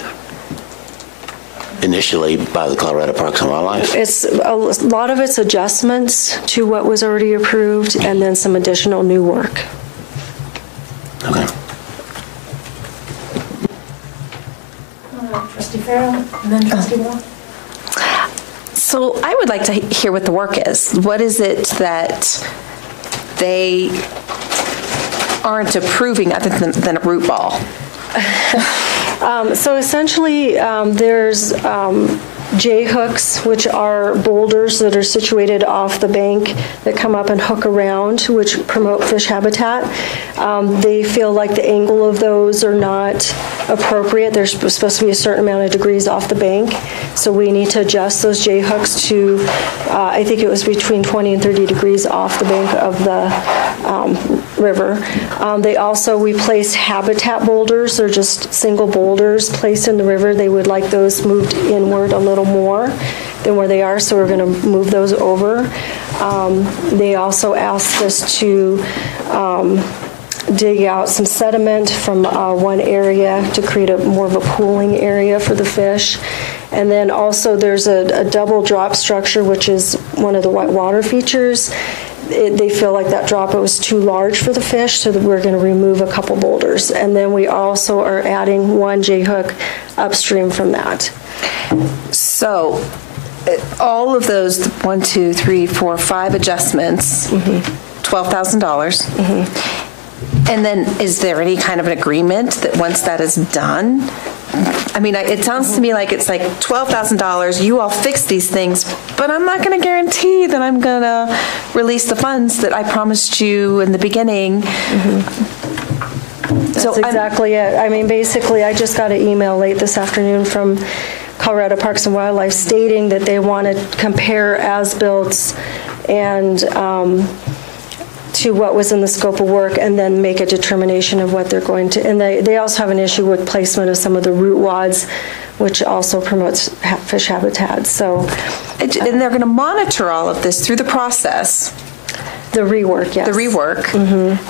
initially by the Colorado Parks and Wildlife? It's a lot of it's adjustments to what was already approved, and then some additional new work. Okay. Trustee Farrell, and then Trustee Wall. So I would like to hear what the work is. What is it that they aren't approving other than a root ball? So essentially, there's J-hooks, which are boulders that are situated off the bank that come up and hook around, which promote fish habitat. They feel like the angle of those are not appropriate. They're supposed to be a certain amount of degrees off the bank. So we need to adjust those J-hooks to, I think it was between 20 and 30 degrees off the bank of the river. We place habitat boulders. They're just single boulders placed in the river. They would like those moved inward a little more than where they are, so we're going to move those over. They also asked us to dig out some sediment from one area to create more of a pooling area for the fish. And then also there's a double drop structure, which is one of the whitewater features. They feel like that drop was too large for the fish, so that we're going to remove a couple boulders. And then we also are adding one J-hook upstream from that. So all of those 1, 2, 3, 4, 5 adjustments, $12,000. And then is there any kind of an agreement that once that is done, I mean, it sounds to me like it's like $12,000, you all fix these things, but I'm not going to guarantee that I'm going to release the funds that I promised you in the beginning. That's exactly it. I mean, basically, I just got an email late this afternoon from Colorado Parks and Wildlife stating that they want to compare as-built and to what was in the scope of work, and then make a determination of what they're going to. And they also have an issue with placement of some of the root wads, which also promotes fish habitat. So, and they're going to monitor all of this through the process. The rework, yes. The rework.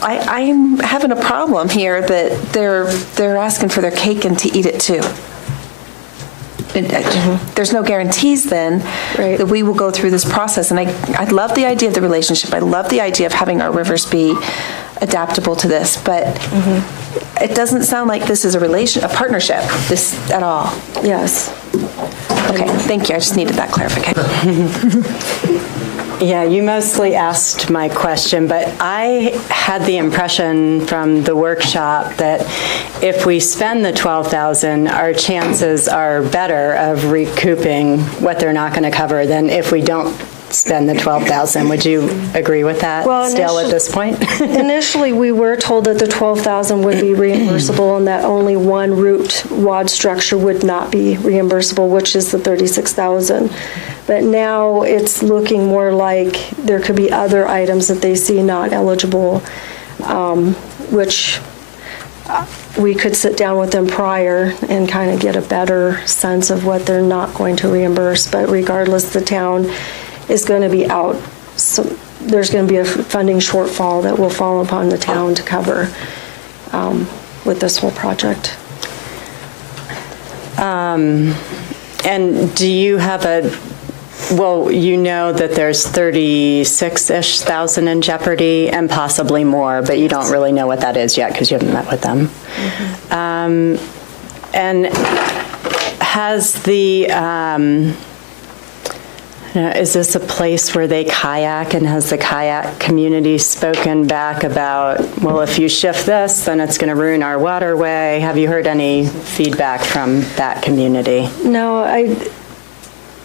I'm having a problem here that they're asking for their cake and to eat it too. There's no guarantees then that we will go through this process. And I love the idea of the relationship. I love the idea of having our rivers be adaptable to this, but it doesn't sound like this is a partnership this at all. Yes. Okay, thank you. I just needed that clarification. Yeah, you mostly asked my question, but I had the impression from the workshop that if we spend the $12,000, our chances are better of recouping what they're not going to cover than if we don't spend the $12,000. Would you agree with that still at this point? Initially, we were told that the $12,000 would be reimbursable and that only one root wad structure would not be reimbursable, which is the $36,000. But now it's looking more like there could be other items that they see not eligible, which we could sit down with them prior and kind of get a better sense of what they're not going to reimburse. But regardless, the town is going to be out. So there's going to be a funding shortfall that will fall upon the town to cover with this whole project. And do you have well, you know that there's 36-ish thousand in jeopardy and possibly more, but you don't really know what that is yet because you haven't met with them. Mm-hmm. And has the, is this a place where they kayak, and has the kayak community spoken back about, well, if you shift this, then it's going to ruin our waterway? Have you heard any feedback from that community?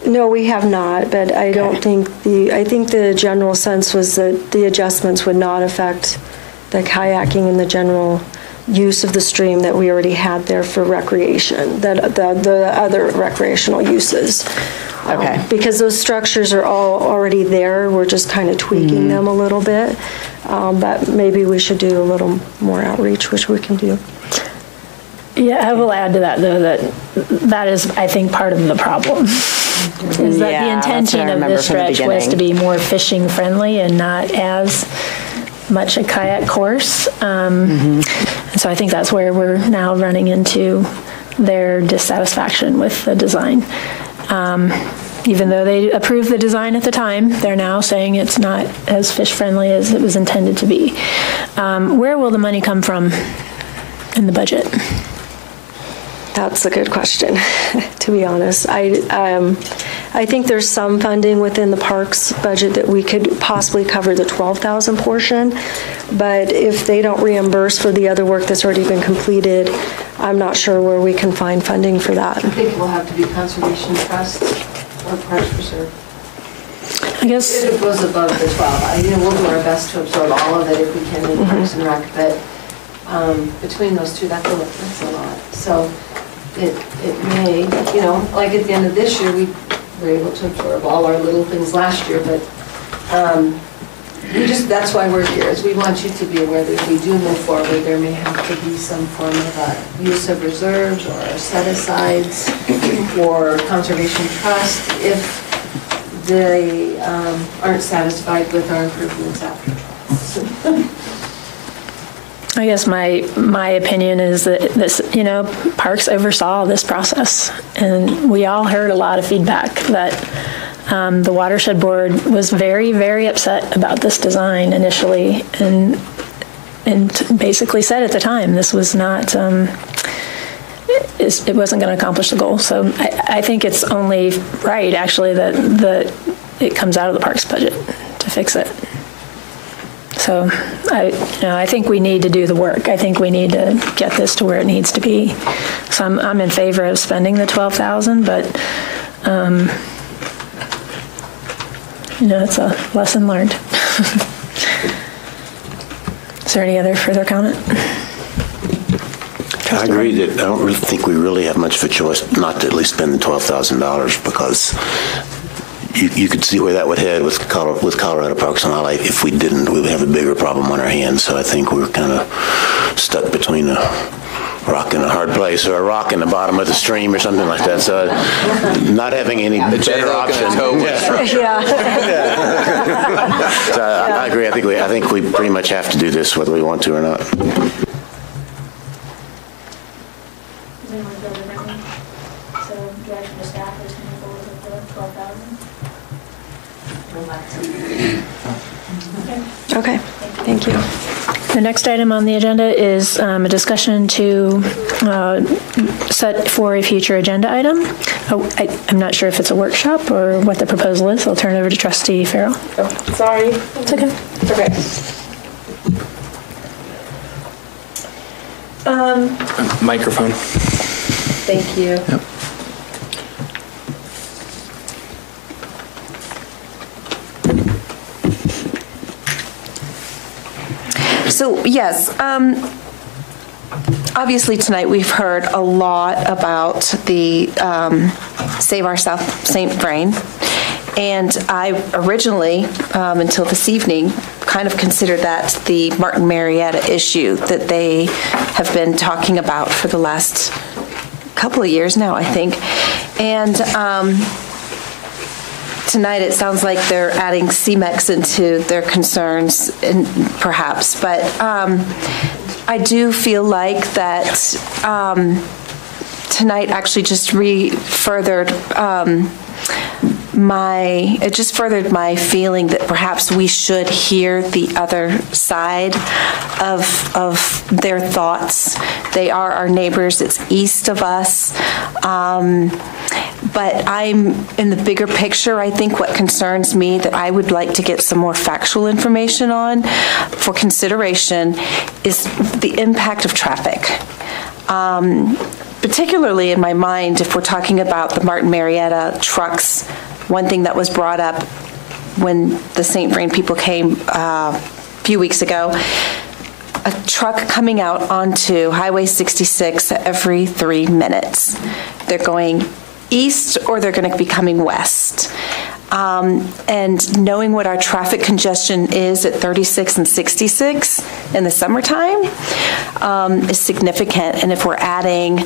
No, we have not, but I don't think I think the general sense was that the adjustments would not affect the kayaking and the general use of the stream that we already had there for recreation, that the other recreational uses. Okay. Because those structures are all already there. We're just kind of tweaking them a little bit. But maybe we should do a little more outreach, which we can do. Yeah, I will add to that, though, that is, I think, part of the problem. Is that the intention of this stretch was to be more fishing friendly and not as much a kayak course. And so I think that's where we're now running into their dissatisfaction with the design. Even though they approved the design at the time, they're now saying it's not as fish friendly as it was intended to be. Where will the money come from in the budget? That's a good question, to be honest. I think there's some funding within the parks budget that we could possibly cover the 12,000 portion, but if they don't reimburse for the other work that's already been completed, I'm not sure where we can find funding for that. I think it will have to be Conservation Trust or Parks Preserve. I guess if it goes above the 12, we'll do our best to absorb all of it if we can in Parks and Rec, but between those two, that's a lot. So it may, like at the end of this year, we were able to absorb all our little things last year, but that's why we're here, is we want you to be aware that if we do move forward, there may have to be some form of use of reserves or set-asides or conservation trust if they aren't satisfied with our improvements after trials. I guess my opinion is that this, Parks oversaw this process, and we all heard a lot of feedback that the Watershed Board was very, very upset about this design initially, and basically said at the time this was not, it wasn't going to accomplish the goal. So I think it's only right, actually, that it comes out of the Parks budget to fix it. So I think we need to do the work. I think we need to get this to where it needs to be. So I'm in favor of spending the $12,000, but it's a lesson learned. Is there any other further comment? I agree that I don't really think we really have much of a choice not to at least spend the $12,000, because you could see where that would head with Colorado Parks and Wildlife. If we didn't, we would have a bigger problem on our hands. So I think we're kind of stuck between a rock in a hard place or a rock in the bottom of the stream or something like that. So not having any better option. So I agree. I think we pretty much have to do this whether we want to or not. Okay, thank you. The next item on the agenda is a discussion to set for a future agenda item. I'm not sure if it's a workshop or what the proposal is. I'll turn it over to Trustee Farrell. Oh, sorry. It's okay. Okay. Microphone. Thank you. Yep. So, yes, obviously tonight we've heard a lot about the Save Our South St. Vrain, And I originally, until this evening, kind of considered that the Martin Marietta issue that they have been talking about for the last couple of years now, I think. And tonight it sounds like they're adding CMEX into their concerns, and perhaps, but I do feel like that tonight actually just furthered my feeling that perhaps we should hear the other side of their thoughts. They are our neighbors. It's east of us. But I'm, in the bigger picture, I think what concerns me that I would like to get some more factual information on for consideration is the impact of traffic. Particularly in my mind, if we're talking about the Martin Marietta trucks, one thing that was brought up when the St. Vrain people came a few weeks ago, a truck coming out onto Highway 66 every 3 minutes. They're going east or they're going to be coming west. And knowing what our traffic congestion is at 36 and 66 in the summertime is significant. And if we're adding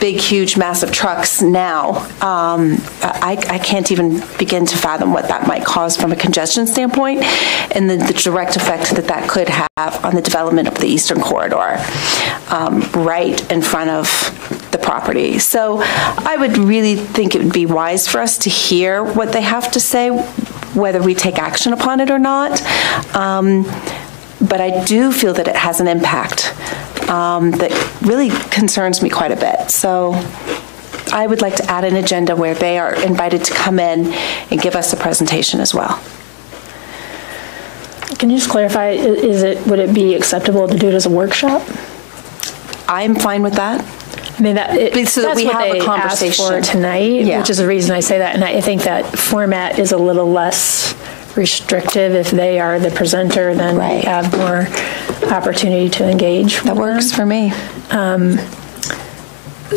big, huge, massive trucks now, I can't even begin to fathom what that might cause from a congestion standpoint and the direct effect that that could have on the development of the Eastern Corridor right in front of the property. So I would really think it would be wise for us to hear what they have to say, whether we take action upon it or not. But I do feel that it has an impact that really concerns me quite a bit. So I would like to add an agenda where they are invited to come in and give us a presentation as well. Can you just clarify, would it be acceptable to do it as a workshop? I'm fine with that. I mean, so that we have a conversation for tonight, yeah. Which is the reason I say that. And I think that format is a little less restrictive if they are the presenter, then we have more opportunity to engage. That works for me.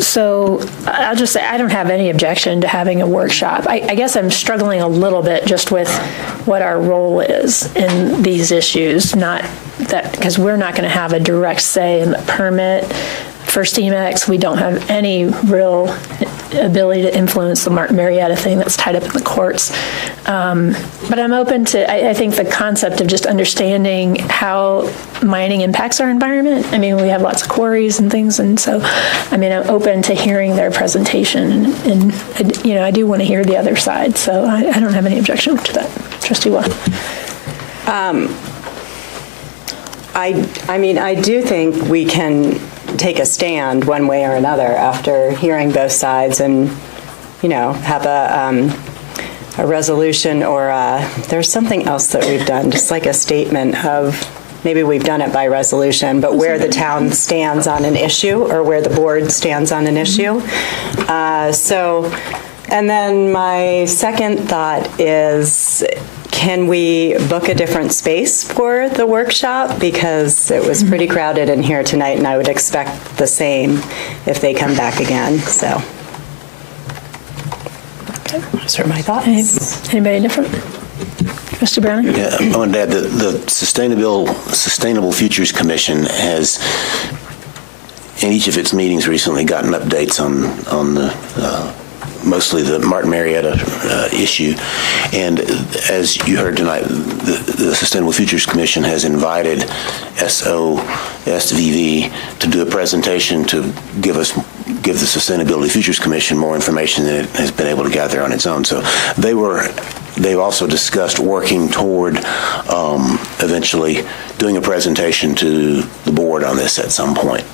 So I'll just say I don't have any objection to having a workshop. I guess I'm struggling a little bit just with what our role is in these issues, not that because we're not going to have a direct say in the permit. For CMEX, we don't have any real ability to influence the Martin Marietta thing that's tied up in the courts. But I'm open to, I think the concept of just understanding how mining impacts our environment. I mean, we have lots of quarries and things, and so, I mean, I'm open to hearing their presentation, and I do want to hear the other side, so I don't have any objection to that. Trustee Watt. I mean, I do think we can take a stand one way or another after hearing both sides and, have a resolution or there's something else that we've done, just like a statement of maybe we've done it by resolution, but where the town stands on an issue or where the board stands on an issue. And then my second thought is, can we book a different space for the workshop? Because it was pretty crowded in here tonight, and I would expect the same if they come back again. So, those are my thoughts. Anybody different? Mr. Browning? Yeah, I wanted to add that the Sustainable Futures Commission has, in each of its meetings recently, gotten updates on the mostly the Martin Marietta issue. And as you heard tonight, the Sustainable Futures Commission has invited SVV to do a presentation to give the Sustainability Futures Commission more information than it has been able to gather on its own. So they've also discussed working toward eventually doing a presentation to the board on this at some point.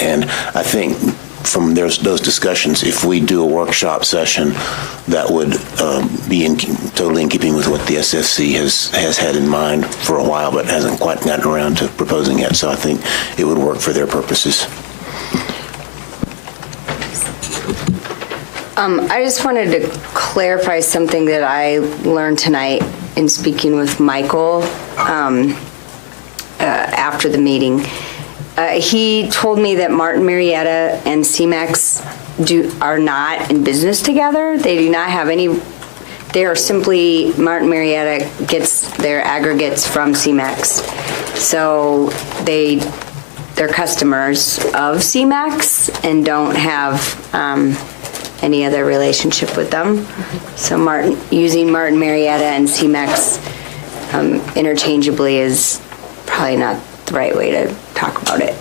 And I think from those discussions, if we do a workshop session, that would be totally in keeping with what the SFC has had in mind for a while, but hasn't quite gotten around to proposing yet. So I think it would work for their purposes. I just wanted to clarify something that I learned tonight in speaking with Michael after the meeting. He told me that Martin Marietta and CMEX are not in business together. They do not have any. They are simply, Martin Marietta gets their aggregates from CMEX. So they're customers of CMEX and don't have any other relationship with them. So using Martin Marietta and CMEX interchangeably is probably not the right way to talk about it.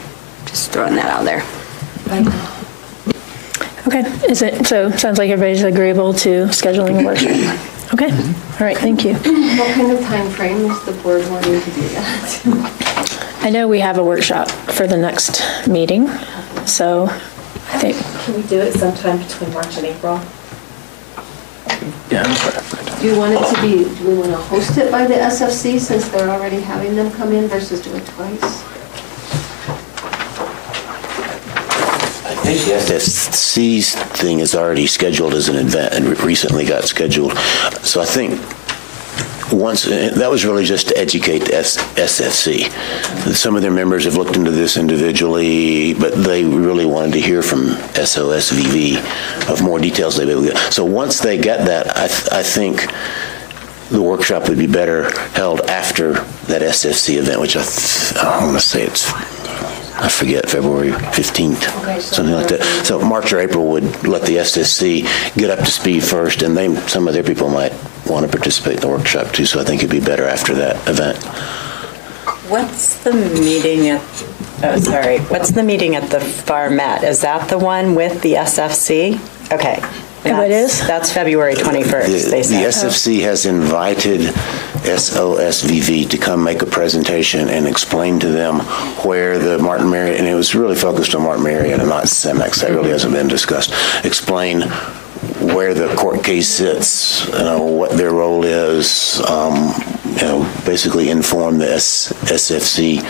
Just throwing that out there. Okay, sounds like everybody's agreeable to scheduling a workshop. Okay, all right, thank you. What kind of time frame is the board wanting to do that? I know we have a workshop for the next meeting, so I think. Can we do it sometime between March and April? Yeah. Do we want to host it by the SFC since they're already having them come in versus do it twice? I think the SFC's thing is already scheduled as an event and recently got scheduled. So I think that was really just to educate the SFC. Some of their members have looked into this individually, but they really wanted to hear from SOSVV of more details they'd be able to get. So once they get that, I think the workshop would be better held after that SFC event, which I want to say I forget, February 15th, something like that. So March or April would let the SSC get up to speed first, and some of their people might want to participate in the workshop too, so I think it'd be better after that event. What's the meeting at the Farmette? Is that the one with the SFC? Okay. It is? That's February 21st, they said. The SFC has invited SOSVV to come make a presentation and explain to them where the Martin Marietta, and it was really focused on Martin Marietta, not CEMEX, that really hasn't been discussed, explain where the court case sits, what their role is, basically inform the SFC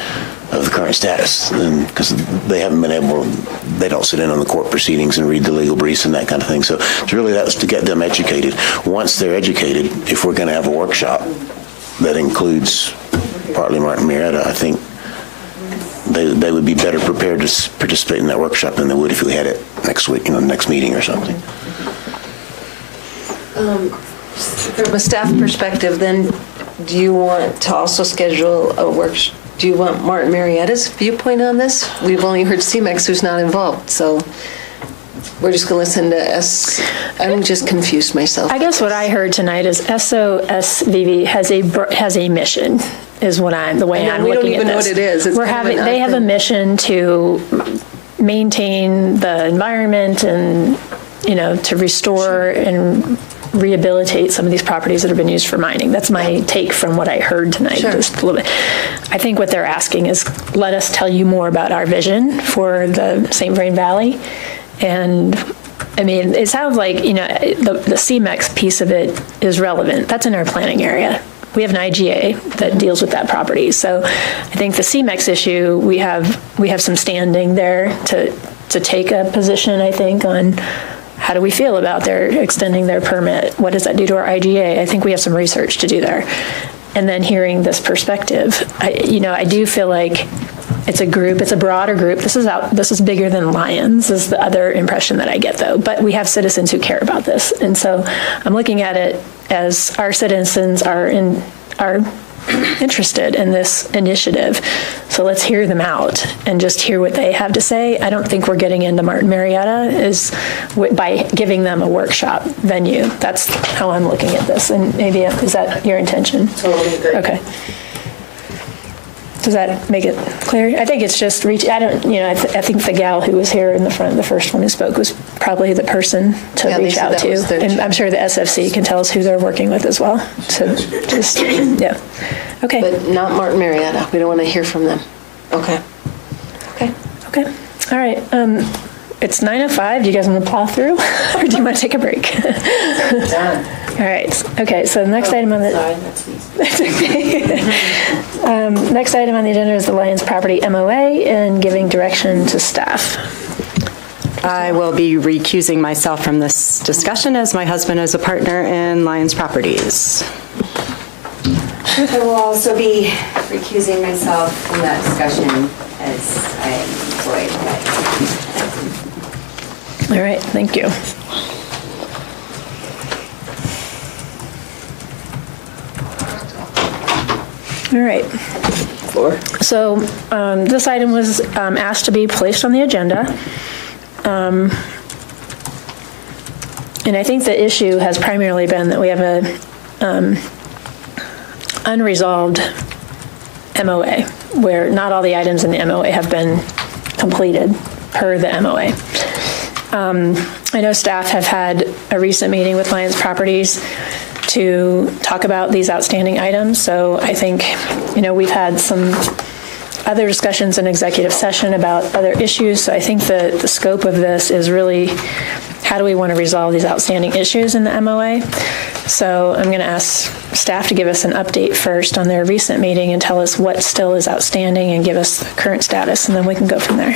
of the current status, because they haven't been they don't sit in on the court proceedings and read the legal briefs and that kind of thing. So it's really that was to get them educated. Once they're educated, if we're going to have a workshop that includes partly Martin Marietta, I think they would be better prepared to participate in that workshop than they would if we had it next week, next meeting or something. From a staff perspective, then, do you want to also schedule a workshop? Do you want Martin Marietta's viewpoint on this? We've only heard CMEX, who's not involved, so we're just going to listen to I'm just confused myself. I guess what I heard tonight is SOSVV has a mission, is what the way I'm looking at this. We don't even know what it is. They have a mission to maintain the environment and to restore and rehabilitate some of these properties that have been used for mining. That's my take from what I heard tonight. Sure. Just a little bit. I think what they're asking is, let us tell you more about our vision for the St. Vrain Valley. And I mean, it sounds like, the CMEX piece of it is relevant. That's in our planning area. We have an IGA that deals with that property. So I think the CMEX issue, we have some standing there to take a position, I think, on how do we feel about their extending their permit? What does that do to our IGA? I think we have some research to do there. And then hearing this perspective, I do feel like it's a group, it's a broader group. This is bigger than Lions, is the other impression that I get, though. But we have citizens who care about this. And so I'm looking at it as our citizens are interested in this initiative. So let's hear them out and just hear what they have to say. I don't think we're getting into Martin Marietta by giving them a workshop venue. That's how I'm looking at this. And maybe, is that your intention? Totally agree. Okay. Does that make it clear? I think it's just I think the gal who was here in the front, the first one who spoke, was probably the person to reach out to. And I'm sure the SFC can tell us who they're working with as well. So just, yeah. Okay. But not Martin Marietta. We don't want to hear from them. Okay. Okay. All right. It's 9:05. Do you guys want to plow through? Or do you want to take a break? Done. All right. Okay. So the next item on the that's okay. Next item on the agenda is the Lions property MOA and giving direction to staff. I will be recusing myself from this discussion as my husband is a partner in Lions Properties. I will also be recusing myself from that discussion as I am employed. All right, thank you. All right. So this item was asked to be placed on the agenda. And I think the issue has primarily been that we have a unresolved MOA, where not all the items in the MOA have been completed per the MOA. I know staff have had a recent meeting with Lions Properties to talk about these outstanding items. So I think, we've had some other discussions in executive session about other issues. So I think the scope of this is really how do we want to resolve these outstanding issues in the MOA. So I'm going to ask staff to give us an update first on their recent meeting and tell us what still is outstanding and give us the current status, and then we can go from there.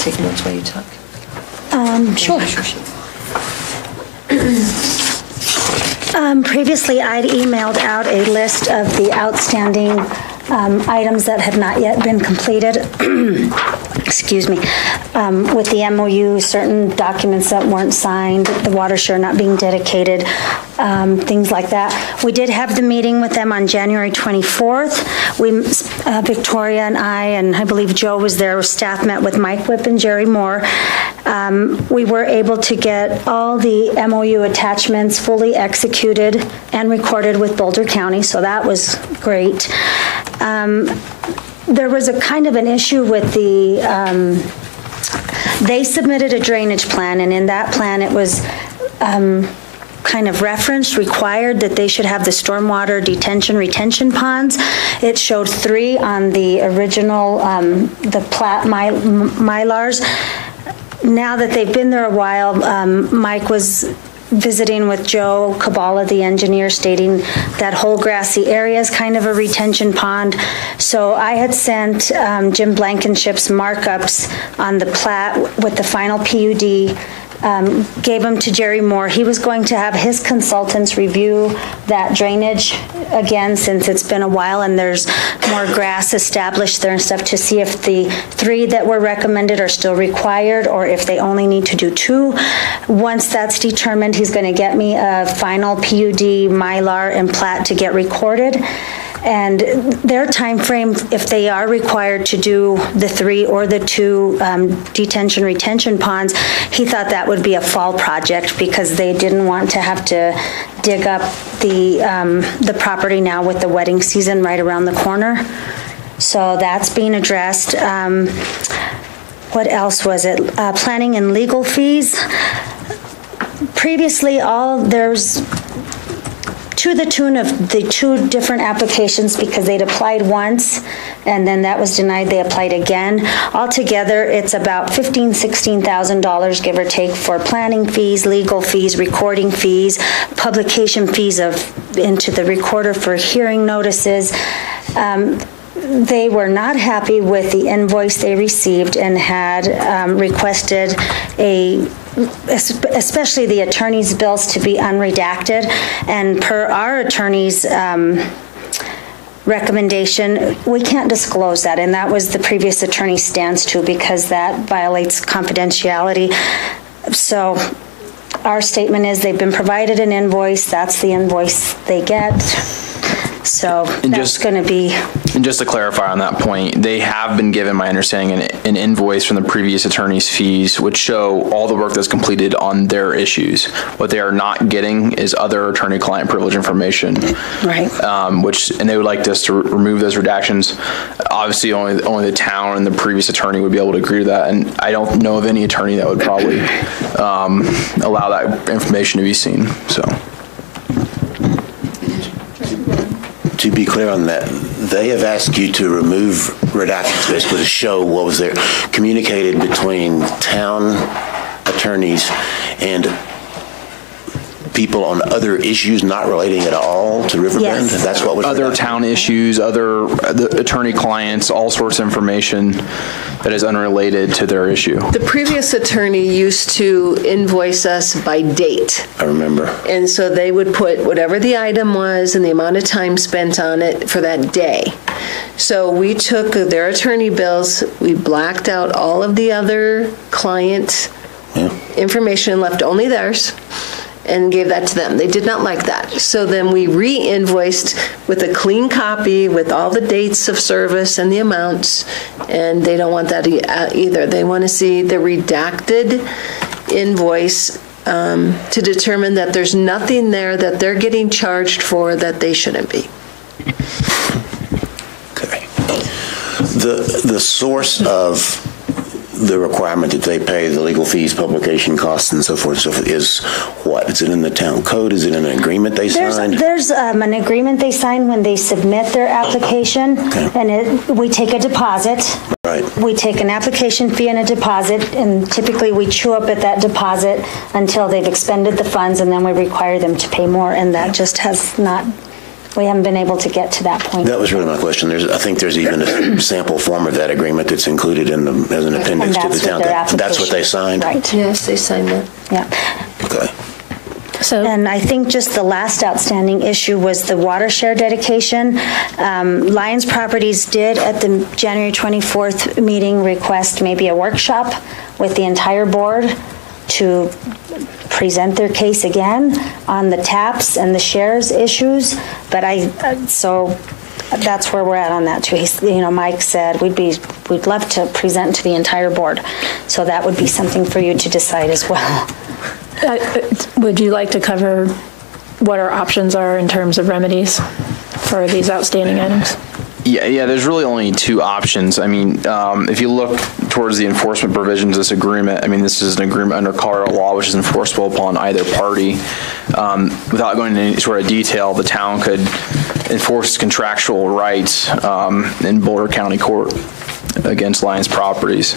Take notes while you talk. Sure. Previously, I'd emailed out a list of the outstanding items that have not yet been completed. Excuse me. With the MOU, certain documents that weren't signed, the water share not being dedicated, things like that. We did have the meeting with them on January 24th. Victoria and I believe Joe was there, staff met with Mike Whipp and Jerry Moore. We were able to get all the MOU attachments fully executed and recorded with Boulder County, so that was great. There was a kind of an issue with they submitted a drainage plan, and in that plan it was kind of referenced, required that they should have the stormwater detention retention ponds. It showed 3 on the original, the plat Mylars. Now that they've been there a while, Mike was visiting with Joe Kabala, the engineer, stating that whole grassy area is kind of a retention pond. So I had sent Jim Blankenship's markups on the plat with the final PUD, gave them to Jerry Moore. He was going to have his consultants review that drainage again, since it's been a while and there's more grass established there and stuff, to see if the 3 that were recommended are still required or if they only need to do 2. Once that's determined, he's going to get me a final PUD, Mylar, and plat to get recorded. And their time frame, if they are required to do the 3 or the 2 detention retention ponds, he thought that would be a fall project because they didn't want to have to dig up the property now with the wedding season right around the corner. So that's being addressed. What else was it? Planning and legal fees. Previously, there's to the tune of the 2 different applications, because they'd applied once and then that was denied, they applied again. Altogether, it's about $15,000, $16,000, give or take, for planning fees, legal fees, recording fees, publication fees into the recorder for hearing notices. They were not happy with the invoice they received and had requested especially the attorney's bills, to be unredacted. And per our attorney's recommendation, we can't disclose that. And that was the previous attorney's stance too, because that violates confidentiality. So our statement is they've been provided an invoice. That's the invoice they get. So that's going to be... And just to clarify on that point, they have been given, my understanding, an invoice from the previous attorney's fees, which show all the work that's completed on their issues. What they are not getting is other attorney-client privilege information. Right. And they would like us to remove those redactions. Obviously, only the town and the previous attorney would be able to agree to that, and I don't know of any attorney that would probably allow that information to be seen. So. To be clear on that, they have asked you to remove redactions, basically to show what was there communicated between town attorneys and people on other issues not relating at all to Riverbend? Yes. That's what was Other town issues, the attorney clients, all sorts of information that is unrelated to their issue. The previous attorney used to invoice us by date. I remember. And so they would put whatever the item was and the amount of time spent on it for that day. So we took their attorney bills, we blacked out all of the other client information, left only theirs, and gave that to them. They did not like that. So then we re-invoiced with a clean copy with all the dates of service and the amounts, and they don't want that either. They want to see the redacted invoice to determine that there's nothing there that they're getting charged for that they shouldn't be. Okay. The source of the requirement that they pay the legal fees, publication costs, and so forth is what? Is it in the town code? Is it in an agreement they signed? There's an agreement they sign when they submit their application, and we take a deposit. Right. We take an application fee and a deposit, and typically we chew up at that deposit until they've expended the funds, and then we require them to pay more, and that just has not... We haven't been able to get to that point. That was really my question. I think there's even a sample form of that agreement that's included in as an appendix to the town. That's what they signed? Right. Yes, they signed that. Yeah. Okay. And I think just the last outstanding issue was the water share dedication. Lions Properties did at the January 24th meeting request maybe a workshop with the entire board to present their case again on the taps and the shares issues, but so that's where we're at on that too. Mike said we'd love to present to the entire board, so that would be something for you to decide as well. Would you like to cover what our options are in terms of remedies for these outstanding items? Yeah, there's really only two options. I mean, if you look towards the enforcement provisions of this agreement, I mean, this is an agreement under Colorado law, which is enforceable upon either party. Without going into any sort of detail, the town could enforce contractual rights in Boulder County Court against Lions Properties.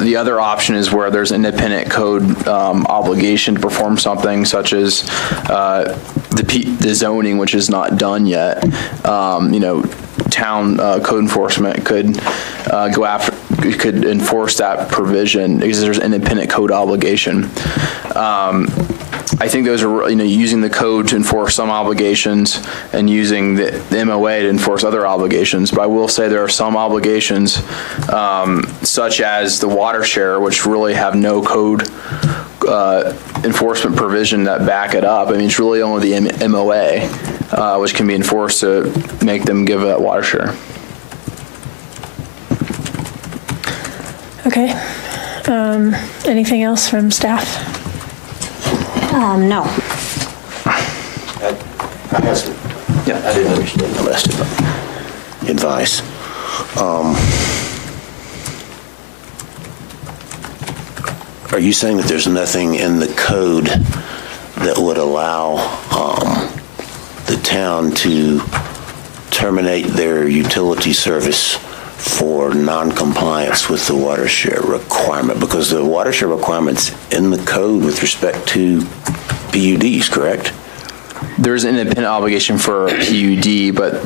The other option is where there's independent code obligation to perform something, such as the zoning, which is not done yet. Town code enforcement could could enforce that provision because there's independent code obligation. I think those are, using the code to enforce some obligations and using the MOA to enforce other obligations. But I will say there are some obligations, such as the water share, which really have no code enforcement provision that back it up. I mean, it's really only the MOA, which can be enforced to make them give that water share. Okay. Anything else from staff? No. I didn't understand the rest of the advice. Are you saying that there's nothing in the code that would allow the town to terminate their utility service for non-compliance with the water share requirement? Because the water share requirement's in the code with respect to PUDs, correct? There's an independent obligation for a PUD, but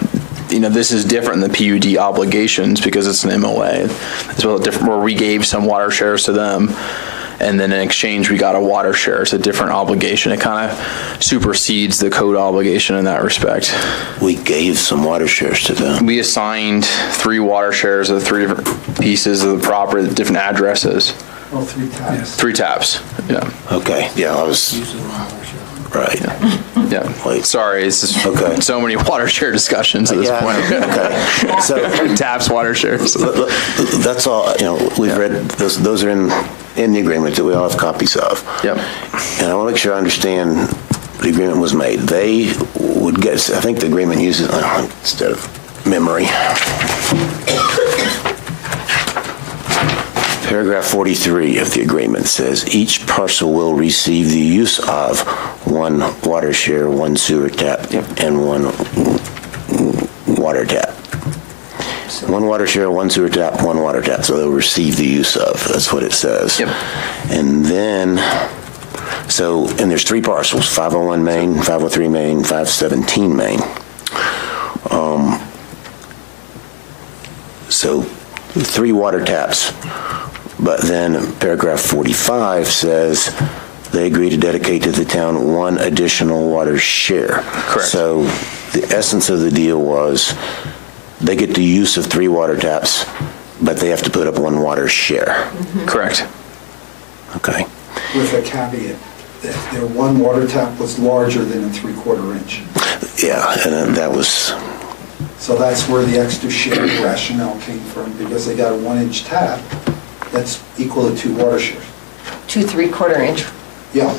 this is different than the PUD obligations because it's an MOA. It's a little different, where we gave some water shares to them, and then in exchange we got a water share. It's a different obligation. It kind of supersedes the code obligation in that respect. We gave some water shares to them. We assigned 3 water shares of 3 different pieces of the property, different addresses. Oh, 3 taps. 3 taps, yeah. Okay, yeah, I was... Right. Yeah. Wait. Sorry, it's just so many water share discussions at this point. Okay. So taps, water shares. That's all. We've read those are in the agreement that we all have copies of. Yep. And I want to make sure I understand the agreement was made. They would get. I think the agreement uses instead of memory. Paragraph 43 of the agreement says each parcel will receive the use of 1 water share, 1 sewer tap, and 1 water tap. 1 water share, 1 sewer tap, 1 water tap. So they'll receive the use of. That's what it says. Yep. And then So, and there's 3 parcels, 501 Main, 503 Main, 517 Main. So 3 water taps, but then paragraph 45 says they agree to dedicate to the town 1 additional water share. Correct. So the essence of the deal was they get the use of 3 water taps, but they have to put up 1 water share. Mm-hmm. Correct. Okay. With a caveat that their 1 water tap was larger than a 3/4 inch. Yeah, and that was... So that's where the extra share rationale came from, because they got a 1-inch tap that's equal to 2 water shares. 2 3/4 inch. Yeah.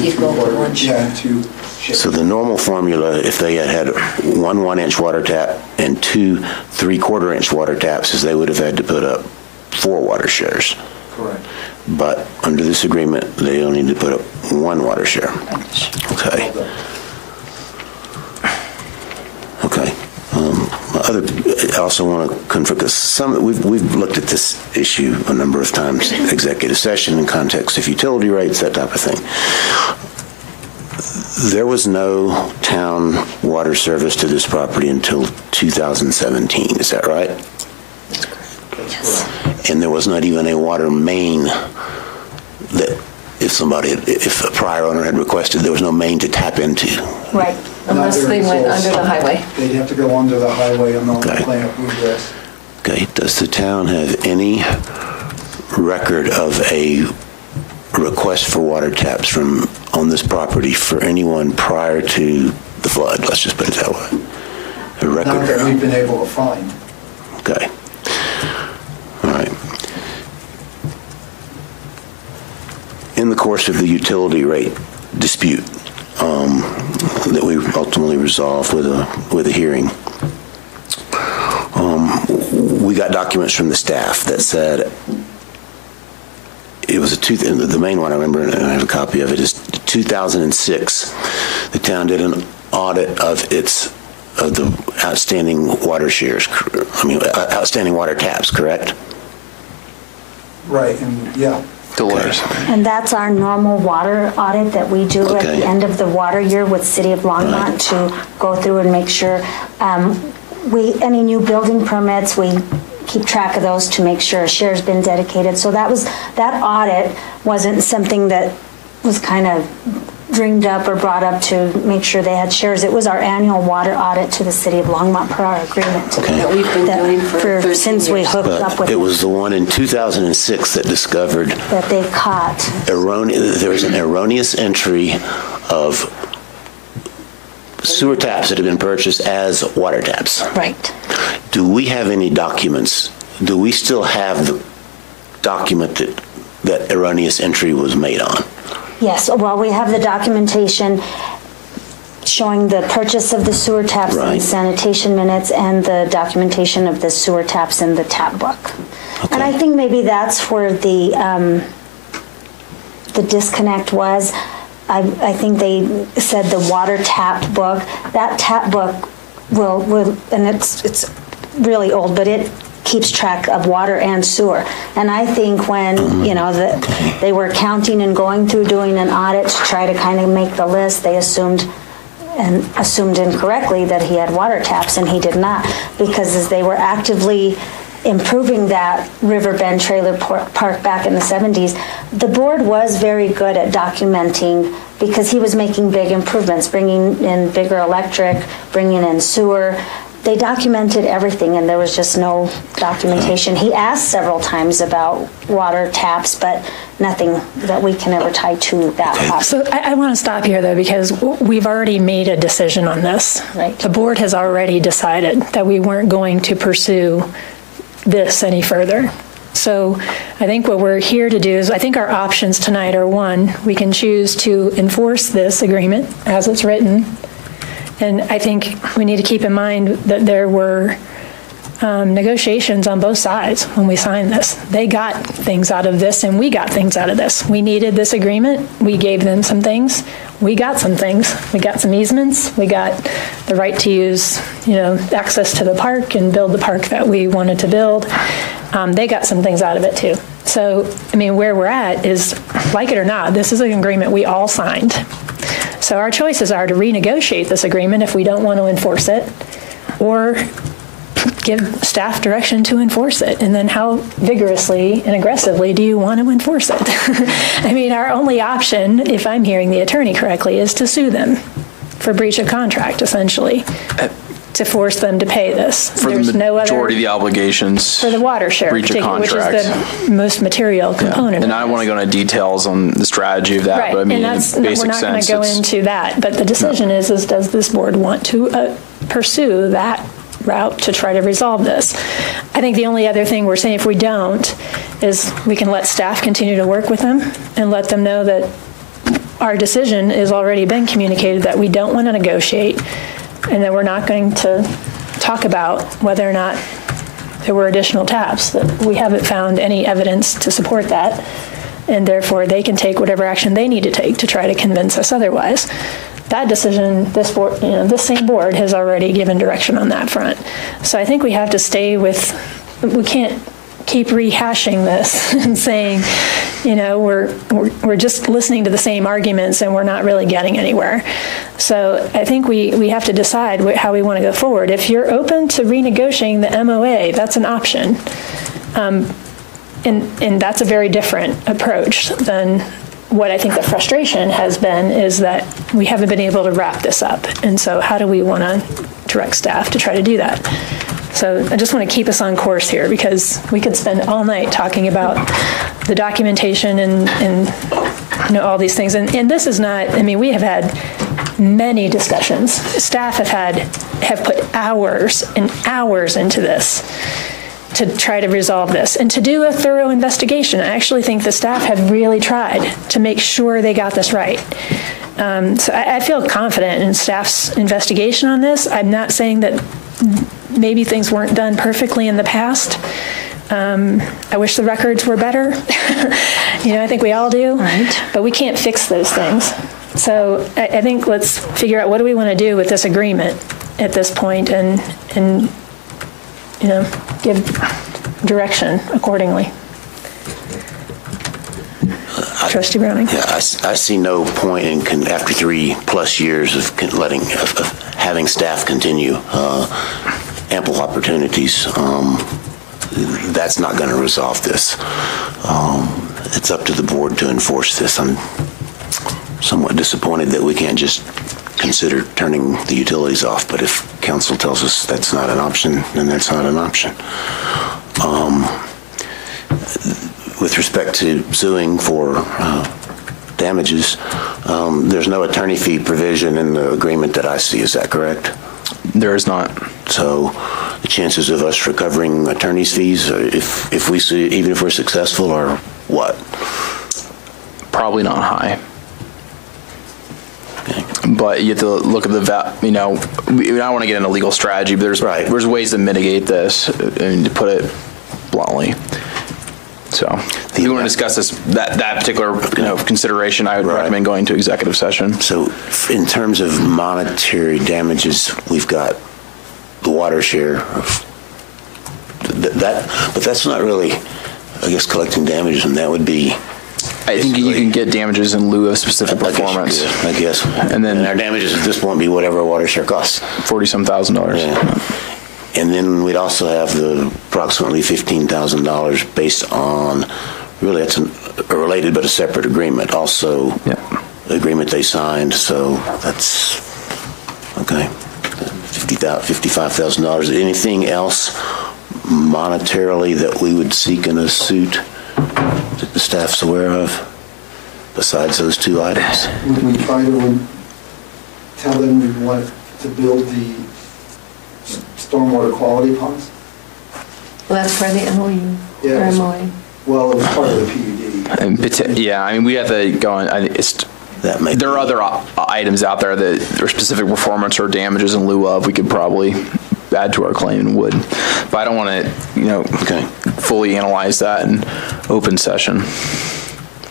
Equal to 1 share. Yeah, 2 shares. So the normal formula, if they had 1 1-inch water tap and 2 3/4 inch water taps, is they would have had to put up 4 water shares. Correct. But under this agreement, they only need to put up 1 water share. Okay. Okay. I also want to confirm, because we've looked at this issue a number of times, executive session in context of utility rates, that type of thing. There was no town water service to this property until 2017. Is that right? That's correct. Yes. And there was not even a water main that if a prior owner had requested, there was no main to tap into. Right. Unless they went under the highway. They'd have to go under the highway and on the plant egress. Okay. Does the town have any record of a request for water taps on this property for anyone prior to the flood? Let's just put it that way. A record. Not that we've been able to find. Okay. All right. In the course of the utility rate dispute that we ultimately resolved with a hearing, we got documents from the staff that said it was the main one I remember, and I have a copy of it, is 2006. The town did an audit of the outstanding water shares, outstanding water taps, correct? Right, and yeah. Okay. And that's our normal water audit that we do at the end of the water year with City of Longmont to go through and make sure any new building permits, we keep track of those to make sure a share's been dedicated. So that audit wasn't something that was kind of dreamed up or brought up to make sure they had shares. It was our annual water audit to the City of Longmont per our agreement that we've been doing for 13 since we hooked up with it. Was the one in 2006 that discovered that they caught. There was an erroneous entry of sewer taps that had been purchased as water taps. Right. Do we have any documents? Do we still have the document that erroneous entry was made on? Yes, well, we have the documentation showing the purchase of the sewer taps and sanitation minutes and the documentation of the sewer taps in the tap book. Okay. And I think maybe that's where the disconnect was. I think they said the water tap book. That tap book will and it's really old, but it keeps track of water and sewer. And I think when, they were counting and going through doing an audit to try to kind of make the list, they assumed incorrectly that he had water taps, and he did not, because as they were actively improving that Riverbend Trailer Park back in the 70s, the board was very good at documenting, because he was making big improvements, bringing in bigger electric, bringing in sewer. They documented everything, and there was just no documentation. He asked several times about water taps, but nothing that we can ever tie to that. So I want to stop here, though, because we've already made a decision on this. Right. The board has already decided that we weren't going to pursue this any further. So I think what we're here to do is, I think our options tonight are, one, we can choose to enforce this agreement as it's written. And I think we need to keep in mind that there were negotiations on both sides when we signed this. They got things out of this, and we got things out of this. We needed this agreement. We gave them some things. We got some things. We got some easements. We got the right to use, access to the park and build the park that we wanted to build. They got some things out of it too. So, I mean, where we're at is, like it or not, this is an agreement we all signed. So our choices are to renegotiate this agreement if we don't want to enforce it, or give staff direction to enforce it. And then how vigorously and aggressively do you want to enforce it? I mean, our only option, if I'm hearing the attorney correctly, is to sue them for breach of contract, essentially, to force them to pay this. For the majority of the obligations. For the water share, breach of contract, which is the most material component. And I don't want to go into details on the strategy of that, right. but I mean, and in basic we're not going to go into that. But the decision is does this board want to pursue that route to try to resolve this? I think the only other thing we're saying, if we don't, is we can let staff continue to work with them and let them know that our decision has already been communicated, that we don't want to negotiate, and that we're not going to talk about whether or not there were additional taps, that we haven't found any evidence to support that, and therefore they can take whatever action they need to take to try to convince us otherwise. That decision, this board, this same board has already given direction on that front. So I think we have to stay with, we can't keep rehashing this and saying, we're just listening to the same arguments and we're not really getting anywhere. So I think we have to decide how we want to go forward. If you're open to renegotiating the MOA, that's an option. And that's a very different approach than what I think the frustration has been, is that we haven't been able to wrap this up. And so how do we want to direct staff to try to do that? So I just want to keep us on course here, because we could spend all night talking about the documentation and all these things. And this is not, I mean, we have had many discussions. Staff have put hours and hours into this to try to resolve this and to do a thorough investigation. I actually think the staff have really tried to make sure they got this right. So I feel confident in staff's investigation on this. I'm not saying that maybe things weren't done perfectly in the past. I wish the records were better. I think we all do. Right. But we can't fix those things. So I think let's figure out what do we want to do with this agreement at this point, and give direction accordingly. Trustee Browning. Yeah, I see no point in after 3+ years of having staff continue ample opportunities. That's not going to resolve this. It's up to the board to enforce this. I'm somewhat disappointed that we can't just consider turning the utilities off, but if council tells us that's not an option, then that's not an option. With respect to suing for damages, there's no attorney fee provision in the agreement that I see. Is that correct? There is not. So the chances of us recovering attorney's fees, if we sue, even if we're successful, are what? Probably not high. But you have to look at I don't want to get into legal strategy, but there's ways to mitigate this, and to put it bluntly. So if you want to discuss this, that particular consideration, I would recommend going to executive session. So in terms of monetary damages, we've got the water share of that, but that's not really, I guess, collecting damages, and that would be. I think you can get damages in lieu of specific performance. I guess. And our damages at this point be whatever water share costs. $40-some thousand. Yeah. And then we'd also have the approximately $15,000 based on, really it's a related but a separate agreement. Also, the agreement they signed. So that's okay. $55,000. Anything else monetarily that we would seek in a suit that the staff's aware of, besides those two items? Would we try to tell them we want to build the stormwater quality ponds? Well, that's part of the MOU. Yeah. Or MOA. Well, it was part of the PUD. Yeah, I mean, we have to go on. There are other items out there that are specific performance or damages in lieu of. We could probably add to our claim and would. But I don't want to, fully analyze that in open session.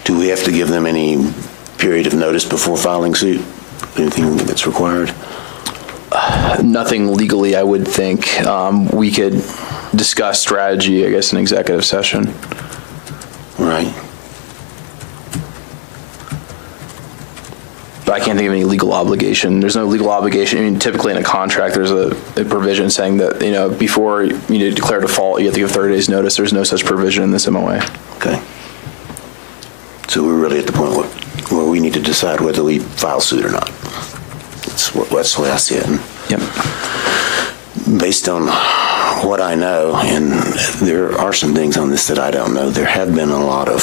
Do we have to give them any period of notice before filing suit? Anything that's required? Nothing legally, I would think. We could discuss strategy, I guess, in executive session. Right. But I can't think of any legal obligation. There's no legal obligation. I mean, typically in a contract, there's a provision saying that, before you declare default, you have to give 30 days notice. There's no such provision in this MOA. Okay. So we're really at the point where we need to decide whether we file suit or not. That's the way I see it. Yep. Based on what I know, and there are some things on this that I don't know, there have been a lot of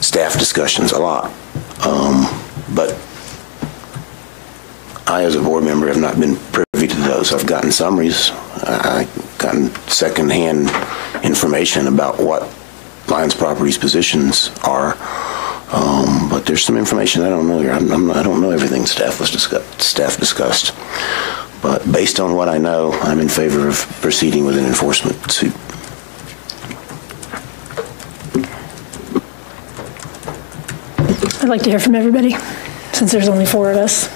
staff discussions, but I, as a board member, have not been privy to those. I've gotten summaries. I've gotten secondhand information about what Lions Properties positions are, but there's some information I don't know here. I don't know everything staff discussed. But based on what I know, I'm in favor of proceeding with an enforcement suit. I'd like to hear from everybody, since there's only 4 of us.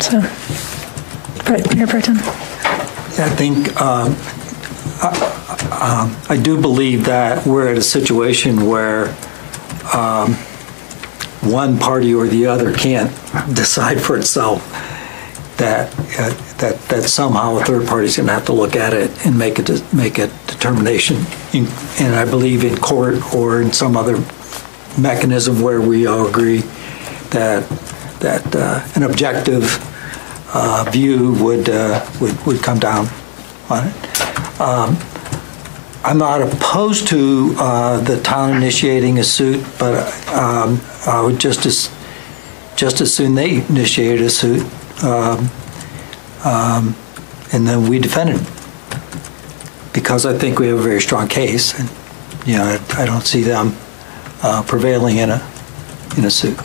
So, Mayor Pro Tem. I think I do believe that we're at a situation where one party or the other can't decide for itself. That somehow a third party is going to have to look at it and make a determination. And I believe in court or in some other mechanism where we all agree that an objective view would come down on it. I'm not opposed to the town initiating a suit, but I would just as soon they initiated a suit, and then we defend it, because I think we have a very strong case, and I don't see them prevailing in a suit.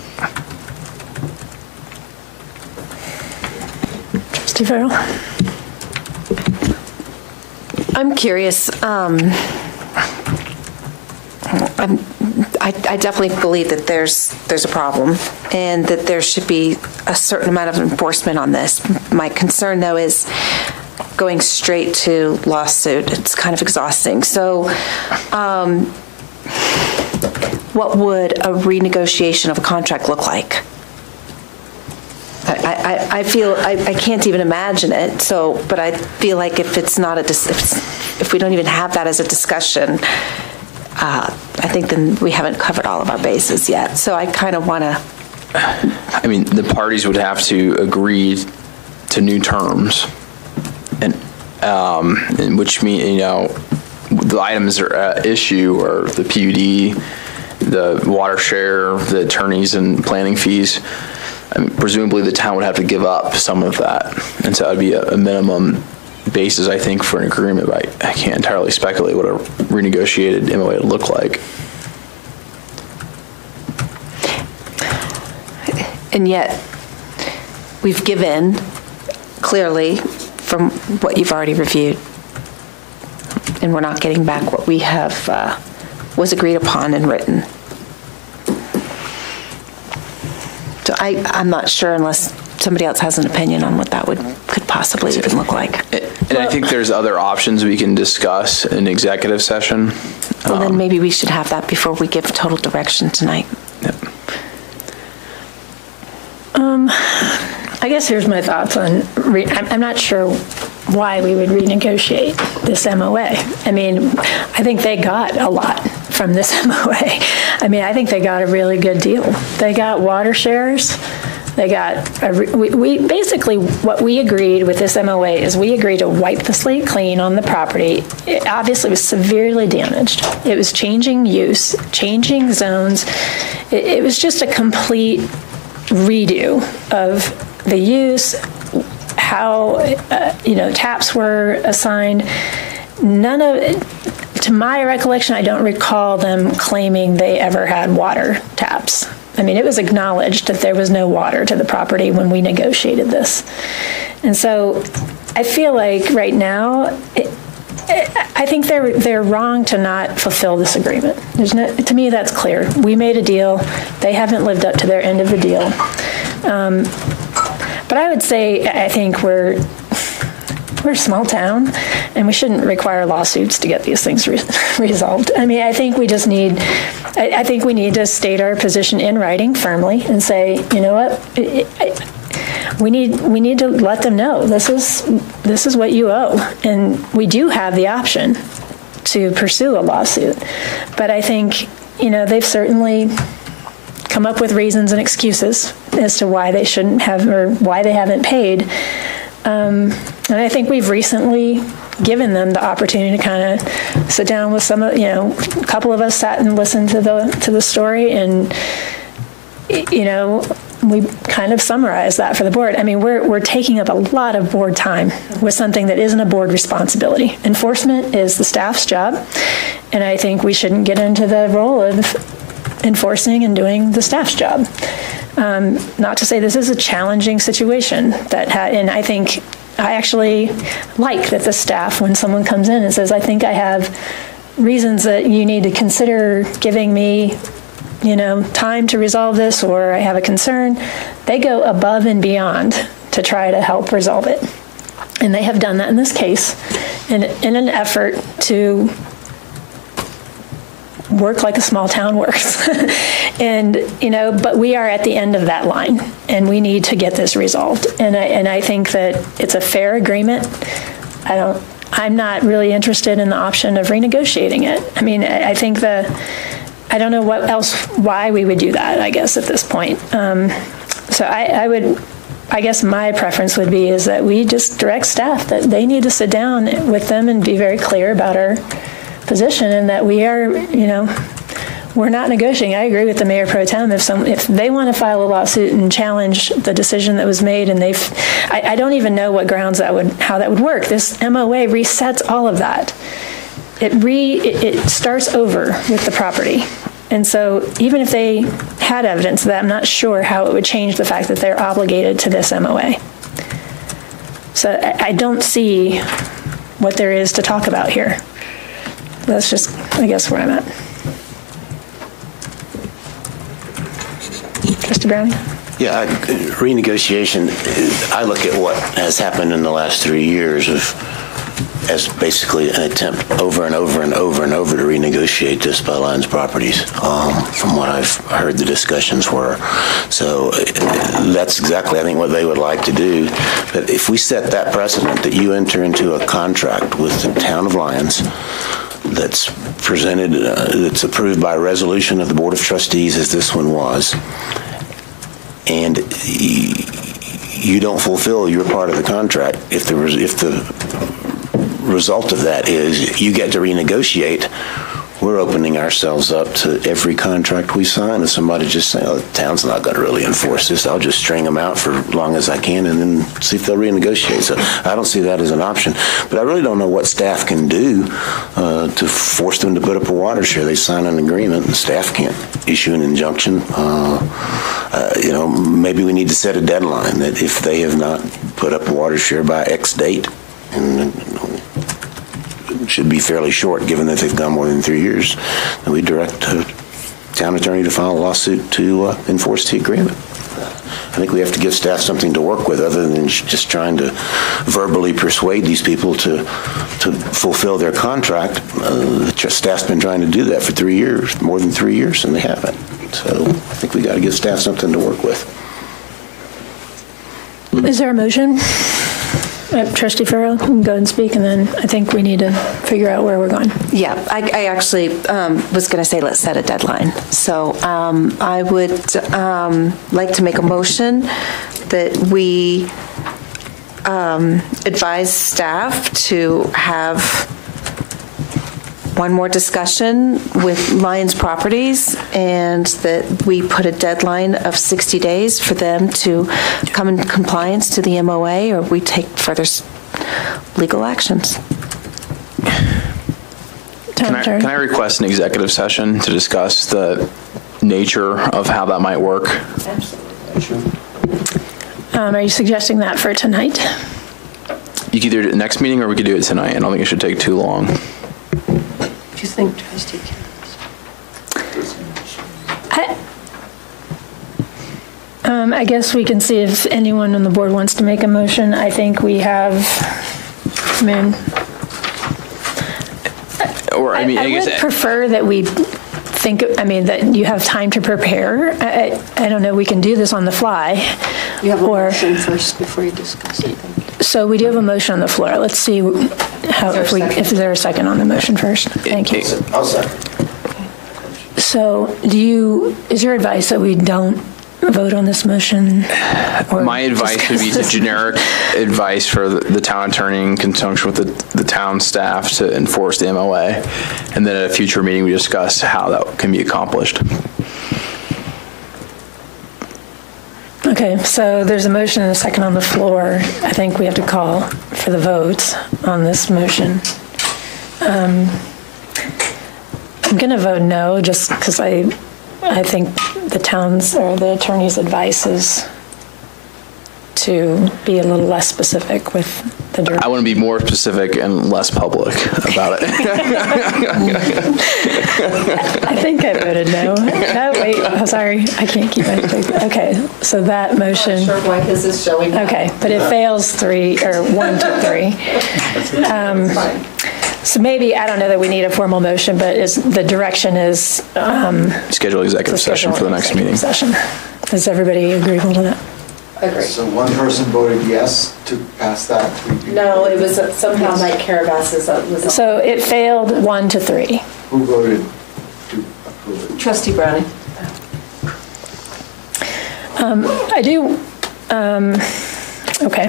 Trustee Farrell? I'm curious. I definitely believe that there's a problem and that there should be a certain amount of enforcement on this. My concern, though, is going straight to lawsuit. It's kind of exhausting. So what would a renegotiation of a contract look like? I feel I can't even imagine it. So, but I feel like if it's not if we don't even have that as a discussion, I think then we haven't covered all of our bases yet. So I kind of want to. I mean, the parties would have to agree to new terms, and which mean the items are at issue are the PUD, the water share, the attorneys and planning fees. I mean, presumably the town would have to give up some of that, and so it would be a minimum basis, I think, for an agreement. But I can't entirely speculate what a renegotiated MOA would look like. And yet, we've given, clearly, from what you've already reviewed, and we're not getting back what we have was agreed upon and written. So I'm not sure, unless somebody else has an opinion on what that could possibly even look like. And I think there's other options we can discuss in executive session. Well, then maybe we should have that before we give total direction tonight. Yep. I guess here's my thoughts on, I'm not sure why we would renegotiate this MOA. I mean, I think they got a lot from this MOA. I mean, I think they got a really good deal. They got water shares. They got, we basically, what we agreed with this MOA is we agreed to wipe the slate clean on the property. It obviously was severely damaged. It was changing use, changing zones. It was just a complete redo of the use, how, taps were assigned. None of it, to my recollection, I don't recall them claiming they ever had water taps. I mean, it was acknowledged that there was no water to the property when we negotiated this. And so I feel like right now, I think they're wrong to not fulfill this agreement. To me, that's clear. We made a deal. They haven't lived up to their end of the deal. But I would say, I think we're a small town, and we shouldn't require lawsuits to get these things resolved. I mean, I think we just need I think we need to state our position in writing firmly and say, you know what, we need to let them know this is what you owe, and we do have the option to pursue a lawsuit. But I think, they've certainly come up with reasons and excuses as to why they shouldn't have or why they haven't paid. And I think we've recently given them the opportunity to kind of sit down with some of, a couple of us sat and listened to the story, and, we kind of summarized that for the board. I mean, we're taking up a lot of board time with something that isn't a board responsibility. Enforcement is the staff's job, and I think we shouldn't get into the role of enforcing and doing the staff's job. Not to say this is a challenging situation and I think I actually like that the staff, when someone comes in and says, I think I have reasons that you need to consider giving me time to resolve this, or I have a concern, they go above and beyond to try to help resolve it. And they have done that in this case in an effort to work like a small town works. And, but we are at the end of that line, and we need to get this resolved. And I think that it's a fair agreement. I'm not really interested in the option of renegotiating it. I mean, I think I don't know why we would do that, I guess, at this point. So I guess my preference would be is that we just direct staff that they need to sit down with them and be very clear about our position, and that we are, we're not negotiating. I agree with the mayor pro tem. If they want to file a lawsuit and challenge the decision that was made, and I don't even know what grounds how that would work. This MOA resets all of that. It starts over with the property. And so even if they had evidence of that, I'm not sure how it would change the fact that they're obligated to this MOA. So I don't see what there is to talk about here. That's just, I guess, where I'm at. Trustee Browning? Yeah, renegotiation, I look at what has happened in the last 3 years as basically an attempt over and over and over and over to renegotiate this by Lions Properties, from what I've heard the discussions were. So that's exactly, I think, what they would like to do. But if we set that precedent that you enter into a contract with the town of Lions that's presented, that's approved by resolution of the Board of Trustees, as this one was, and you don't fulfill your part of the contract, if the result of that is you get to renegotiate, we're opening ourselves up to every contract we sign, and somebody just saying, oh, the town's not going to really enforce this. I'll just string them out for as long as I can and then see if they'll renegotiate. So I don't see that as an option. But I really don't know what staff can do to force them to put up a water share. They sign an agreement, and staff can't issue an injunction. Maybe we need to set a deadline that if they have not put up a water share by X date, and it should be fairly short, given that they've gone more than 3 years, and we direct the town attorney to file a lawsuit to enforce the agreement. I think we have to give staff something to work with other than just trying to verbally persuade these people to fulfill their contract. The staff's been trying to do that for 3 years, more than 3 years, and they haven't. So I think we got to give staff something to work with. Is there a motion? Trustee Farrell, you can go and speak, and then I think we need to figure out where we're going. Yeah, I actually was going to say let's set a deadline. So I would like to make a motion that we advise staff to have one more discussion with Lions Properties, and that we put a deadline of 60 days for them to come in compliance to the MOA, or we take further legal actions. Can I request an executive session to discuss the nature of how that might work? Absolutely. Are you suggesting that for tonight? You could either do it next meeting, or we could do it tonight. I don't think it should take too long. Do you think Trustee I guess we can see if anyone on the board wants to make a motion. I think we have, I would prefer that we think, I mean, that you have time to prepare. I don't know, we can do this on the fly. You have a motion first before you discuss it. So we do have a motion on the floor. Let's see how, if there's a second on the motion first. Thank you. I'll second. So is your advice that we don't vote on this motion? My advice would be to generic advice for the town attorney in conjunction with the town staff to enforce the MOA. And then at a future meeting, we discuss how that can be accomplished. Okay, so there's a motion and a second on the floor. I think we have to call for the vote on this motion. I'm going to vote no, just because I think the town's or the attorney's advice is to be a little less specific with the direction. I want to be more specific and less public about it. I think I voted no. No, wait, I'm sorry. I can't keep my place. Okay, so that motion. I'm not sure why this is showing up. Okay, but it fails 1 to 3. So maybe, I don't know that we need a formal motion, but the direction is schedule executive session for the next meeting. Session. Is everybody agreeable to that? Agree. So one person voted yes to pass that? No, it was somehow Mike Carabas's was on. So it failed 1 to 3. Who voted to approve it? Trustee Browning. I do, okay.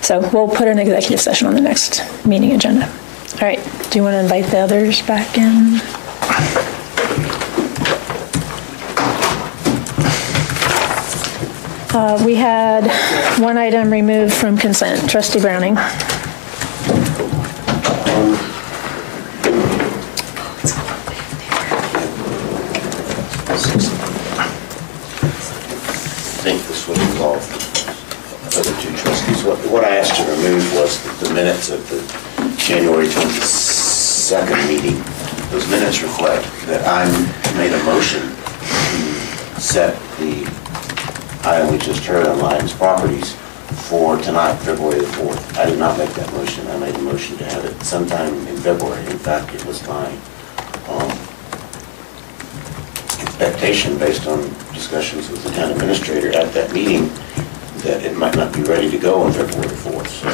So we'll put an executive session on the next meeting agenda. All right, do you want to invite the others back in? We had one item removed from consent. Trustee Browning. I think this would involve other two trustees. What I asked to remove was the minutes of the January 22nd meeting. Those minutes reflect that I made a motion to set the item we just heard on Lions Properties for tonight, February the 4th. I did not make that motion. I made a motion to have it sometime in February. In fact, it was my expectation based on discussions with the town administrator at that meeting that it might not be ready to go on February 4th. So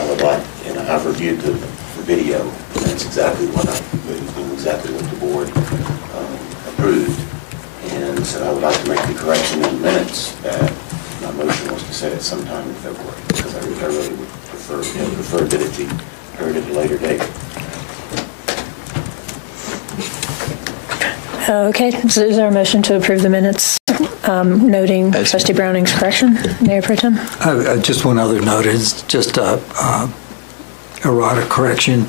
I would like, and I've reviewed the video, and that's exactly what the board approved. And so I would like to make the correction in minutes that my motion was to set it sometime in February, because I really would prefer that it be heard at a later date. Okay, so is there a motion to approve the minutes, noting Trustee Browning's correction? Mayor Pro Tem? Just one other note, it's just a errata correction.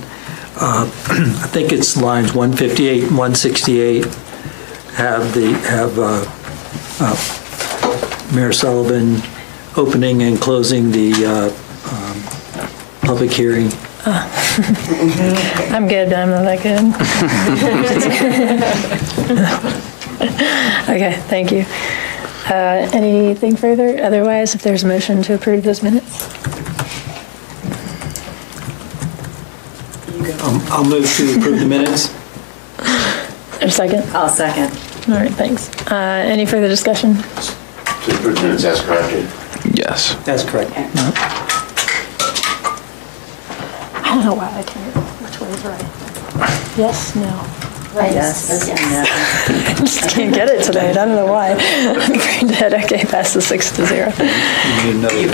I think it's lines 158 and 168 have Mayor Sullivan opening and closing the public hearing. I'm good, I'm not that good. Okay, thank you. Anything further? Otherwise, if there's a motion to approve those minutes? I'll move to approve the minutes. A second? I'll second. All right, thanks. Any further discussion? To approve the minutes as corrected? Yes. That's correct. I don't know why I can't. Which way is right? Yes, no. Right. Yes. I just can't get it today. I don't know why. I'm brain dead. Okay, passes 6-0.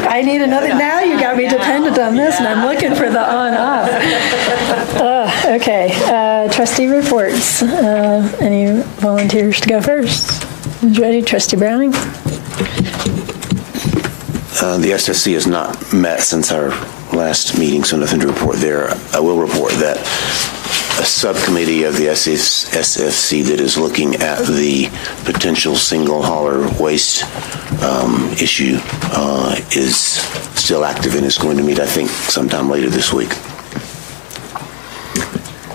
I need another. Now you got me dependent on this, and I'm looking for the on-off. Okay. Trustee reports. Any volunteers to go first? Who's ready? Trustee Browning? The SSC has not met since our last meeting, so nothing to report there. I will report that a subcommittee of the SFC that is looking at the potential single hauler waste issue is still active and is going to meet, I think, sometime later this week.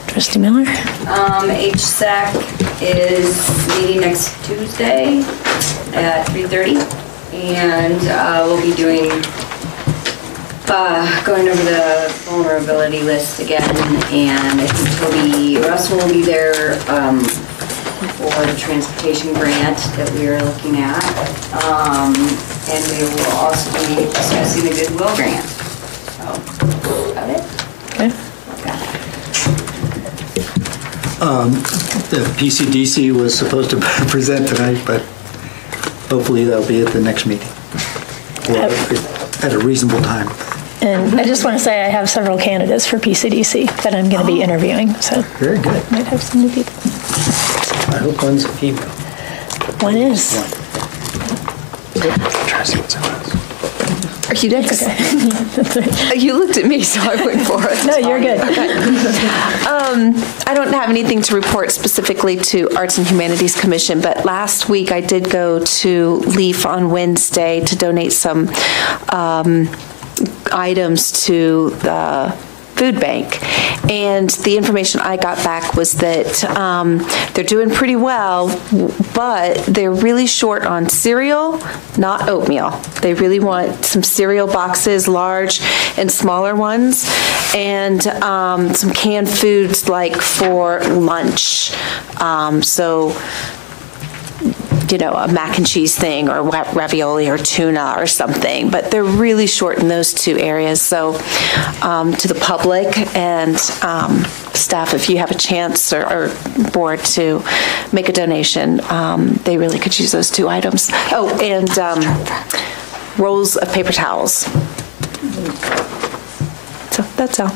Trustee Miller? HSAC is meeting next Tuesday at 3:30, and we'll be doing going over the vulnerability list again, and I think Russell will be there for the transportation grant that we are looking at, and we will also be discussing the Goodwill grant. So, that's about it. Okay. The PCDC was supposed to present tonight, but hopefully they'll be at the next meeting, or at a reasonable time. And I just want to say I have several candidates for PCDC that I'm going to be interviewing, so. Very good. Might have some new people. I hope one's a female. One is. Try to see what's in this. Are you next? Okay. You looked at me, so I went for it. No, you're good. Okay. I don't have anything to report specifically to Arts and Humanities Commission, but last week I did go to LEAF on Wednesday to donate some items to the food bank, and the information I got back was that they're doing pretty well, but they're really short on cereal, not oatmeal. They really want some cereal boxes, large and smaller ones, and some canned foods like for lunch. So a mac and cheese thing or ravioli or tuna or something, but they're really short in those two areas. So to the public and staff, if you have a chance or board to make a donation, they really could use those two items. Oh, and rolls of paper towels. So that's all.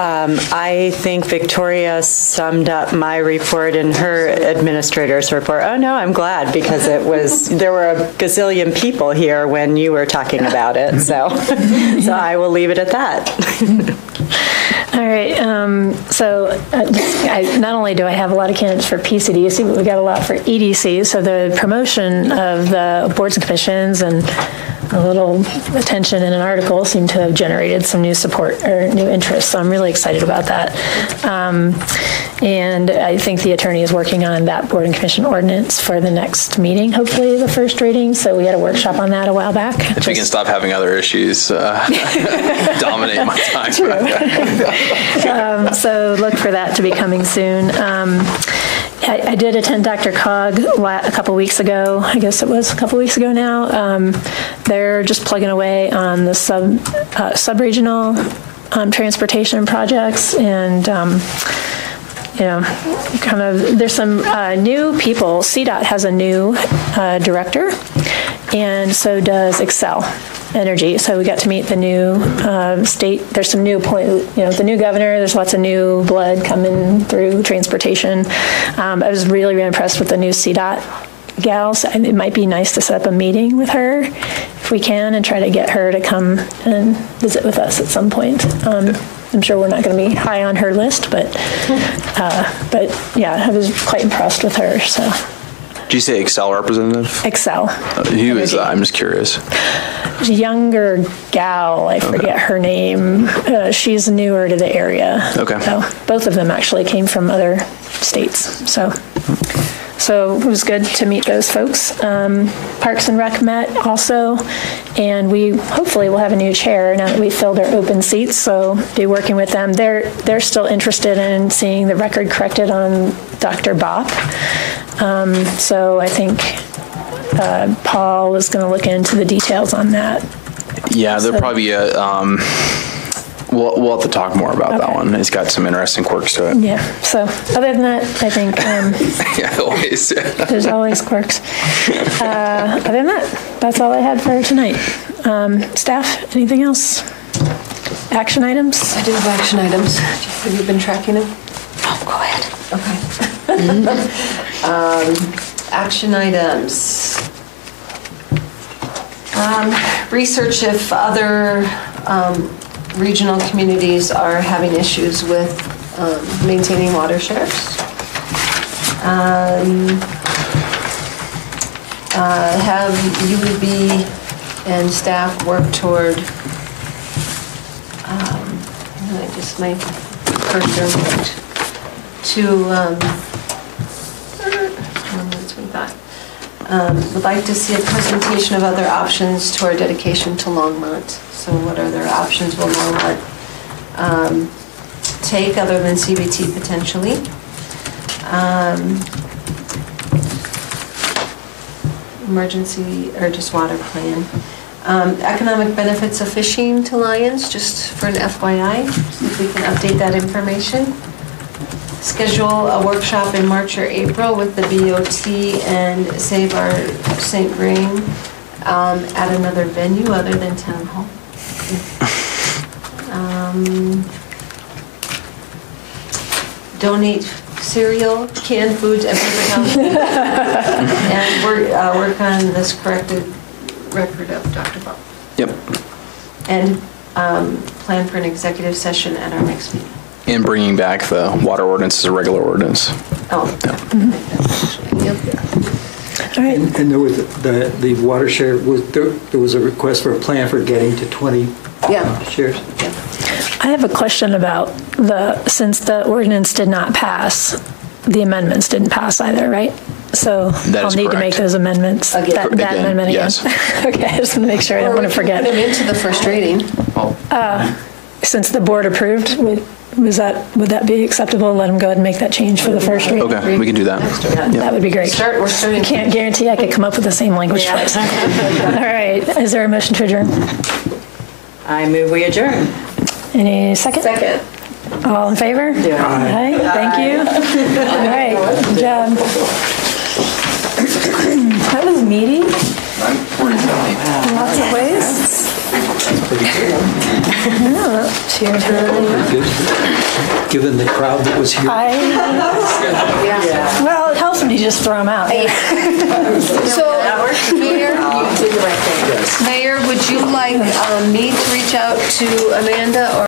I think Victoria summed up my report in her administrator's report. Oh no, I'm glad, because there were a gazillion people here when you were talking about it. So I will leave it at that. All right. Not only do I have a lot of candidates for PCDC, but we got a lot for EDC. So the promotion of the boards and commissions and a little attention in an article seemed to have generated some new support or new interest. So I'm really excited about that. And I think the attorney is working on that board and commission ordinance for the next meeting, hopefully the first reading. So we had a workshop on that a while back. If we can stop having other issues dominate my time. So look for that to be coming soon. I did attend Dr. Cog a couple weeks ago. I guess it was a couple weeks ago now. They're just plugging away on the sub-regional transportation projects, and there's some new people. CDOT has a new director, and so does Excel Energy. So we got to meet the new state. There's some new the new governor. There's lots of new blood coming through transportation. I was really, really impressed with the new CDOT gals. It might be nice to set up a meeting with her if we can, and try to get her to come and visit with us at some point. I'm sure we're not going to be high on her list, but yeah, I was quite impressed with her. So. Did you say Excel representative? Excel. Who is that? I'm just curious. She's a younger gal. I forget her name. She's newer to the area. Okay. So both of them actually came from other states. So it was good to meet those folks. Parks and Rec met also, and we hopefully will have a new chair now that we filled our open seats. So be working with them. They're still interested in seeing the record corrected on Dr. Bopp. So I think Paul is going to look into the details on that. Yeah, there'll probably be we'll have to talk more about that one. It's got some interesting quirks to it. Yeah. So other than that, I think yeah, always. There's always quirks. Other than that, that's all I had for tonight. Staff, anything else? Action items? I do have action items. Have you been tracking them? Oh, go ahead. Okay. Action items. Research if other regional communities are having issues with maintaining water shares. Have UEB and staff work toward my cursor moved to Would like to see a presentation of other options to our dedication to Longmont. So what other options will Longmont take other than CBT potentially? Emergency or just water plan. Economic benefits of fishing to Lions, just for an FYI, see if we can update that information. Schedule a workshop in March or April with the BOT and Save Our St. Vrain at another venue other than Town Hall. Donate cereal, canned foods, and paper towels. And work on this corrected record of Dr. Bob. Yep. And plan for an executive session at our next meeting. And bringing back the water ordinance as a regular ordinance. Oh. Yep. All right. And there was the water share, there was a request for a plan for getting to 20 shares. Yeah. I have a question about since the ordinance did not pass, the amendments didn't pass either, right? So I'll need to make those amendments. That amendment again. Yes. Okay, I just want to make sure I don't want to forget. Put them into the first reading. Since the board approved, would that be acceptable? Let them go ahead and make that change for the first reading? Okay, we can do that. That would be great. We're starting. I can't guarantee I could come up with the same language twice. All right, is there a motion to adjourn? I move we adjourn. Any second? Second. All in favor? Aye. Thank you. All right, good job. That was meaty. Lots of ways. Cheers. Given the crowd that was here. Well, it helps when you just throw them out. So, Mayor, would you like me to reach out to Amanda or